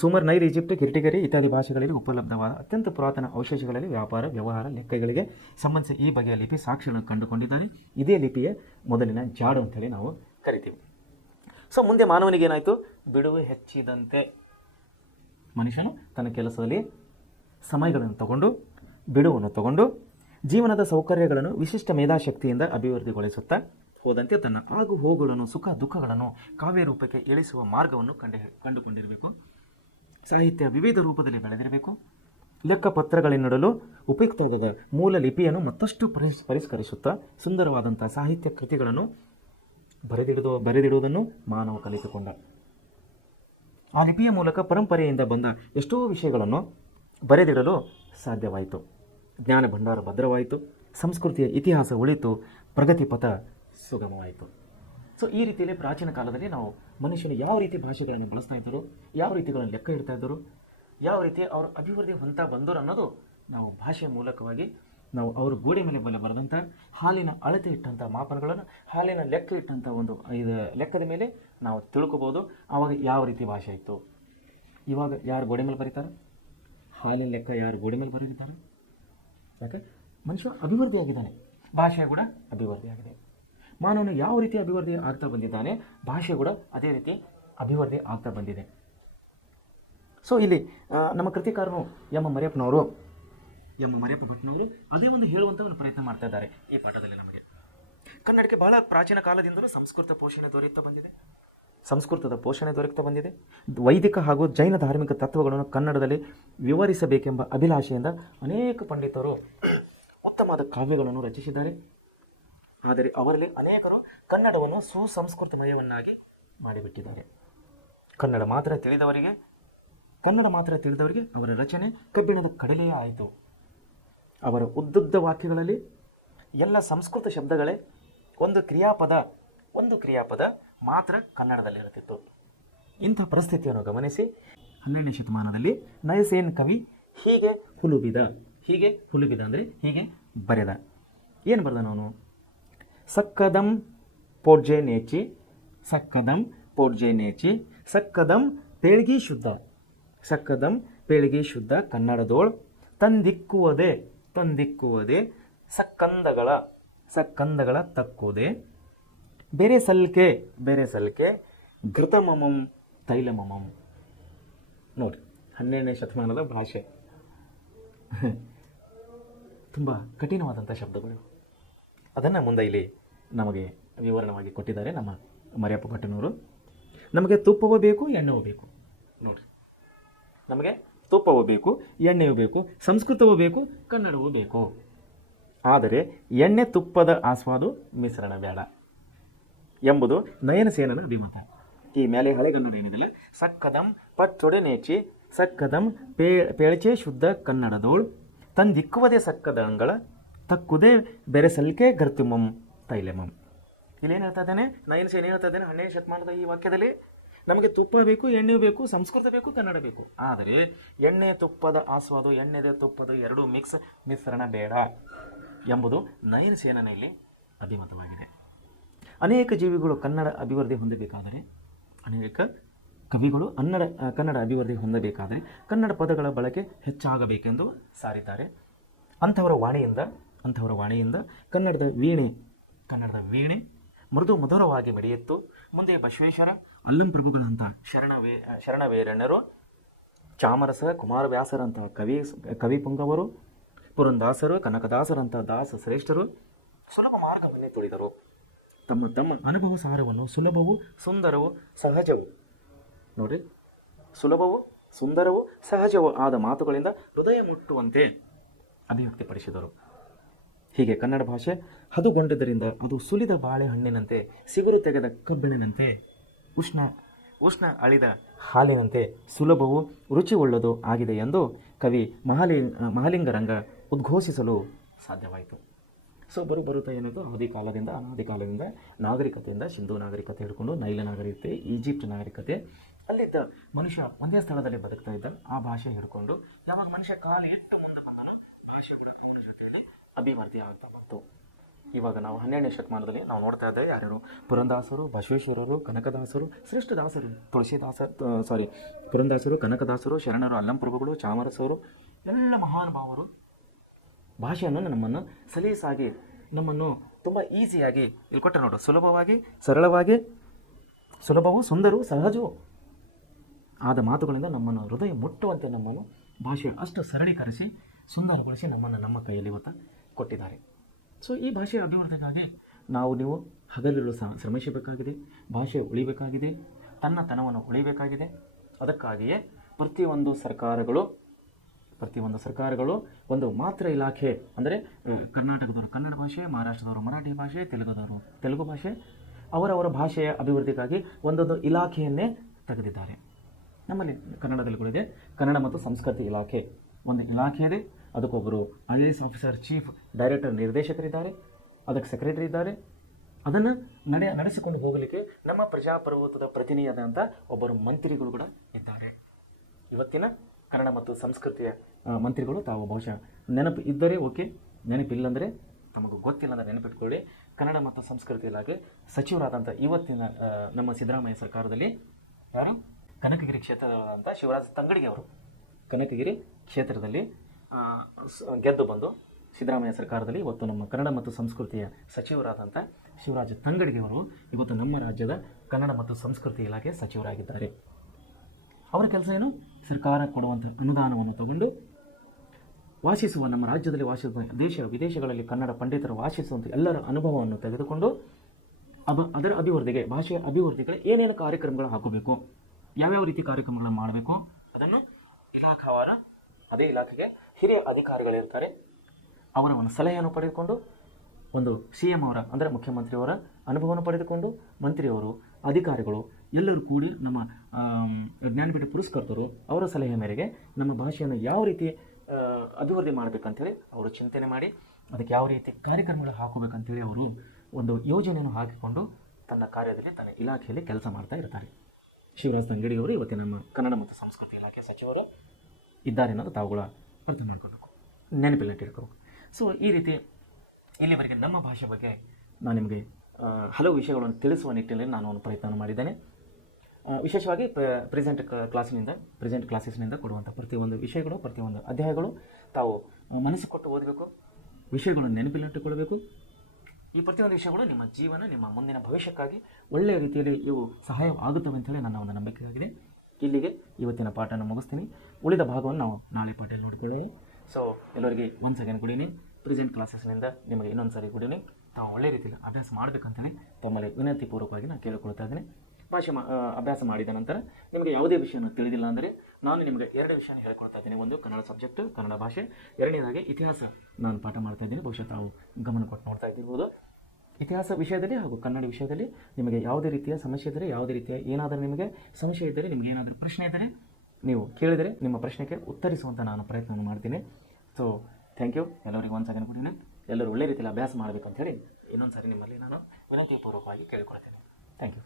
ಸುಮರ್, ನೈಲ್, ಈಜಿಪ್ಟ್, ಕಿರ್ಟಿಗರಿ ಇತ್ಯಾದಿ ಭಾಷೆಗಳಲ್ಲಿ ಉಪಲಬ್ಧವಾದ ಅತ್ಯಂತ ಪುರಾತನ ಅವಶೇಷಗಳಲ್ಲಿ ವ್ಯಾಪಾರ ವ್ಯವಹಾರ ಲೆಕ್ಕಗಳಿಗೆ ಸಂಬಂಧಿಸಿ ಈ ಬಗೆಯ ಲಿಪಿ ಸಾಕ್ಷಿಗಳನ್ನು ಕಂಡುಕೊಂಡಿದ್ದಾರೆ. ಇದೇ ಲಿಪಿಯ ಮೊದಲಿನ ಜಾಡು ಅಂತೇಳಿ ನಾವು ಕರಿತೀವಿ. ಸೊ ಮುಂದೆ ಮಾನವನಿಗೆ ಏನಾಯಿತು, ಬಿಡುವು ಹೆಚ್ಚಿದಂತೆ ಮನುಷ್ಯನು ತನ್ನ ಕೆಲಸದಲ್ಲಿ ಸಮಯಗಳನ್ನು ಬಿಡುವನ್ನು ತಗೊಂಡು ಜೀವನದ ಸೌಕರ್ಯಗಳನ್ನು ವಿಶಿಷ್ಟ ಮೇಧಾಶಕ್ತಿಯಿಂದ ಅಭಿವೃದ್ಧಿಗೊಳಿಸುತ್ತಾ ಹೋದಂತೆ ತನ್ನ ಆಗು ಹೋಗುಗಳನ್ನು, ಸುಖ ದುಃಖಗಳನ್ನು ಕಾವ್ಯ ರೂಪಕ್ಕೆ ಇಳಿಸುವ ಮಾರ್ಗವನ್ನು ಕಂಡುಕೊಂಡಿರಬೇಕು. ಸಾಹಿತ್ಯ ವಿವಿಧ ರೂಪದಲ್ಲಿ ಬೆಳೆದಿರಬೇಕು. ಲೆಕ್ಕಪತ್ರಗಳಿನ್ನಡಲು ಉಪಯುಕ್ತವಾದ ಮೂಲ ಲಿಪಿಯನ್ನು ಮತ್ತಷ್ಟು ಪರಿಷ್ಕರಿಸುತ್ತಾ ಸುಂದರವಾದಂಥ ಸಾಹಿತ್ಯ ಕೃತಿಗಳನ್ನು ಬರೆದಿಡುವುದನ್ನು ಮಾನವ ಕಲಿತುಕೊಂಡ. ಆ ಲಿಪಿಯ ಮೂಲಕ ಪರಂಪರೆಯಿಂದ ಬಂದ ಎಷ್ಟೋ ವಿಷಯಗಳನ್ನು ಬರೆದಿಡಲು ಸಾಧ್ಯವಾಯಿತು. ಜ್ಞಾನ ಭಂಡಾರ ಭದ್ರವಾಯಿತು, ಸಂಸ್ಕೃತಿಯ ಇತಿಹಾಸ ಉಳಿತು, ಪ್ರಗತಿ ಪಥ ಸುಗಮವಾಯಿತು. ಸೊ ಈ ರೀತಿಯಲ್ಲಿ ಪ್ರಾಚೀನ ಕಾಲದಲ್ಲಿ ನಾವು ಮನುಷ್ಯನು ಯಾವ ರೀತಿ ಭಾಷೆಗಳನ್ನು ಬಳಸ್ತಾ ಇದ್ದರು, ಯಾವ ರೀತಿಗಳನ್ನು ಲೆಕ್ಕ ಇಡ್ತಾ ಇದ್ದರು, ಯಾವ ರೀತಿ ಅವರು ಅಭಿವೃದ್ಧಿ ಹೊಂತ ಬಂದರು ಅನ್ನೋದು ನಾವು ಭಾಷೆಯ ಮೂಲಕವಾಗಿ ನಾವು ಅವರು ಗೋಡೆ ಮೇಲೆ ಬರೆದಂಥ ಹಾಲಿನ ಅಳತೆ ಇಟ್ಟಂಥ ಮಾಪನಗಳನ್ನು, ಹಾಲಿನ ಲೆಕ್ಕ ಇಟ್ಟಂಥ ಒಂದು ಲೆಕ್ಕದ ಮೇಲೆ ನಾವು ತಿಳ್ಕೊಬೋದು ಆವಾಗ ಯಾವ ರೀತಿ ಭಾಷೆ ಇತ್ತು. ಇವಾಗ ಯಾರು ಗೋಡೆ ಮೇಲೆ ಬರೀತಾರೆ, ಹಾಲಿನ ಲೆಕ್ಕ ಯಾರು ಗೋಡೆ ಮೇಲೆ ಬರೀತಾರೆ? ಯಾಕೆ ಮನುಷ್ಯ ಅಭಿವೃದ್ಧಿಯಾಗಿದ್ದಾನೆ, ಭಾಷೆ ಕೂಡ ಅಭಿವೃದ್ಧಿಯಾಗಿದೆ. ಮಾನವನು ಯಾವ ರೀತಿ ಅಭಿವೃದ್ಧಿ ಆಗ್ತಾ ಬಂದಿದ್ದಾನೆ, ಭಾಷೆ ಕೂಡ ಅದೇ ರೀತಿ ಅಭಿವೃದ್ಧಿ ಆಗ್ತಾ ಬಂದಿದೆ. ಸೊ ಇಲ್ಲಿ ನಮ್ಮ ಕೃತಿಕಾರರು ಎಂ ಮರಿಯಪ್ಪ ಭಟ್ನವರು ಅದೇ ಒಂದು ಹೇಳುವಂಥ ಒಂದು ಪ್ರಯತ್ನ ಮಾಡ್ತಾ ಇದ್ದಾರೆ ಈ ಪಾಠದಲ್ಲಿ. ನಮಗೆ ಕನ್ನಡಕ್ಕೆ ಬಹಳ ಪ್ರಾಚೀನ ಕಾಲದಿಂದಲೂ ಸಂಸ್ಕೃತದ ಪೋಷಣೆ ದೊರೆಯುತ್ತಾ ಬಂದಿದೆ. ವೈದಿಕ ಹಾಗೂ ಜೈನ ಧಾರ್ಮಿಕ ತತ್ವಗಳನ್ನು ಕನ್ನಡದಲ್ಲಿ ವಿವರಿಸಬೇಕೆಂಬ ಅಭಿಲಾಷೆಯಿಂದ ಅನೇಕ ಪಂಡಿತರು ಉತ್ತಮವಾದ ಕಾವ್ಯಗಳನ್ನು ರಚಿಸಿದ್ದಾರೆ. ಆದರೆ ಅವರಲ್ಲಿ ಅನೇಕರು ಕನ್ನಡವನ್ನು ಸುಸಂಸ್ಕೃತಮಯವನ್ನಾಗಿ ಮಾಡಿಬಿಟ್ಟಿದ್ದಾರೆ. ಕನ್ನಡ ಮಾತ್ರ ತಿಳಿದವರಿಗೆ ಅವರ ರಚನೆ ಕಬ್ಬಿಣದ ಕಡಲೆಯೇ ಆಯಿತು. ಅವರ ಉದ್ದುದ್ದ ವಾಕ್ಯಗಳಲ್ಲಿ ಎಲ್ಲ ಸಂಸ್ಕೃತ ಶಬ್ದಗಳೇ ಒಂದು ಕ್ರಿಯಾಪದ ಮಾತ್ರ ಕನ್ನಡದಲ್ಲಿರುತ್ತಿತ್ತು. ಇಂಥ ಪರಿಸ್ಥಿತಿಯನ್ನು ಗಮನಿಸಿ 12ನೇ ಶತಮಾನದಲ್ಲಿ ನಯಸೇನ್ ಕವಿ ಹೀಗೆ ಹುಲುಬಿದ ಅಂದರೆ ಹೀಗೆ ಬರೆದ. ಏನು ಬರೆದ ಅವನು? ಸಕ್ಕದಂ ಪೋಡ್ಜೆ ನೇಚಿ ಸಕ್ಕದಂ ಪೇಳ್ಗಿ ಶುದ್ಧ ಕನ್ನಡದೋಳ್ ತಂದಿಕ್ಕುವುದೇ ಸಕ್ಕಂದಗಳ ತಕ್ಕುವುದೇ ಬೇರೆ ಸಲ್ಕೆ ಘೃತಮಮಂ ತೈಲಮಮಂ. ನೋಡಿ 12ನೇ ಶತಮಾನದ ಭಾಷೆ, ತುಂಬ ಕಠಿಣವಾದಂಥ ಶಬ್ದಗಳು. ಅದನ್ನು ಮುಂದೆ ಇಲ್ಲಿ ನಮಗೆ ವಿವರಣವಾಗಿ ಕೊಟ್ಟಿದ್ದಾರೆ ನಮ್ಮ ಮರಿಯಪ್ಪ ಭಟ್ಟನವರು. ನಮಗೆ ತುಪ್ಪವೂ ಬೇಕು, ಎಣ್ಣೆವೂ ಬೇಕು. ನೋಡಿರಿ, ನಮಗೆ ತುಪ್ಪವೂ ಬೇಕು, ಎಣ್ಣೆಯೂ ಬೇಕು, ಸಂಸ್ಕೃತವೂ ಬೇಕು, ಕನ್ನಡವೂ ಬೇಕು. ಆದರೆ ಎಣ್ಣೆ ತುಪ್ಪದ ಆಸ್ವಾದು ಮಿಶ್ರಣ ಬೇಡ ಎಂಬುದು ನಯನಸೇನನ ಅಭಿಮತ. ಈ ಮೇಲೆ ಹಳೆಗನ್ನಡ ಏನಿದೆಯಲ್ಲ, ಸಕ್ಕದಂ ಪಟ್ಟೊಡೆ ನೇಚಿ ಸಕ್ಕದಂ ಪೇಳಚೆ ಶುದ್ಧ ಕನ್ನಡದೋಳು ತಂದಿಕ್ಕುವುದೇ ಸಕ್ಕದಂಗಳ ತಕ್ಕುದೇ ಬೆರೆಸಲ್ಕೆ ಗರ್ತಿಮಂ ತೈಲೆಮಂ. ಇಲ್ಲೇನು ಹೇಳ್ತಾ ಇದ್ದಾನೆ ನಯನಸೇನ? ಹೇಳ್ತಾ ಇದ್ದಾನೆ 12ನೇ ಶತಮಾನದ ಈ ವಾಕ್ಯದಲ್ಲಿ, ನಮಗೆ ತುಪ್ಪ ಬೇಕು, ಎಣ್ಣೆ ಬೇಕು, ಸಂಸ್ಕೃತ ಬೇಕು, ಕನ್ನಡ ಬೇಕು. ಆದರೆ ಎಣ್ಣೆ ತುಪ್ಪದ ಆಸ್ವಾದ, ಎಣ್ಣೆದ ತುಪ್ಪದ ಎರಡೂ ಮಿಶ್ರಣ ಬೇಡ ಎಂಬುದು ನಯನಸೇನನ ಇಲ್ಲಿ ಅಭಿಮತವಾಗಿದೆ. ಅನೇಕ ಜೀವಿಗಳು ಕನ್ನಡ ಅಭಿವೃದ್ಧಿ ಹೊಂದಬೇಕಾದರೆ, ಅನೇಕ ಕವಿಗಳು ಕನ್ನಡ ಅಭಿವೃದ್ಧಿ ಹೊಂದಬೇಕಾದರೆ ಕನ್ನಡ ಪದಗಳ ಬಳಕೆ ಹೆಚ್ಚಾಗಬೇಕೆಂದು ಸಾರಿದ್ದಾರೆ. ಅಂಥವರ ವಾಣಿಯಿಂದ ಕನ್ನಡದ ವೀಣೆ ಮೃದು ಮಧುರವಾಗಿ ಮಿಡಿಯಿತ್ತು. ಮುಂದೆ ಬಸವೇಶ್ವರ, ಅಲ್ಲಂಪ್ರಭುಗಳಂಥ ಶರಣವೀರಣ್ಯರು, ಚಾಮರಸ, ಕುಮಾರವ್ಯಾಸರಂತಹ ಕವಿ ಪುಂಗವರು, ಪುರಂದಾಸರು, ಕನಕದಾಸರಂಥ ದಾಸ ಶ್ರೇಷ್ಠರು ಸುಲಭ ಮಾರ್ಗವನ್ನೇ ತುಳಿದರು. ತಮ್ಮ ಅನುಭವ ಸಾರವನ್ನು ಸುಲಭವೂ ಸುಂದರವೂ ಸಹಜವೂ, ನೋಡಿ, ಸುಲಭವೂ ಸುಂದರವೂ ಸಹಜವೂ ಆದ ಮಾತುಗಳಿಂದ ಹೃದಯ ಮುಟ್ಟುವಂತೆ ಅಭಿವ್ಯಕ್ತಿಪಡಿಸಿದರು. ಹೀಗೆ ಕನ್ನಡ ಭಾಷೆ ಹದುಗೊಂಡದ್ದರಿಂದ ಅದು ಸುಲಿದ ಬಾಳೆಹಣ್ಣಿನಂತೆ, ಸಿಗುರು ತೆಗೆದ ಕಬ್ಬಿಣಿನಂತೆ, ಉಷ್ಣ ಅಳಿದ ಹಾಲಿನಂತೆ ಸುಲಭವೂ ರುಚಿಯುಳ್ಳದು ಆಗಿದೆ ಎಂದು ಕವಿ ಮಹಾಲಿಂಗರಂಗ ಉದ್ಘೋಷಿಸಲು ಸಾಧ್ಯವಾಯಿತು. ಸೊ ಬರುತ್ತಾ ಏನಾಯಿತು, ಅನಾದಿ ಕಾಲದಿಂದ ನಾಗರಿಕತೆಯಿಂದ ಸಿಂಧೂ ನಾಗರಿಕತೆ ಹಿಡ್ಕೊಂಡು ನೈಲ ನಾಗರಿಕತೆ, ಈಜಿಪ್ಟ್ ನಾಗರಿಕತೆ, ಅಲ್ಲಿದ್ದ ಮನುಷ್ಯ ಒಂದೇ ಸ್ಥಳದಲ್ಲಿ ಬದುಕ್ತಾ ಇದ್ದ. ಆ ಭಾಷೆ ಹಿಡ್ಕೊಂಡು ಯಾವಾಗ ಮನುಷ್ಯ ಕಾಲು ಇಟ್ಟು ಮುಂದೆ ಬಂದನ, ಭಾಷೆ ಕೂಡ ಅವನ ಜೊತೆಯಲ್ಲಿ ಅಭಿವೃದ್ಧಿ ಆಗ್ತಾ ಬಂತು. ಇವಾಗ ನಾವು 12ನೇ ಶತಮಾನದಲ್ಲಿ ನಾವು ನೋಡ್ತಾ ಇದ್ದೇವೆ, ಯಾರ್ಯಾರು ಪುರಂದಾಸರು, ಬಸವೇಶ್ವರರು, ಕನಕದಾಸರು, ಶ್ರೇಷ್ಠ ದಾಸರು, ಪುರಂದಾಸರು, ಕನಕದಾಸರು, ಶರಣರು, ಅಲ್ಲಂಪ್ರಭುಗಳು, ಚಾಮರಸರು, ಎಲ್ಲ ಮಹಾನುಭಾವರು ಭಾಷೆಯನ್ನು ನಮ್ಮನ್ನು ಸಲೀಸಾಗಿ, ನಮ್ಮನ್ನು ತುಂಬ ಈಸಿಯಾಗಿ ಇಲ್ಲಿ ಕೊಟ್ಟರೆ ನೋಡು, ಸುಲಭವಾಗಿ, ಸರಳವಾಗಿ, ಸುಲಭವೂ ಸುಂದರವೂ ಸಹಜವೂ ಆದ ಮಾತುಗಳಿಂದ ನಮ್ಮನ್ನು ಹೃದಯ ಮುಟ್ಟುವಂತೆ ನಮ್ಮನ್ನು ಭಾಷೆ ಅಷ್ಟು ಸರಳೀಕರಿಸಿ ಸುಂದರಗೊಳಿಸಿ ನಮ್ಮನ್ನು ನಮ್ಮ ಕೈಯಲ್ಲಿ ಇವತ್ತು ಕೊಟ್ಟಿದ್ದಾರೆ. ಸೊ ಈ ಭಾಷೆಯ ಅಭಿವೃದ್ಧಿಗಾಗಿ ನೀವು ಹಗಲಿರುಳು ಶ್ರಮಿಸಬೇಕಾಗಿದೆ. ಭಾಷೆ ಉಳಿಬೇಕಾಗಿದೆ, ತನ್ನತನವನ್ನು ಉಳಿಬೇಕಾಗಿದೆ. ಅದಕ್ಕಾಗಿಯೇ ಪ್ರತಿಯೊಂದು ಸರ್ಕಾರಗಳು ಒಂದು ಮಾತ್ರ ಇಲಾಖೆ, ಅಂದರೆ ಕರ್ನಾಟಕದವರು ಕನ್ನಡ ಭಾಷೆ, ಮಹಾರಾಷ್ಟ್ರದವರು ಮರಾಠಿ ಭಾಷೆ, ತೆಲುಗುದವರು ತೆಲುಗು ಭಾಷೆ, ಅವರವರ ಭಾಷೆಯ ಅಭಿವೃದ್ಧಿಗಾಗಿ ಒಂದೊಂದು ಇಲಾಖೆಯನ್ನೇ ತೆಗೆದಿದ್ದಾರೆ. ನಮ್ಮಲ್ಲಿ ಕನ್ನಡದಲ್ಲಿ ಕೂಡ ಇದೆ ಕನ್ನಡ ಮತ್ತು ಸಂಸ್ಕೃತಿ ಇಲಾಖೆ, ಒಂದು ಇಲಾಖೆ ಇದೆ. ಅದಕ್ಕೊಬ್ಬರು IAS ಆಫೀಸರ್, ಚೀಫ್ ಡೈರೆಕ್ಟರ್, ನಿರ್ದೇಶಕರಿದ್ದಾರೆ, ಅದಕ್ಕೆ ಸೆಕ್ರೆಟರಿ ಇದ್ದಾರೆ. ಅದನ್ನು ನಡೆಸಿಕೊಂಡು ಹೋಗಲಿಕ್ಕೆ ನಮ್ಮ ಪ್ರಜಾಪ್ರಭುತ್ವದ ಪ್ರತಿನಿಧಿಯಾದಂಥ ಒಬ್ಬರು ಮಂತ್ರಿಗಳು ಕೂಡ ಇದ್ದಾರೆ. ಇವತ್ತಿನ ಕನ್ನಡ ಮತ್ತು ಸಂಸ್ಕೃತಿಯ ಮಂತ್ರಿಗಳು ತಾವು ಬಹುಶಃ ನೆನಪು ಇದ್ದರೆ ಓಕೆ, ನೆನಪಿಲ್ಲಂದರೆ ತಮಗೆ ಗೊತ್ತಿಲ್ಲ ಅಂದರೆ ನೆನಪಿಟ್ಕೊಳ್ಳಿ. ಕನ್ನಡ ಮತ್ತು ಸಂಸ್ಕೃತಿ ಇಲಾಖೆ ಸಚಿವರಾದಂಥ ಇವತ್ತಿನ ನಮ್ಮ ಸಿದ್ದರಾಮಯ್ಯ ಸರ್ಕಾರದಲ್ಲಿ ಯಾರು, ಕನಕಗಿರಿ ಕ್ಷೇತ್ರದಾದಂಥ ಶಿವರಾಜ್ ತಂಗಡಗಿ ಅವರು ಕನಕಗಿರಿ ಕ್ಷೇತ್ರದಲ್ಲಿ ಗೆದ್ದು ಬಂದು ಸಿದ್ದರಾಮಯ್ಯ ಸರ್ಕಾರದಲ್ಲಿ ಇವತ್ತು ನಮ್ಮ ಕನ್ನಡ ಮತ್ತು ಸಂಸ್ಕೃತಿಯ ಸಚಿವರಾದಂಥ ಶಿವರಾಜ್ ತಂಗಡಗಿ ಅವರು ಇವತ್ತು ನಮ್ಮ ರಾಜ್ಯದ ಕನ್ನಡ ಮತ್ತು ಸಂಸ್ಕೃತಿ ಇಲಾಖೆ ಸಚಿವರಾಗಿದ್ದಾರೆ. ಅವರ ಕೆಲಸ ಏನು, ಸರ್ಕಾರ ಕೊಡುವಂಥ ಅನುದಾನವನ್ನು ತಗೊಂಡು ವಾಸಿಸುವ, ನಮ್ಮ ರಾಜ್ಯದಲ್ಲಿ ವಾಸಿಸುವ ದೇಶ ವಿದೇಶಗಳಲ್ಲಿ ಕನ್ನಡ ಪಂಡಿತರು ವಾಸಿಸುವಂಥ ಎಲ್ಲರ ಅನುಭವವನ್ನು ತೆಗೆದುಕೊಂಡು ಅದರ ಅಭಿವೃದ್ಧಿಗೆ, ಭಾಷೆಯ ಅಭಿವೃದ್ಧಿಗೆ ಏನೇನು ಕಾರ್ಯಕ್ರಮಗಳು ಹಾಕಬೇಕು, ಯಾವ್ಯಾವ ರೀತಿ ಕಾರ್ಯಕ್ರಮಗಳನ್ನು ಮಾಡಬೇಕು, ಅದನ್ನು ಇಲಾಖಾವಾರ ಅದೇ ಇಲಾಖೆಗೆ ಹಿರಿಯ ಅಧಿಕಾರಿಗಳಿರ್ತಾರೆ, ಅವರ ಒಂದು ಸಲಹೆಯನ್ನು ಪಡೆದುಕೊಂಡು ಒಂದು CM ಅವರ ಅಂದರೆ ಮುಖ್ಯಮಂತ್ರಿಯವರ ಅನುಭವವನ್ನು ಪಡೆದುಕೊಂಡು ಮಂತ್ರಿಯವರು, ಅಧಿಕಾರಿಗಳು ಎಲ್ಲರೂ ಕೂಡಿ ನಮ್ಮ ಜ್ಞಾನಪೀಠ ಪುರಸ್ಕರ್ತರು ಅವರ ಸಲಹೆ ಮೇರೆಗೆ ನಮ್ಮ ಭಾಷೆಯನ್ನು ಯಾವ ರೀತಿ ಅಭಿವೃದ್ಧಿ ಮಾಡಬೇಕಂತೇಳಿ ಅವರು ಚಿಂತನೆ ಮಾಡಿ ಅದಕ್ಕೆ ಯಾವ ರೀತಿ ಕಾರ್ಯಕ್ರಮಗಳು ಹಾಕಬೇಕಂತೇಳಿ ಅವರು ಒಂದು ಯೋಜನೆಯನ್ನು ಹಾಕಿಕೊಂಡು ತನ್ನ ಕಾರ್ಯದಲ್ಲಿ, ತನ್ನ ಇಲಾಖೆಯಲ್ಲಿ ಕೆಲಸ ಮಾಡ್ತಾ ಇರ್ತಾರೆ. ಶಿವರಾಜ್ ತಂಗಡಿ ಅವರು ಇವತ್ತಿನ ನಮ್ಮ ಕನ್ನಡ ಮತ್ತು ಸಂಸ್ಕೃತಿ ಇಲಾಖೆ ಸಚಿವರು ಇದ್ದಾರೆ ಅನ್ನೋದು ತಾವುಗಳ ಅರ್ಥ ಮಾಡ್ಕೊಳ್ಬೇಕು, ನೆನಪಿನಲ್ಲಿಟ್ಕೋಬೇಕು. ಸೊ ಈ ರೀತಿ ಇಲ್ಲಿವರೆಗೆ ನಮ್ಮ ಭಾಷೆ ಬಗ್ಗೆ ನಾನು ನಿಮಗೆ ಹಲವು ವಿಷಯಗಳನ್ನು ತಿಳಿಸುವ ನಿಟ್ಟಿನಲ್ಲಿ ನಾನು ಒಂದು ಪ್ರಯತ್ನ ಮಾಡಿದ್ದೇನೆ. ವಿಶೇಷವಾಗಿ ಪ್ರೆಸೆಂಟ್ ಕ್ಲಾಸಸ್ನಿಂದ ಕೊಡುವಂಥ ಪ್ರತಿಯೊಂದು ವಿಷಯಗಳು, ಪ್ರತಿಯೊಂದು ಅಧ್ಯಾಯಗಳು ತಾವು ಮನಸ್ಸು ಕೊಟ್ಟು ಓದಬೇಕು, ವಿಷಯಗಳನ್ನು ನೆನಪಿನಲ್ಲಿಟ್ಟುಕೊಳ್ಳಬೇಕು. ಈ ಪ್ರತಿಯೊಂದು ವಿಷಯಗಳು ನಿಮ್ಮ ಜೀವನ, ನಿಮ್ಮ ಮುಂದಿನ ಭವಿಷ್ಯಕ್ಕಾಗಿ ಒಳ್ಳೆಯ ರೀತಿಯಲ್ಲಿ ಇವು ಸಹಾಯ ಆಗುತ್ತವೆ ಅಂತೇಳಿ ನನ್ನ ಒಂದು ನಂಬಿಕೆಯಾಗಿದೆ. ಇಲ್ಲಿಗೆ ಇವತ್ತಿನ ಪಾಠನ ಮುಗಿಸ್ತೀನಿ. ಉಳಿದ ಭಾಗವನ್ನು ನಾವು ನಾಳೆ ಪಾಠದಲ್ಲಿ ನೋಡಿಕೊಳ್ಳೋಣ. ಸೊ ಎಲ್ಲರಿಗೆ once again good evening. Present ಕ್ಲಾಸಸ್ನಿಂದ ನಿಮಗೆ ಇನ್ನೊಂದು ಸಾರಿ ಗುಡ್ ಈವ್ನಿಂಗ್. ತಾವು ಒಳ್ಳೆ ರೀತಿಯಲ್ಲಿ ಅಭ್ಯಾಸ ಮಾಡಬೇಕಂತಲೇ ತಮ್ಮಲ್ಲಿ ವಿನಂತಿಪೂರ್ವಕವಾಗಿ ನಾನು ಕೇಳಿಕೊಳ್ತಾ ಇದ್ದೀನಿ. ಅಭ್ಯಾಸ ಮಾಡಿದ ನಂತರ ನಿಮಗೆ ಯಾವುದೇ ವಿಷಯನ ತಿಳಿದಿಲ್ಲ ಅಂದರೆ ನಾನು ನಿಮಗೆ 2 ವಿಷಯನ ಹೇಳ್ಕೊಳ್ತಾ ಇದ್ದೀನಿ. ಒಂದು ಕನ್ನಡ ಸಬ್ಜೆಕ್ಟ್, ಕನ್ನಡ ಭಾಷೆ, ಎರಡನೇದಾಗಿ ಇತಿಹಾಸ ನಾನು ಪಾಠ ಮಾಡ್ತಾ ಇದ್ದೀನಿ. ಬಹುಶಃ ತಾವು ಗಮನ ಕೊಟ್ಟು ನೋಡ್ತಾ ಇದ್ದಿರ್ಬೋದು. ಇತಿಹಾಸ ವಿಷಯದಲ್ಲಿ ಹಾಗೂ ಕನ್ನಡ ವಿಷಯದಲ್ಲಿ ನಿಮಗೆ ಯಾವುದೇ ರೀತಿಯ ಸಮಸ್ಯೆ ಇದ್ದರೆ, ಯಾವುದೇ ರೀತಿಯ ಏನಾದರೂ ನಿಮಗೆ ಸಮಸ್ಯೆ ಇದ್ದರೆ, ನಿಮಗೆ ಏನಾದರೂ ಪ್ರಶ್ನೆ ಇದ್ದರೆ ನೀವು ಕೇಳಿದರೆ ನಿಮ್ಮ ಪ್ರಶ್ನೆಗೆ ಉತ್ತರಿಸುವಂಥ ನಾನು ಪ್ರಯತ್ನವನ್ನು ಮಾಡ್ತೀನಿ. So thank you. ಎಲ್ಲರಿಗೂ ಒಂದು ಸೆಕೆಂಡ್ ಕೊಟ್ಟಿನಿ. ಎಲ್ಲರೂ ಒಳ್ಳೆ ರೀತಿಯಲ್ಲಿ ಅಭ್ಯಾಸ ಮಾಡಬೇಕು ಅಂತ ಹೇಳಿ ಇನ್ನೊಂದು ಸಾರಿ ನಿಮ್ಮಲ್ಲಿ ನಾನು ವಿನಂತಿಪೂರ್ವಕವಾಗಿ ಕೇಳಿಕೊಳ್ತೇನೆ. Thank you.